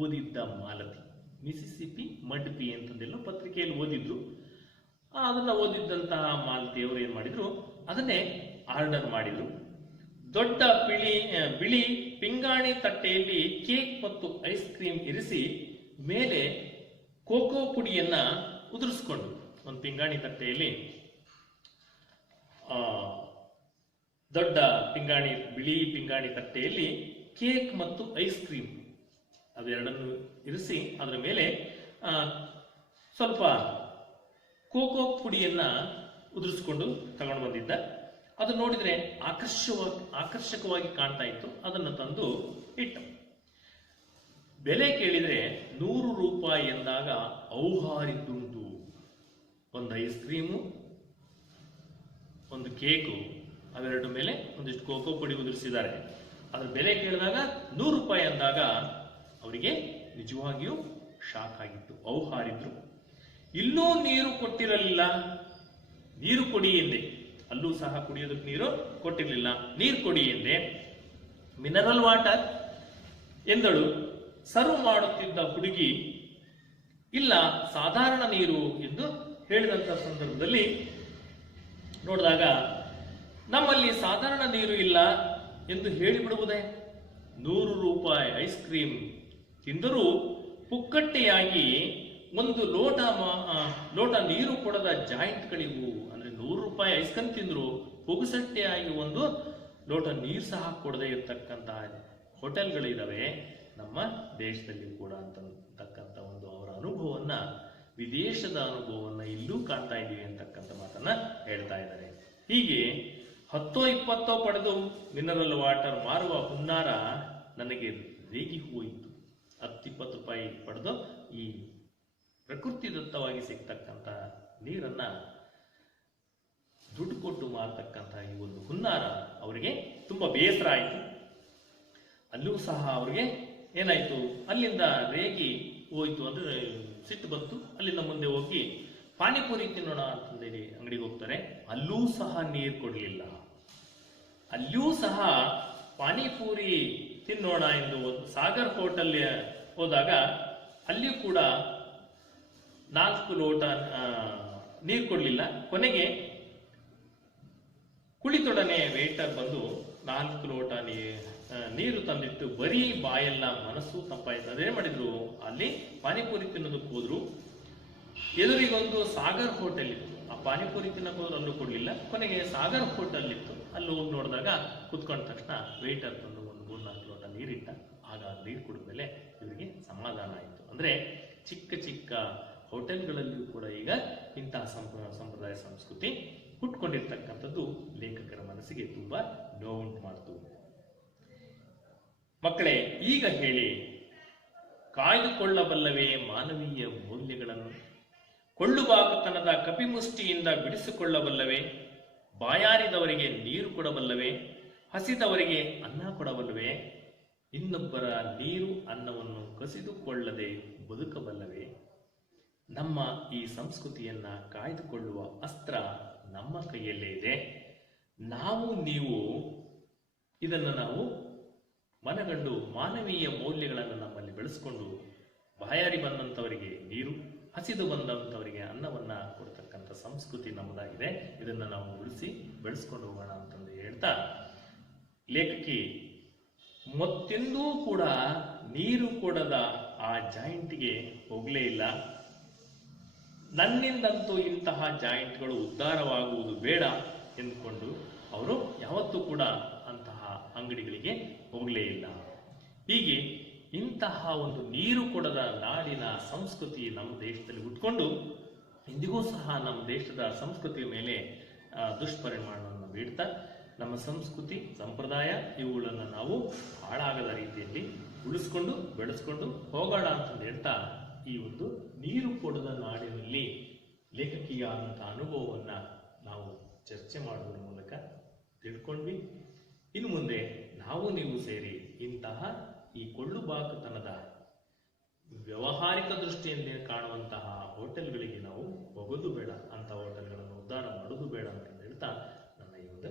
ಓದಿದ್ದ ಮಾಲತಿ. ಮಿಸಿಸಿಪಿ ಮಡ್ ಪಿ ಅಂತಂದೆಲ್ಲೋ ಪತ್ರಿಕೆಯಲ್ಲಿ ಓದಿದ್ರು. ಅದನ್ನ ಓದಿದ್ದಂತಹ ಮಾಲತಿಯವರು ಏನ್ ಮಾಡಿದ್ರು, ಅದನ್ನೇ ಆರ್ಡರ್ ಮಾಡಿದ್ರು. ದೊಡ್ಡ ಬಿಳಿ ಪಿಂಗಾಣಿ ತಟ್ಟೆಯಲ್ಲಿ ಕೇಕ್ ಮತ್ತು ಐಸ್ ಕ್ರೀಮ್ ಇರಿಸಿ ಮೇಲೆ ಕೋಕೋ ಪುಡಿಯನ್ನ ಉದುರಿಸ್ಕೊಂಡು, ಒಂದು ಪಿಂಗಾಣಿ ದೊಡ್ಡ ಬಿಳಿ ಪಿಂಗಾಣಿ ತಟ್ಟೆಯಲ್ಲಿ ಕೇಕ್ ಮತ್ತು ಐಸ್ ಕ್ರೀಮ್ ಅವೆರಡನ್ನು ಇರಿಸಿ ಅದರ ಮೇಲೆ ಸ್ವಲ್ಪ ಕೋಕೋ ಪುಡಿಯನ್ನ ಉದುರಿಸ್ಕೊಂಡು ತಗೊಂಡು ಬಂದಿದ್ದ. ಅದು ನೋಡಿದ್ರೆ ಆಕರ್ಷಕವಾಗಿ ಕಾಣ್ತಾ ಇತ್ತು. ಅದನ್ನು ತಂದು ಇಟ್ಟ. ಬೆಲೆ ಕೇಳಿದ್ರೆ 100 ರೂಪಾಯಿ ಎಂದಾಗ ಔಹಾರಿದ್ದುಂಟು. ಒಂದು ಐಸ್ ಕ್ರೀಮು, ಒಂದು ಕೇಕು, ಅವೆರಡು ಮೇಲೆ ಒಂದಿಷ್ಟು ಕೋಕೋ ಪುಡಿ ಉದುರಿಸಿದ್ದಾರೆ. ಅದ್ರ ಬೆಲೆ ಕೇಳಿದಾಗ 100 ರೂಪಾಯಿ ಅಂದಾಗ ಅವರಿಗೆ ನಿಜವಾಗಿಯೂ ಶಾಕ್ ಆಗಿತ್ತು, ಔಹಾರಿದ್ರು. ಇಲ್ಲೂ ನೀರು ಕೊಟ್ಟಿರಲಿಲ್ಲ, ನೀರು ಕೊಡಿ ಎಂದೆ. ಅಲ್ಲೂ ಸಹ ಕುಡಿಯೋದಕ್ಕೆ ನೀರು ಕೊಟ್ಟಿರಲಿಲ್ಲ, ನೀರು ಕೊಡಿ ಎಂದೆ. ಮಿನರಲ್ ವಾಟರ್ ಎಂದಳು. ಸರ್ವ್ ಮಾಡುತ್ತಿದ್ದ ಹುಡುಗಿ ಇಲ್ಲ ಸಾಧಾರಣ ನೀರು ಎಂದು ಹೇಳಿದಂತ ಸಂದರ್ಭದಲ್ಲಿ ನೋಡಿದಾಗ, ನಮ್ಮಲ್ಲಿ ಸಾಧಾರಣ ನೀರು ಇಲ್ಲ ಎಂದು ಹೇಳಿಬಿಡುವುದೇ. 100 ರೂಪಾಯಿ ಐಸ್ ಕ್ರೀಮ್ ತಿಂದರೂ ಪುಕ್ಕಟ್ಟೆಯಾಗಿ ಒಂದು ಲೋಟ ನೀರು ಕೊಡದ ಜಾಯಿಂಟ್ಗಳಿವು. ಅಂದ್ರೆ 100 ರೂಪಾಯಿ ಐಸ್ ಕ್ರೀಮ್ ತಿಂದ್ರು ಪುಗುಸಟ್ಟೆಯಾಗಿ ಒಂದು ಲೋಟ ನೀರು ಸಹ ಕೊಡದೇ ಇರತಕ್ಕಂತಹ ಹೋಟೆಲ್ಗಳಿದಾವೆ ನಮ್ಮ ದೇಶದಲ್ಲಿ ಕೂಡ ಅಂತಕ್ಕಂಥ ಒಂದು ಅವರ ಅನುಭವವನ್ನ, ವಿದೇಶದ ಅನುಭವವನ್ನ ಇಲ್ಲೂ ಕಾಣ್ತಾ ಇದೀವಿ ಅಂತಕ್ಕಂಥ ಮಾತನ್ನ ಹೇಳ್ತಾ ಇದ್ದಾರೆ. ಹೀಗೆ 10-20 ಪಡೆದು ಮಿನರಲ್ ವಾಟರ್ ಮಾರುವ ಹುನ್ನಾರ ನನಗೆ ರೇಗಿ ಹೋಯಿತು. 10-20 ರೂಪಾಯಿ ಪಡೆದು ಈ ಪ್ರಕೃತಿ ದತ್ತವಾಗಿ ಸಿಗ್ತಕ್ಕಂಥ ನೀರನ್ನ ದುಡ್ಡು ಕೊಟ್ಟು ಮಾರತಕ್ಕಂಥ ಈ ಒಂದು ಹುನ್ನಾರ ಅವರಿಗೆ ತುಂಬಾ ಬೇಸರ ಆಯಿತು. ಅಲ್ಲೂ ಸಹ ಅವರಿಗೆ ಏನಾಯ್ತು, ಅಲ್ಲಿಂದ ರೇಗಿ ಹೋಯ್ತು, ಅಂದ್ರೆ ಸಿಟ್ಟು ಬಂತು. ಅಲ್ಲಿಂದ ಮುಂದೆ ಹೋಗಿ ಪಾನಿಪುರಿ ತಿನ್ನೋಣ ಅಂತಂದೇಳಿ ಅಂಗಡಿಗೆ ಹೋಗ್ತಾರೆ. ಅಲ್ಲೂ ಸಹ ನೀರು ಕೊಡಲಿಲ್ಲ. ಅಲ್ಲೂ ಸಹ ಪಾನಿಪುರಿ ತಿನ್ನೋಣ ಎಂದು ಸಾಗರ್ ಹೋಟೆಲ್ ಹೋದಾಗ ಅಲ್ಲಿಯೂ ಕೂಡ 4 ಲೋಟ ನೀರು ಕೊಡ್ಲಿಲ್ಲ. ಕೊನೆಗೆ ಕುಳಿತೊಡನೆ ವೇಟರ್ ಬಂದು 4 ಲೋಟ ನೀರು ತಂದಿಟ್ಟು ಬರೀ ಬಾಯೆಲ್ಲ ಮನಸ್ಸು ತಪ್ಪಾಯ್ತು. ಅದೇನ್ ಮಾಡಿದ್ರು, ಅಲ್ಲಿ ಪಾನಿಪುರಿ ತಿನ್ನೋದಕ್ಕೆ ಹೋದ್ರು. ಎದುರಿಗೊಂದು ಸಾಗರ್ ಹೋಟೆಲ್ ಇತ್ತು. ಆ ಪಾನಿಪುರಿ ತಿನ್ನಕ್ಕೆ ಹೋದ್ರು, ಅಲ್ಲೂ ಕೊಡ್ಲಿಲ್ಲ. ಕೊನೆಗೆ ಸಾಗರ್ ಹೋಟೆಲ್ ಇತ್ತು, ಅಲ್ಲಿ ಹೋಗಿ ನೋಡಿದಾಗ ಕುತ್ಕೊಂಡ ತಕ್ಷಣ ವೇಟರ್ ತಂದು ಒಂದು 3-4 ಲೋಟ ನೀರಿಟ್ಟ. ಆಗ ನೀರು ಕುಡಿದ್ಮೇಲೆ ಇವರಿಗೆ ಸಮಾಧಾನ ಆಯಿತು. ಅಂದ್ರೆ ಚಿಕ್ಕ ಚಿಕ್ಕ ಹೋಟೆಲ್ಗಳಲ್ಲಿಯೂ ಕೂಡ ಈಗ ಇಂತಹ ಸಂಪ್ರದಾಯ ಸಂಸ್ಕೃತಿ ಹುಟ್ಕೊಂಡಿರ್ತಕ್ಕಂಥದ್ದು ಲೇಖಕರ ಮನಸ್ಸಿಗೆ ತುಂಬಾ ನೋವುಂಟು ಮಾಡ್ತು. ಮಕ್ಕಳೇ, ಈಗ ಹೇಳಿ, ಕಾಯ್ದುಕೊಳ್ಳಬಲ್ಲವೇ ಮಾನವೀಯ ಮೌಲ್ಯಗಳನ್ನು? ಕೊಳ್ಳುಬಾಕತನದ ಕಪಿಮುಷ್ಟಿಯಿಂದ ಬಿಡಿಸಿಕೊಳ್ಳಬಲ್ಲವೇ? ಬಾಯಾರಿದವರಿಗೆ ನೀರು ಕೊಡಬಲ್ಲವೇ? ಹಸಿದವರಿಗೆ ಅನ್ನ ಕೊಡಬಲ್ಲವೇ? ಇನ್ನೊಬ್ಬರ ನೀರು ಅನ್ನವನ್ನು ಕಸಿದುಕೊಳ್ಳದೆ ಬದುಕಬಲ್ಲವೇ? ನಮ್ಮ ಈ ಸಂಸ್ಕೃತಿಯನ್ನ ಕಾಯ್ದುಕೊಳ್ಳುವ ಅಸ್ತ್ರ ನಮ್ಮ ಕೈಯಲ್ಲೇ ಇದೆ. ನೀವು ಇದನ್ನು ನಾವು ಮನಗಂಡು ಮಾನವೀಯ ಮೌಲ್ಯಗಳನ್ನು ನಮ್ಮಲ್ಲಿ ಬೆಳೆಸ್ಕೊಂಡು ಬಾಯಾರಿ ಬಂದಂಥವರಿಗೆ ನೀರು, ಹಸಿದು ಬಂದಂಥವರಿಗೆ ಅನ್ನವನ್ನ ಕೊಡ್ತಕ್ಕಂಥ ಸಂಸ್ಕೃತಿ ನಮ್ಮದಾಗಿದೆ. ಇದನ್ನು ನಾವು ಉಳಿಸಿ ಬೆಳೆಸ್ಕೊಂಡು ಹೋಗೋಣ ಅಂತಂದು ಹೇಳ್ತಾ, ಲೇಖಕಿ ಮತ್ತೆಂದೂ ಕೂಡ ನೀರು ಕೊಡದ ಆ ಜಾಯಿಂಟ್ಗೆ ಹೋಗಲೇ ಇಲ್ಲ. ನನ್ನಿಂದಂತೂ ಇಂತಹ ಜಾಯಿಂಟ್ಗಳು ಉದ್ಧಾರವಾಗುವುದು ಬೇಡ ಎಂದುಕೊಂಡು ಅವರು ಯಾವತ್ತೂ ಕೂಡ ಅಂತಹ ಅಂಗಡಿಗಳಿಗೆ ಹೋಗಲೇ ಇಲ್ಲ. ಹೀಗೆ ಇಂತಹ ಒಂದು ನೀರು ಕೊಡದ ನಾಡಿನ ಸಂಸ್ಕೃತಿ ನಮ್ಮ ದೇಶದಲ್ಲಿ ಹುಟ್ಕೊಂಡು ಇಂದಿಗೂ ಸಹ ನಮ್ಮ ದೇಶದ ಸಂಸ್ಕೃತಿಯ ಮೇಲೆ ದುಷ್ಪರಿಣಾಮವನ್ನು ಬೀಳ್ತಾ, ನಮ್ಮ ಸಂಸ್ಕೃತಿ ಸಂಪ್ರದಾಯ ಇವುಗಳನ್ನು ನಾವು ಹಾಳಾಗದ ರೀತಿಯಲ್ಲಿ ಉಳಿಸ್ಕೊಂಡು ಬೆಳೆಸ್ಕೊಂಡು ಹೋಗೋಣ ಅಂತಂದು ಹೇಳ್ತಾ, ಈ ಒಂದು ನೀರು ಕೊಡದ ನಾಡಿನಲ್ಲಿ ಲೇಖಕಿಯಾದಂಥ ಅನುಭವವನ್ನ ನಾವು ಚರ್ಚೆ ಮಾಡುವುದರ ಮೂಲಕ ತಿಳ್ಕೊಂಡ್ವಿ. ಇನ್ನು ಮುಂದೆ ನೀವು ಸೇರಿ ಇಂತಹ ಈ ಕೊಳ್ಳುಬಾಕತನದ ವ್ಯವಹಾರಿಕ ದೃಷ್ಟಿಯಿಂದ ಕಾಣುವಂತಹ ಹೋಟೆಲ್ಗಳಿಗೆ ನಾವು ಹೋಗೋದು ಬೇಡ, ಅಂತ ಹೋಟೆಲ್ಗಳನ್ನು ಉದ್ಧಾರ ಮಾಡೋದು ಬೇಡ ಅಂತ ಹೇಳ್ತಾ ನನ್ನ ಈ ಒಂದು